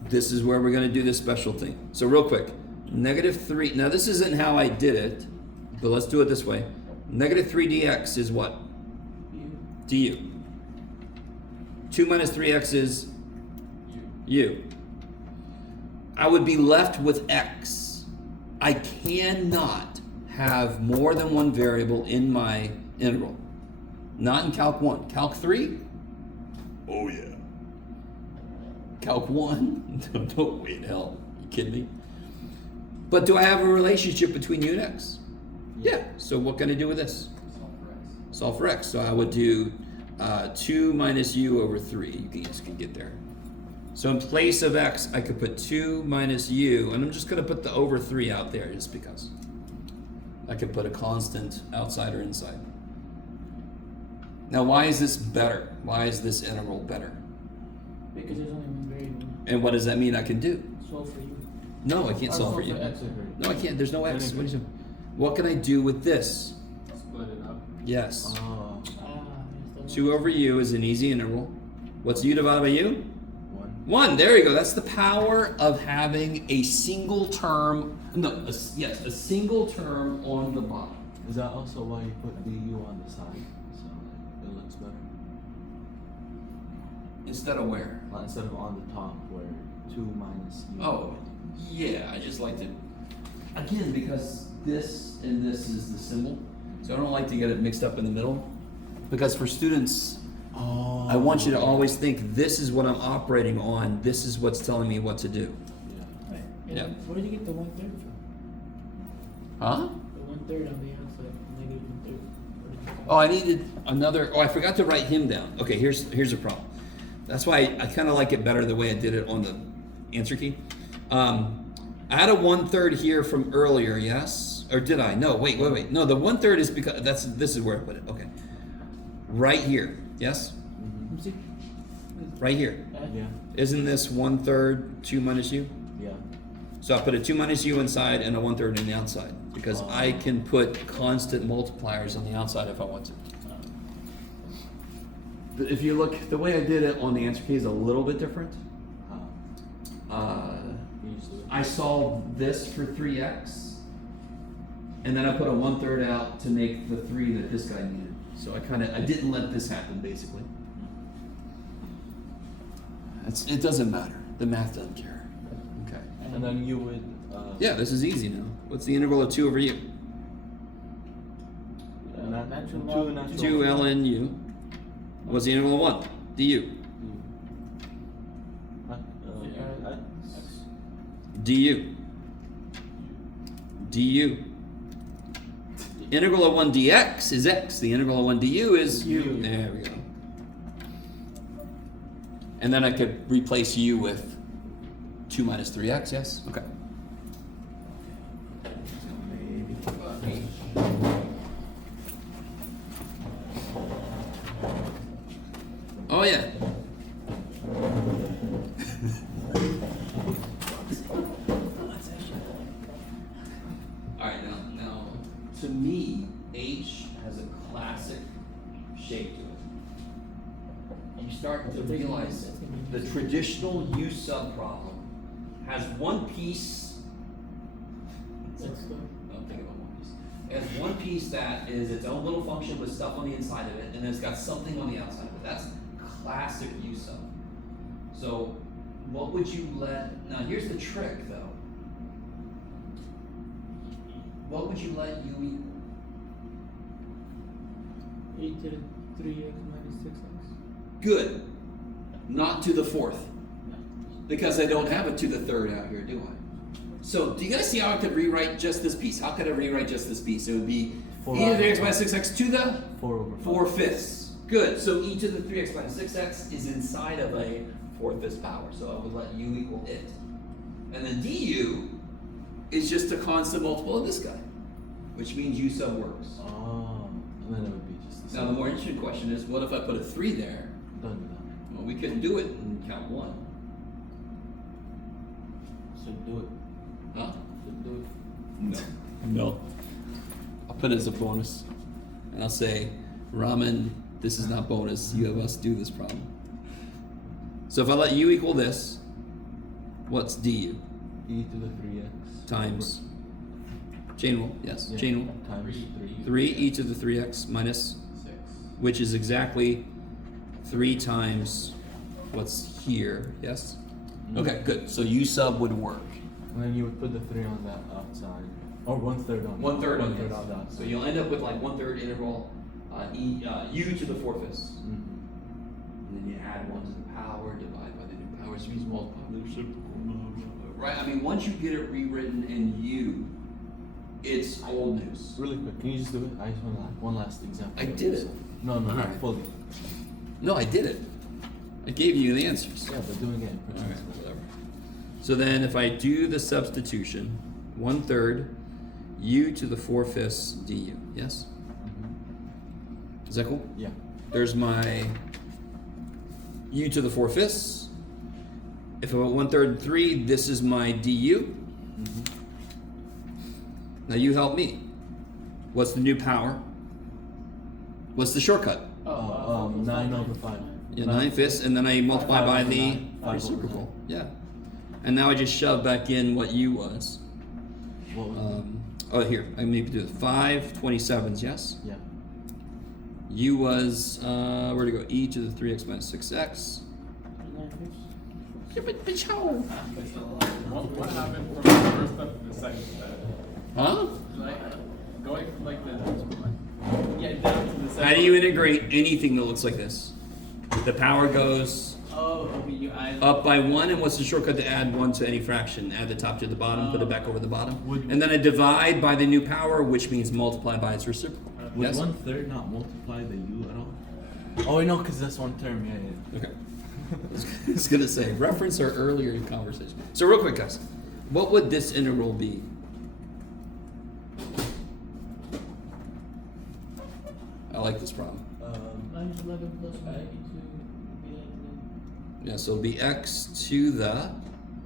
This is where we're going to do this special thing. So real quick, -3. Now this isn't how I did it, but let's do it this way. -3 dx is what? du. 2 minus 3x is u. I would be left with x. I cannot have more than one variable in my integral. Not in Calc 1. Calc 3? Oh yeah. Calc 1? No way in hell. You kidding me? But do I have a relationship between u and x? Yeah. So what can I do with this? Solve for x. So I would do 2 minus u over 3. You guys can get there. So in place of x, I could put 2 minus u, and I'm just going to put the over 3 out there just because. I could put a constant outside or inside. Now, why is this better? Why is this integral better? Because there's only one variable. And what does that mean I can do? Solve for you. No, I can't Or solve for you. X. No, I can't. There's no x. What, are you doing? What can I do with this? Split it up. Yes. Oh, Yes, 2 over u is an easy integral. What's u divided by u? 1. 1. There you go. That's the power of having a single term. No, yes, a single term on the bottom. Is that also why you put du on the side, so it looks better? Instead of where? Instead of on the top where 2 minus u. Oh, yeah. I just like to. Again, because this and this is the symbol, so I don't like to get it mixed up in the middle. Because for students, Oh. I want you to always think this is what I'm operating on. This is what's telling me what to do. Yeah. Right. And Yeah. where did you get the 1/3 from? Huh? The 1/3 on the outside, -1/3. Where did you get Oh, I needed another. Oh, I forgot to write him down. Okay, here's a problem. That's why I kind of like it better the way I did it on the answer key. I had a 1/3 here from earlier, yes, or did I? No, wait. No, the 1/3 is because this is where I put it. Okay, right here, yes, Let me see. right here. Yeah. Isn't this 1/3 2 minus u? Yeah. So I put a 2 minus u inside and a 1/3 on the outside because I can put constant multipliers on the outside if I want to. But if you look, the way I did it on the answer key is a little bit different. Usually. I solved this for 3x, and then I put a 1/3 out to make the 3 that this guy needed. So I didn't let this happen, basically. It doesn't matter. The math doesn't care. Okay. And then you would. Yeah, this is easy now. What's the integral of 2 over u? Natural 2 log. natural. 2 ln u. What's the integral of 1? du. du. du. Integral of 1 dx is x. The integral of 1 du is U. There we go. And then I could replace u with 2 minus 3x, yes? Okay. Oh yeah. Alright, now to me, H has a classic shape to it. You start to realize the traditional U sub problem has one piece. Let's go. Don't think about one piece. It has one piece that is its own little function with stuff on the inside of it, and then it's got something on the outside of it. That's classic U sub. So, what would you let? Now, here's the trick, though. What would you let U equal? 8 to the 3x minus 6x. Good. Not to the 4th. Because I don't have it to the 3rd out here, do I? So, do you guys see how I could rewrite just this piece? How could I rewrite just this piece? It would be e to the 3x minus 6x to the 4 over 5. 4/5. Good. So e to the 3x minus 6x is inside of a 4/5 power. So I would let u equal it. And then du is just a constant multiple of this guy, which means u sub works. Oh, and then it would be just the Now, the more interesting question is, what if I put a 3 there? Don't do that. Well, we couldn't do it in count 1. So do it. Huh? So do it. No. No. I'll put it as a bonus. and I'll say, Raman, this is not bonus. You have us do this problem. So if I let u equal this, what's du? E to the 3x. Times chain rule, yes, Yeah, chain rule. Times 3. 3 e to the 3x minus, 6. which is exactly 3 times what's here, yes? Okay, good. So u sub would work. And then you would put the 3 on that outside. Or 1/3 on One third on the the outside. So you'll end up with like 1/3 integral u to the 4/5. Mhm. And then you add 1 to the power, divide by the new power, so you multiply the reciprocal, blah, blah, blah. Right? I mean, once you get it rewritten in u, it's old news. Really quick, can you just do it? I just want one last example. I did it. No, no, Alright. fully. No, I did it. I gave you the answers. Yeah, but doing it in All right, presence. whatever. So then if I do the substitution, 1/3 u to the 4/5 du, yes? Mhm. Is that cool? Yeah. There's my u to the 4/5. If I went 1/3 and 3, this is my du. Mhm. Now you help me. What's the new power? What's the shortcut? 9/5. Yeah, 9/5, and then I multiply by Five over the nine. 5/9. reciprocal. Yeah. And now I just shove back in what u was. What was Here, I maybe do it. 5/27s, yes? Yeah. U was, where'd it go? E to the 3x minus 6x. 9/5. What happened from the first step to the second step? Huh? Like, going from like the down to the second. How do you integrate anything that looks like this? The power goes Oh, okay, you add. up by 1, and what's the shortcut to add 1 to any fraction? Add the top to the bottom, put it back over the bottom. Would- And then I divide by the new power, which means multiply by its reciprocal. Would Yes? 1/3 not multiply the u at all? Oh, wait, no, because that's one term. Yeah, yeah. Okay. I was gonna say, reference our earlier conversation. So real quick, guys, what would this integral be? I like this problem. Minus 11 plus 182 would be like Yeah, so it'll be x to the,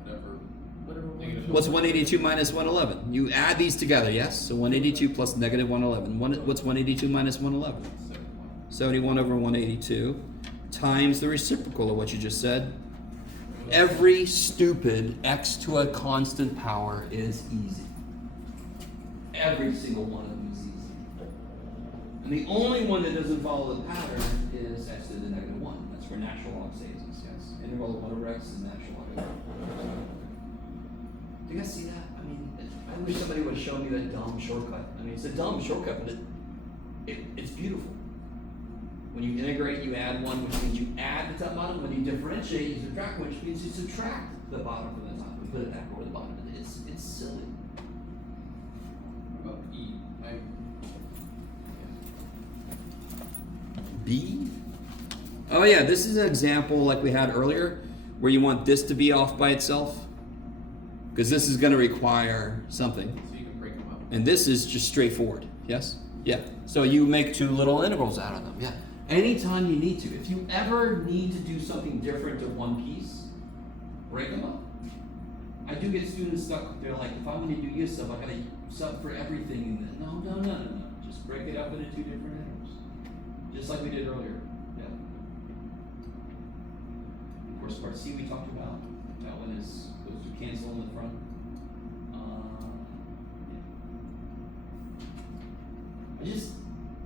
whatever. what's 182 minus 111? You add these together, yes? So 182 plus negative 111. What's 182 minus 111? 71 over 182 times the reciprocal of what you just said. Every stupid x to a constant power is easy. Every single one of them is easy. And the only one that doesn't follow the pattern is x to the negative 1. That's where natural log saves us, yes. Integral of 1 over x is natural log of x. Do you guys see that? I mean, I wish somebody would have shown me that dumb shortcut. I mean, it's a dumb shortcut, but it's beautiful. When you integrate, you add 1, which means you add the top bottom. When you differentiate, you subtract, which means you subtract the bottom from the top and put it back over the bottom. It's silly. About E. B? Oh yeah, this is an example like we had earlier, where you want this to be off by itself. Because this is going to require something. So you can break them up. And this is just straightforward, yes? Yeah. So you make 2 little integrals out of them, yeah. Anytime you need to. If you ever need to do something different to one piece, break them up. I do get students stuck, they're like, if I'm going to do U sub, I got to sub for everything. And then, no. Just break it up into 2 different integrals. Just like we did earlier. Yeah. Of course, part C we talked about. That one is goes to cancel in the front. Yeah.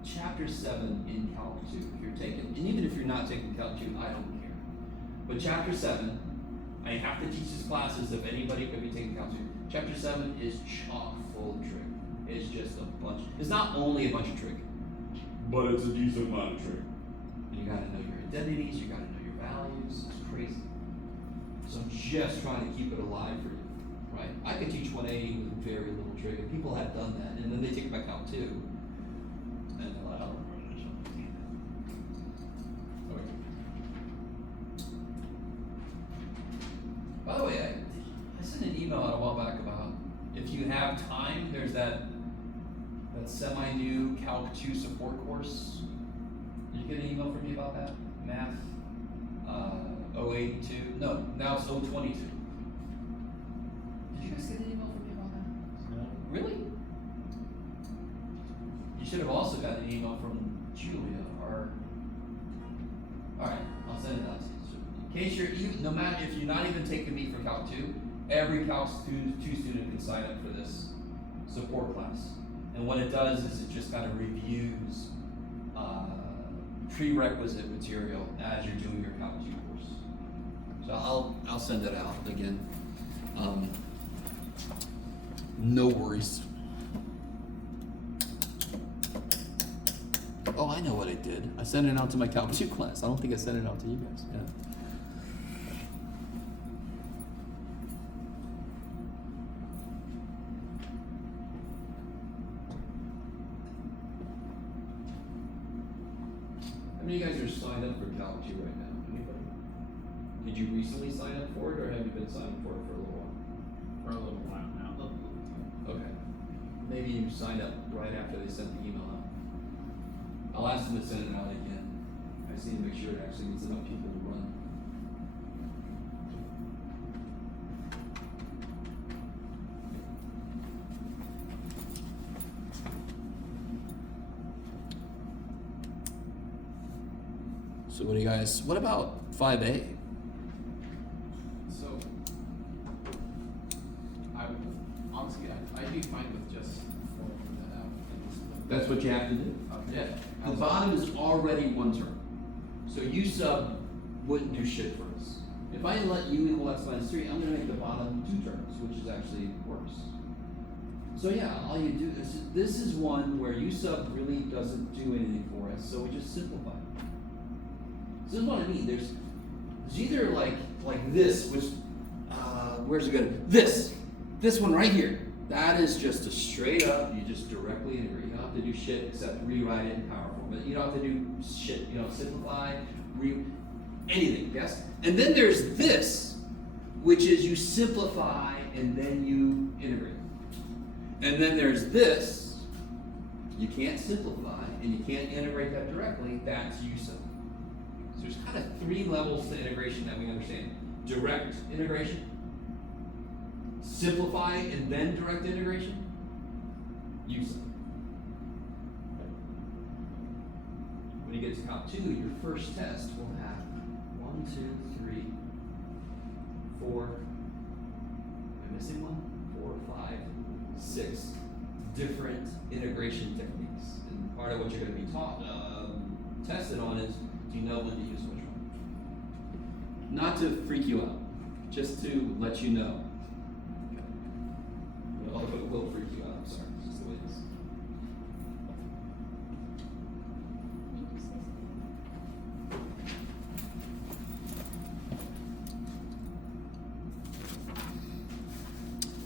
Chapter 7 in Calc 2, if you're taking, and even if you're not taking Calc 2, I don't care. But Chapter 7, I have to teach these classes if anybody could be taking Calc 2. Chapter 7 is chock full of trick. It's just a bunch. It's not only a bunch of trick, but it's a decent amount of trick. You gotta know your identities, you gotta know your values. It's crazy. So I'm just trying to keep it alive for you, right? I could teach 180 with very little trick, and people have done that, and then they take it back out too. And they're like, oh, there's something. By the way, I sent an email out a while back about if you have time, there's that semi-new Calc 2 support course. Did you get an email from me about that? Math 082? No, now it's 022. Did you guys get an email from me about that? No. Really? You should have also got an email from Julia, alright, I'll send it out to you. So in case no matter if you're not even taking me for Calc 2, every Calc 2 student can sign up for this support class. And what it does is it just kind of reviews prerequisite material as you're doing your Calc 2 course. So I'll send it out again. No worries. Oh, I know what I did. I sent it out to my Calc 2 class. I don't think I sent it out to you guys. Yeah. How many of you guys are signed up for Calc 2 right now? Anybody? Did you recently sign up for it, or have you been signed up for it for a little while? For a little while now. Okay. Maybe you signed up right after they sent the email out. I'll ask them to send it out again. I just need to make sure it actually needs enough people to run. So what do you guys, what about 5A? So, honestly, I'd be fine with just following that out. That's what you have to do? Yeah. The bottom is already one term. So U sub wouldn't do shit for us. If I let U equal x minus 3, I'm gonna make the bottom 2 terms, which is actually worse. So yeah, all you do is, this is one where U sub really doesn't do anything for us, so we just simplify it. So this is what I mean, there's either like this, which, where's it going? This one right here. That is just a straight up, you just directly integrate. You don't have to do shit except rewrite it in PowerPoint. But you don't have to do shit, simplify, anything, yes? And then there's this, which is you simplify and then you integrate. And then there's this, you can't simplify and you can't integrate that directly, that's U sub. So there's kind of 3 levels to integration that we understand. Direct integration, simplify and then direct integration, U sub. When you get to Calc 2, your first test will have 1, 2, 3, 4, am I missing one? 4, 5, 6 different integration techniques. And part of what you're going to be tested on is, do you know when to use which one? Not to freak you out, just to let you know. Well, it will freak you out, I'm sorry, it's just the way it is.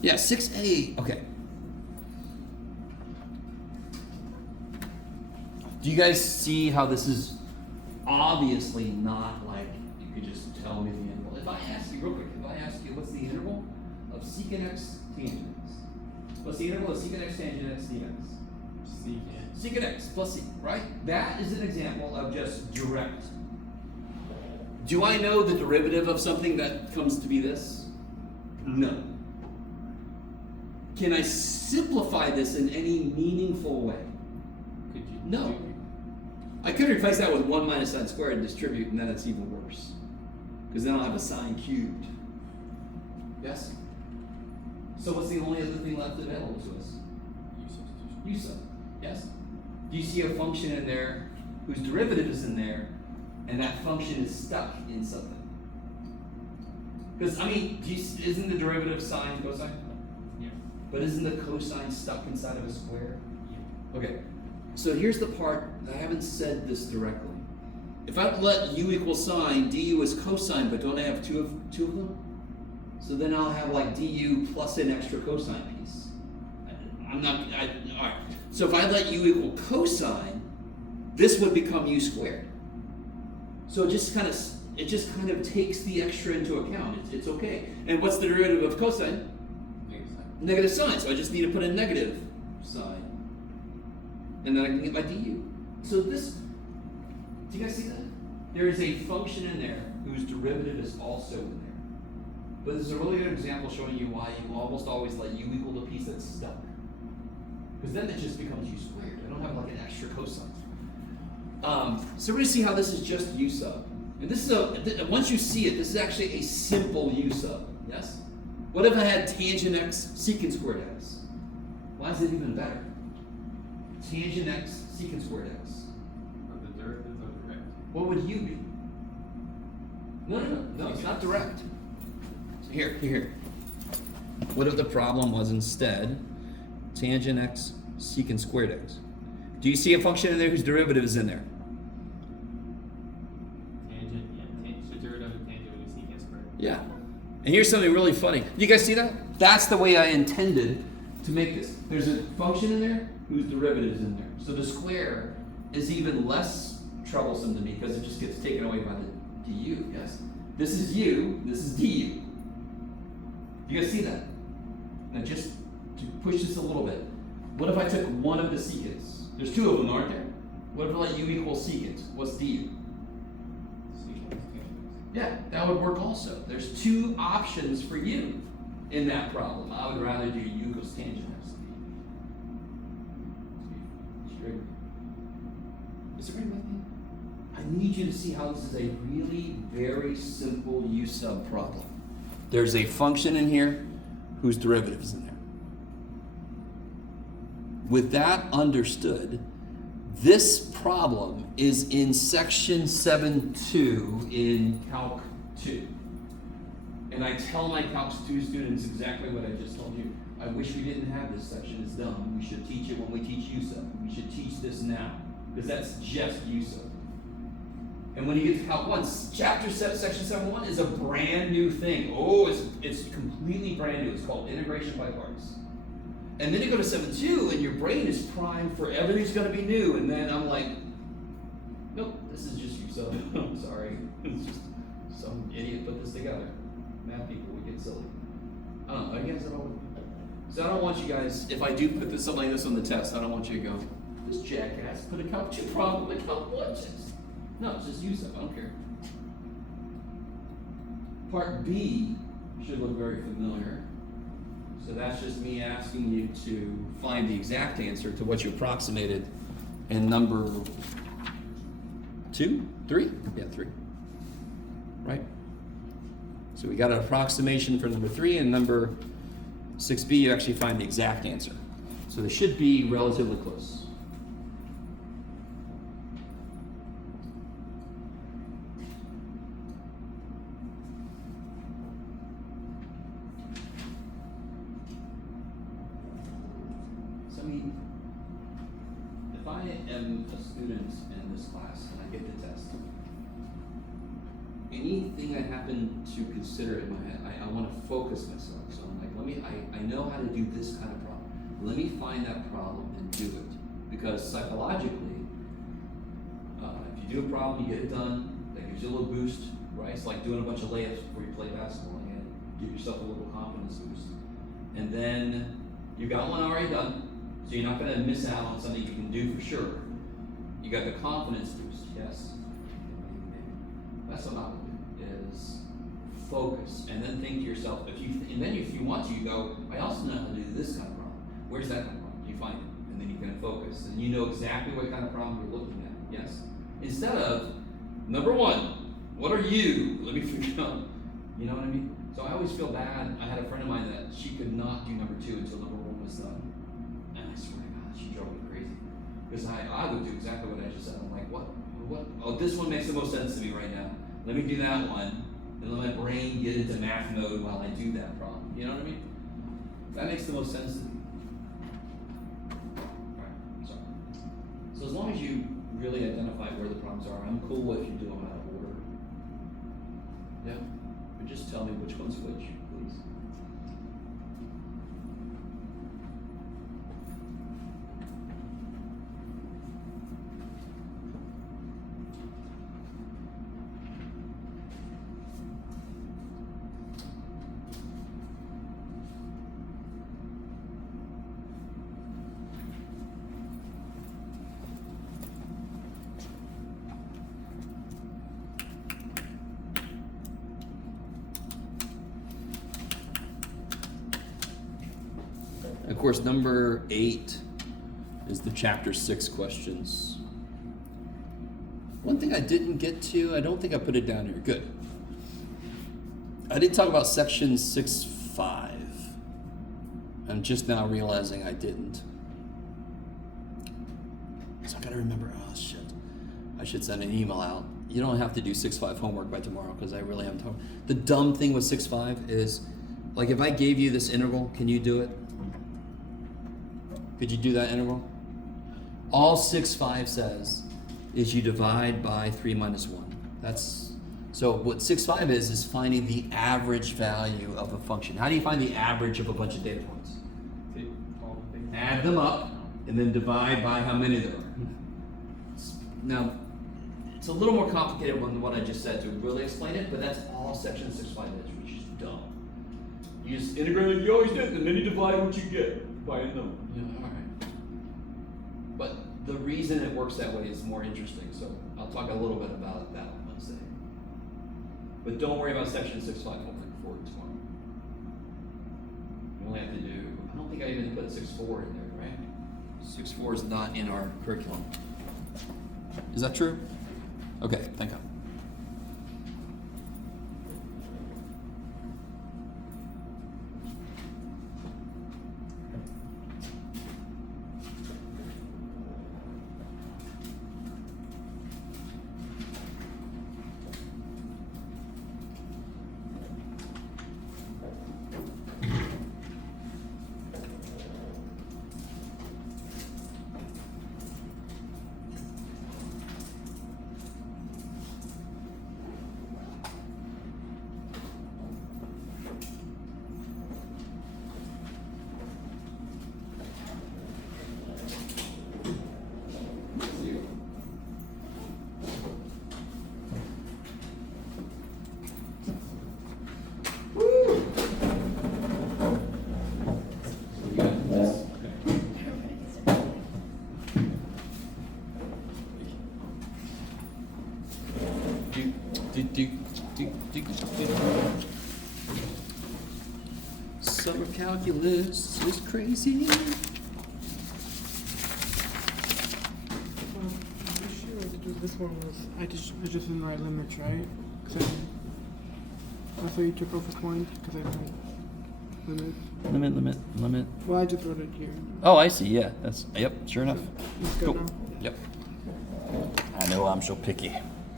Yeah, 6A, okay. Do you guys see how this is obviously not like you could just tell me the interval? If I ask you, real quick, what's the interval of secant x tangent x? What's the interval of secant x tangent x dx? Secant x plus c, right? That is an example of just direct. Do I know the derivative of something that comes to be this? No. Can I simplify this in any meaningful way? Could you? No. I could replace that with 1 minus sine squared and distribute, and then it's even worse. Because then I'll have a sine cubed. Yes? So what's the only other thing left available to us? U sub. Yes? Do you see a function in there whose derivative is in there, and that function is stuck in something? Because, isn't the derivative sine cosine? Yeah. But isn't the cosine stuck inside of a square? Yeah. Okay, so here's the part, I haven't said this directly. If I let u equal sine, du is cosine, but don't I have two of them? So then I'll have like du plus an extra cosine piece. Alright. So if I let u equal cosine, this would become u squared. So it just kind of takes the extra into account. It's okay. And what's the derivative of cosine? Negative sine. So I just need to put a negative sign. And then I can get my du. So this, do you guys see that? There is a function in there whose derivative is also in there. But this is a really good example showing you why you almost always let u equal the piece that's stuck. because then it just becomes u squared. I don't have like an extra cosine. So we're gonna see how this is just u sub. And this is once you see it, this is actually a simple u sub, yes? What if I had tangent x secant squared x? Why is it even better? Tangent x secant squared x. But the derivatives are correct. What would u be? No, it's not direct. So here. What if the problem was instead tangent x secant squared x? Do you see a function in there whose derivative is in there? The derivative of tangent would be secant squared. Yeah. And here's something really funny. You guys see that? That's the way I intended to make this. There's a function in there whose derivative is in there. So the square is even less troublesome to me because it just gets taken away by the du, yes? This is u, this is du. You guys see that? Now just to push this a little bit, what if I took one of the secants? There's two of them, aren't there? What if I let u equal secant? What's du? Secant is tangent. Yeah, that would work also. There's two options for u in that problem. I would rather do u equals tangent x. Straight. Is everybody with me? I need you to see how this is a really very simple u sub problem. There's a function in here whose derivative is in there. With that understood, this problem is in section 7.2 in Calc 2. And I tell my Calc 2 students exactly what I just told you. I wish we didn't have this section, it's dumb. We should teach it when we teach u sub. We should teach this now, because that's just u sub. And when you get to Calc 1, chapter 7, section 7.1 is a brand new thing. Oh, it's completely brand new. It's called integration by parts. And then you go to 7.2 and your brain is primed for everything's gonna be new. And then I'm like, nope, this is just you sub. I'm sorry. It's just some idiot put this together. Math people, we get silly. I don't know, I guess I don't. So I don't want you guys, if I do put this something like this on the test, I don't want you to go, this jackass put a Calc 2 problem in Calc 1 test. No, it's just use of, I don't care. Part B should look very familiar. So that's just me asking you to find the exact answer to what you approximated in number 2, 3? Yeah, 3. Right? So we got an approximation for number 3, and number 6B you actually find the exact answer. So they should be relatively close. If I am a student in this class and I get the test, anything I happen to consider in my head, I want to focus myself. So I'm like, I know how to do this kind of problem. Let me find that problem and do it. Because psychologically, if you do a problem, you get it done, that gives you a little boost, right? It's like doing a bunch of layups before you play basketball and give yourself a little confidence boost. And then you got one already done. So you're not going to miss out on something you can do for sure. You got the confidence boost, yes? That's what I would do, is focus, and then think to yourself, if you want to, you go, I also know how to do this kind of problem. Where's that come from? You find it, and then you can focus, and you know exactly what kind of problem you're looking at, yes? Instead of, number 1, what are you? Let me figure out, you know what I mean? So I always feel bad. I had a friend of mine that she could not do number 2 until number 1 was done. And I swear to God, she drove me crazy. Because I would do exactly what I just said. I'm like, what? Oh, this one makes the most sense to me right now. Let me do that one, and let my brain get into math mode while I do that problem. You know what I mean? That makes the most sense to me. Alright, so as long as you really identify where the problems are, I'm cool if you do them out of order. Yeah? But just tell me which one's which, please. Of course, number 8 is the chapter 6 questions. One thing I didn't get to, I don't think I put it down here. Good. I did talk about section 6.5. I'm just now realizing I didn't. So I gotta remember, oh shit. I should send an email out. You don't have to do 6.5 homework by tomorrow because I really haven't told. The dumb thing with 6.5 is, like if I gave you this integral, can you do it? Could you do that integral? All 6.5 says is you divide by 3 minus 1. That's, so what 6.5 is finding the average value of a function. How do you find the average of a bunch of data points? Take all the things. Add them up and then divide by how many there are. Now, it's a little more complicated than what I just said to really explain it, but that's all section 6.5 is, which is dumb. You just integrate like you always did, and then you divide what you get by a number. Yeah, alright. But the reason it works that way is more interesting, so I'll talk a little bit about that on Wednesday. But don't worry about section 6.5 homework for tomorrow. You only have to do, I don't think I even put 6.4 in there, right? 6.4 is not in our curriculum. Is that true? Okay, thank God. Summer calculus is crazy. Well, I'm sure this one was, I just didn't write limits, right? Cause I thought you took off a point, cause I wrote limit. Limit. Well, I just wrote it here. Oh, I see, yeah, that's, yep, sure enough. Let's go Cool. now. Yep. I know I'm so picky.